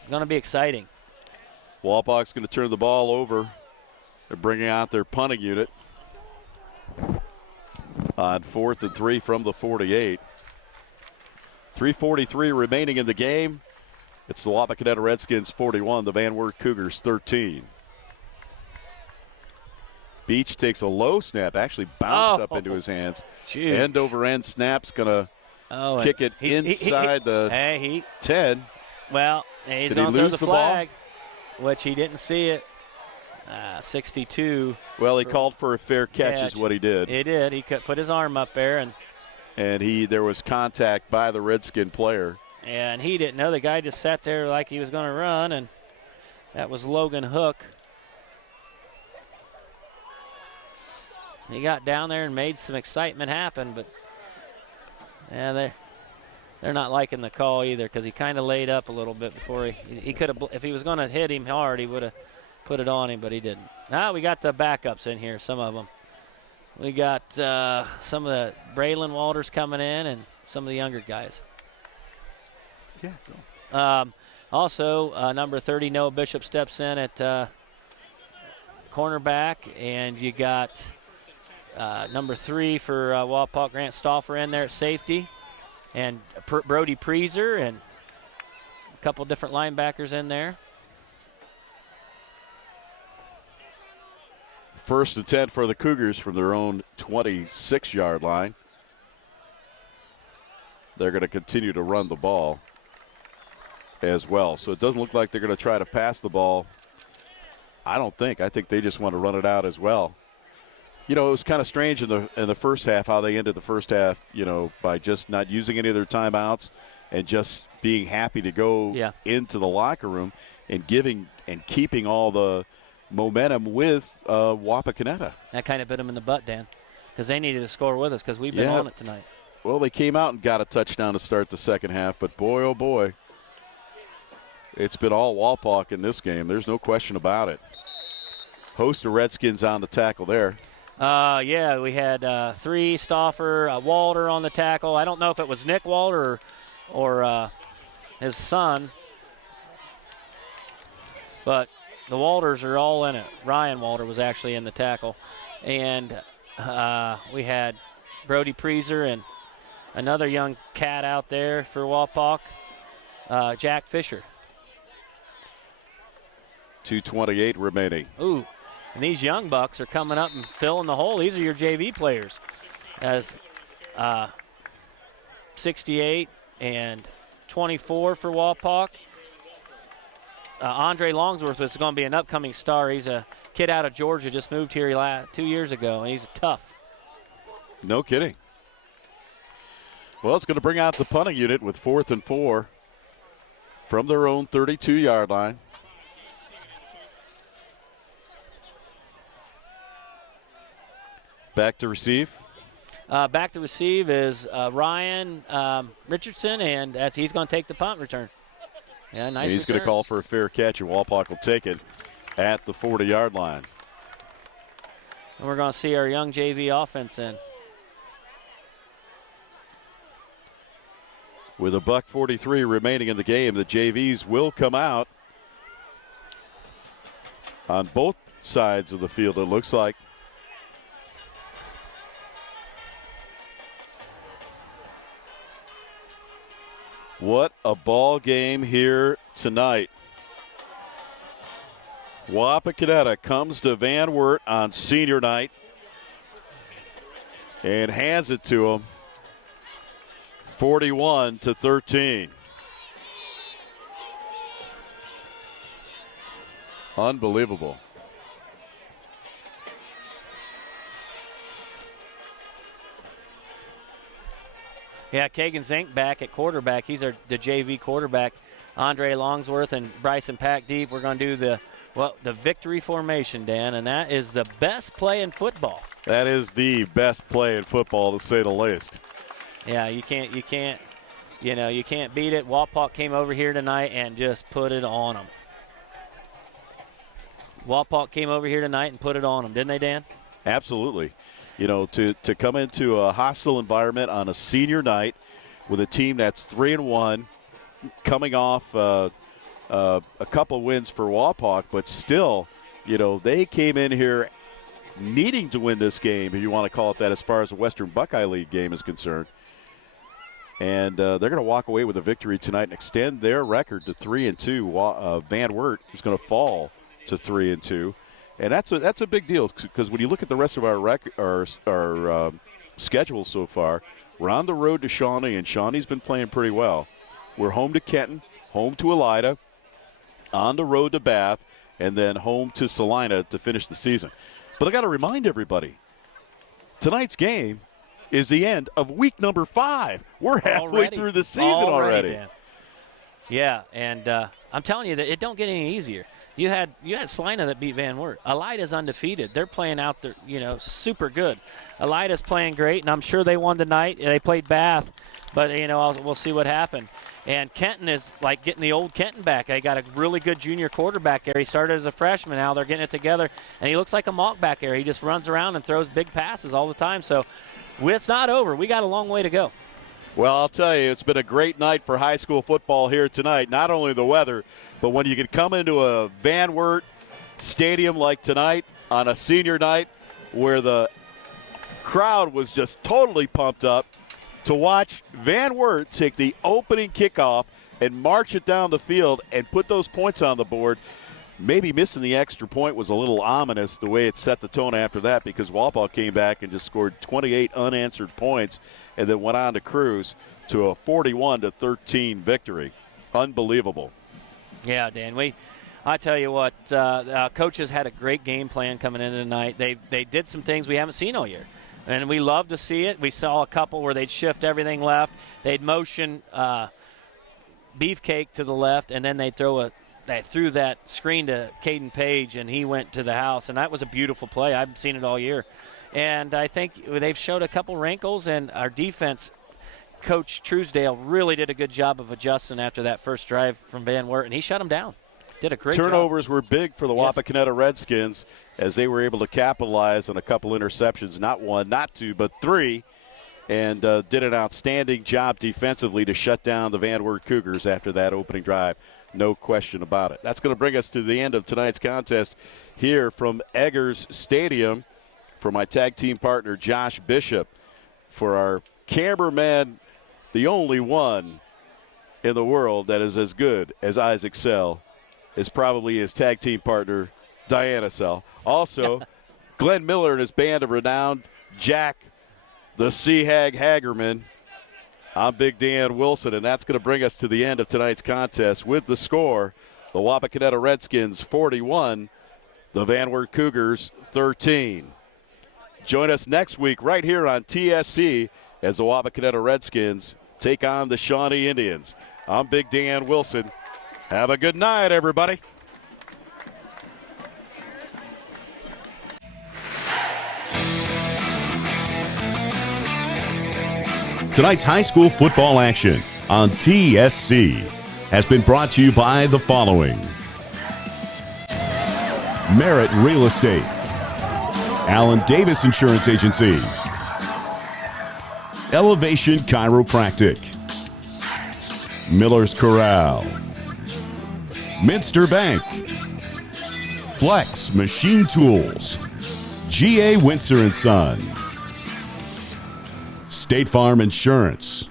It's going to be exciting. Wapak's going to turn the ball over. They're bringing out their punting unit on 4th and 3 from the 48. 3:43 remaining in the game. It's the Wapakoneta Redskins 41, the Van Wert Cougars 13. Beach takes a low snap, actually bounced up into his hands. Geez. End over end snap's going to kick it inside the 10. Well, he's going to throw the flag, which he didn't see it. 62. Well, he called for a fair catch is what he did. He did. He put his arm up there. And there was contact by the Redskin player. And he didn't know. The guy just sat there like he was going to run, and that was Logan Hook. He got down there and made some excitement happen, but they're not liking the call either because he kind of laid up a little bit before he could have. If he was going to hit him hard, he would have put it on him, but he didn't. Now we got the backups in here, some of them. We got some of the Braylon Walters coming in and some of the younger guys. Yeah, go. Also, number 30, Noah Bishop steps in at cornerback, and you got number 3 for Wapak, Grant Stauffer, in there at safety, and Brody Preezer, and a couple different linebackers in there. 1st and 10 for the Cougars from their own 26-yard line. They're going to continue to run the ball as well. So it doesn't look like they're going to try to pass the ball. I don't think. I think they just want to run it out as well. You know, it was kind of strange in the first half how they ended the first half, you know, by just not using any of their timeouts and just being happy to go into the locker room and keeping all the momentum with Wapakoneta. That kind of bit them in the butt, Dan, because they needed to score with us because we've been on it tonight. Well, they came out and got a touchdown to start the second half, but boy, oh boy, it's been all Wapak in this game. There's no question about it. Host of Redskins on the tackle there. We had 3, Stauffer, Walter on the tackle. I don't know if it was Nick Walter or his son, but the Walters are all in it. Ryan Walter was actually in the tackle. And we had Brody Preezer and another young cat out there for Wapak, Jack Fisher. 2:28 remaining. Ooh, and these young bucks are coming up and filling the hole. These are your JV players. As 68 and 24 for Wapak. Andre Longsworth is going to be an upcoming star. He's a kid out of Georgia, just moved here 2 years ago, and he's tough. No kidding. Well, it's going to bring out the punting unit with 4th and 4 from their own 32-yard line. Back to receive. Back to receive is Ryan Richardson, and he's going to take the punt return. Yeah, nice. He's going to call for a fair catch, and Wapak will take it at the 40-yard line. And we're going to see our young JV offense in. With $1:43 remaining in the game, the JVs will come out on both sides of the field, it looks like. What a ball game here tonight. Wapakoneta comes to Van Wert on senior night and hands it to him 41-13. Unbelievable. Yeah, Kagan Zink back at quarterback. He's the JV quarterback. Andre Longsworth and Bryson Pack deep. We're going to do the Well, the victory formation, Dan, and that is the best play in football. That is the best play in football, to say the least. Yeah, you can't beat it. Wapak came over here tonight and just put it on them. Wapak came over here tonight and put it on them, didn't they, Dan? Absolutely. To come into a hostile environment on a senior night with a team that's 3-1, coming off a couple wins for Wapak, but still, they came in here needing to win this game, if you want to call it that, as far as the Western Buckeye League game is concerned. And they're going to walk away with a victory tonight and extend their record to 3-2. Van Wert is going to fall to 3-2. And that's a big deal, because when you look at the rest of our schedule so far, we're on the road to Shawnee, and Shawnee's been playing pretty well. We're home to Kenton, home to Elida, on the road to Bath, and then home to Salina to finish the season. But I got to remind everybody, tonight's game is the end of week number 5. We're halfway through the season already. Dan. Yeah, and I'm telling you that it don't get any easier. You had Salina that beat Van Wert. Elida's undefeated. They're playing out there, super good. Elida's playing great, and I'm sure they won tonight. They played Bath, but we'll see what happened. And Kenton is like getting the old Kenton back. They got a really good junior quarterback there. He started as a freshman. Now they're getting it together, and he looks like a Mock back there. He just runs around and throws big passes all the time. So it's not over. We got a long way to go. Well, I'll tell you, it's been a great night for high school football here tonight. Not only the weather, but when you can come into a Van Wert stadium like tonight on a senior night where the crowd was just totally pumped up, to watch Van Wert take the opening kickoff and march it down the field and put those points on the board. Maybe missing the extra point was a little ominous, the way it set the tone after that, because Wapak came back and just scored 28 unanswered points and then went on to cruise to a 41-13 victory. Unbelievable. Yeah, Dan, I tell you what, coaches had a great game plan coming in tonight. They did some things we haven't seen all year, and we love to see it. We saw a couple where they'd shift everything left. They'd motion Beefcake to the left, and then they threw that screen to Caden Page, and he went to the house, and that was a beautiful play. I've seen it all year. And I think they've showed a couple wrinkles, and our defense, Coach Truesdale, really did a good job of adjusting after that first drive from Van Wert, and he shut them down. Did a great job. Turnovers were big for the Wapakoneta Redskins as they were able to capitalize on a couple interceptions, not one, not two, but 3, and did an outstanding job defensively to shut down the Van Wert Cougars after that opening drive. No question about it. That's going to bring us to the end of tonight's contest here from Eggers Stadium. For my tag team partner, Josh Bishop. For our cameraman, the only one in the world that is as good as Isaac Sell is probably his tag team partner, Diana Sell. Also, Glenn Miller and his band of renown, Jack, the Sea Hag Hagerman. I'm Big Dan Wilson, and that's going to bring us to the end of tonight's contest with the score, the Wapakoneta Redskins 41, the Van Wert Cougars 13. Join us next week right here on TSC as the Wapakoneta Redskins take on the Shawnee Indians. I'm Big Dan Wilson. Have a good night, everybody. Tonight's high school football action on TSC has been brought to you by the following: Merit Real Estate, Allen Davis Insurance Agency, Elevation Chiropractic, Miller's Corral, Minster Bank, Flex Machine Tools, G.A. Windsor & Son, State Farm Insurance,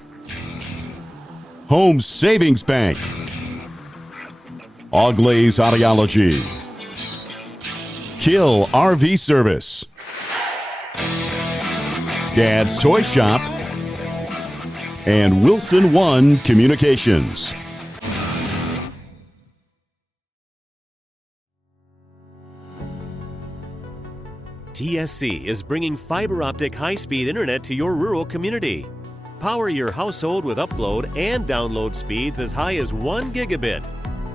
Home Savings Bank, Auglaze Audiology, Kill RV Service, Dad's Toy Shop, and Wilson One Communications. TSC is bringing fiber optic high-speed internet to your rural community. Power your household with upload and download speeds as high as 1 gigabit.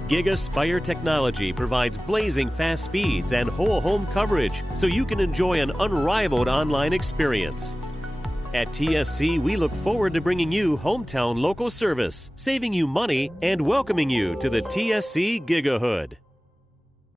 GigaSpire technology provides blazing fast speeds and whole home coverage so you can enjoy an unrivaled online experience. At TSC, we look forward to bringing you hometown local service, saving you money, and welcoming you to the TSC Gigahood.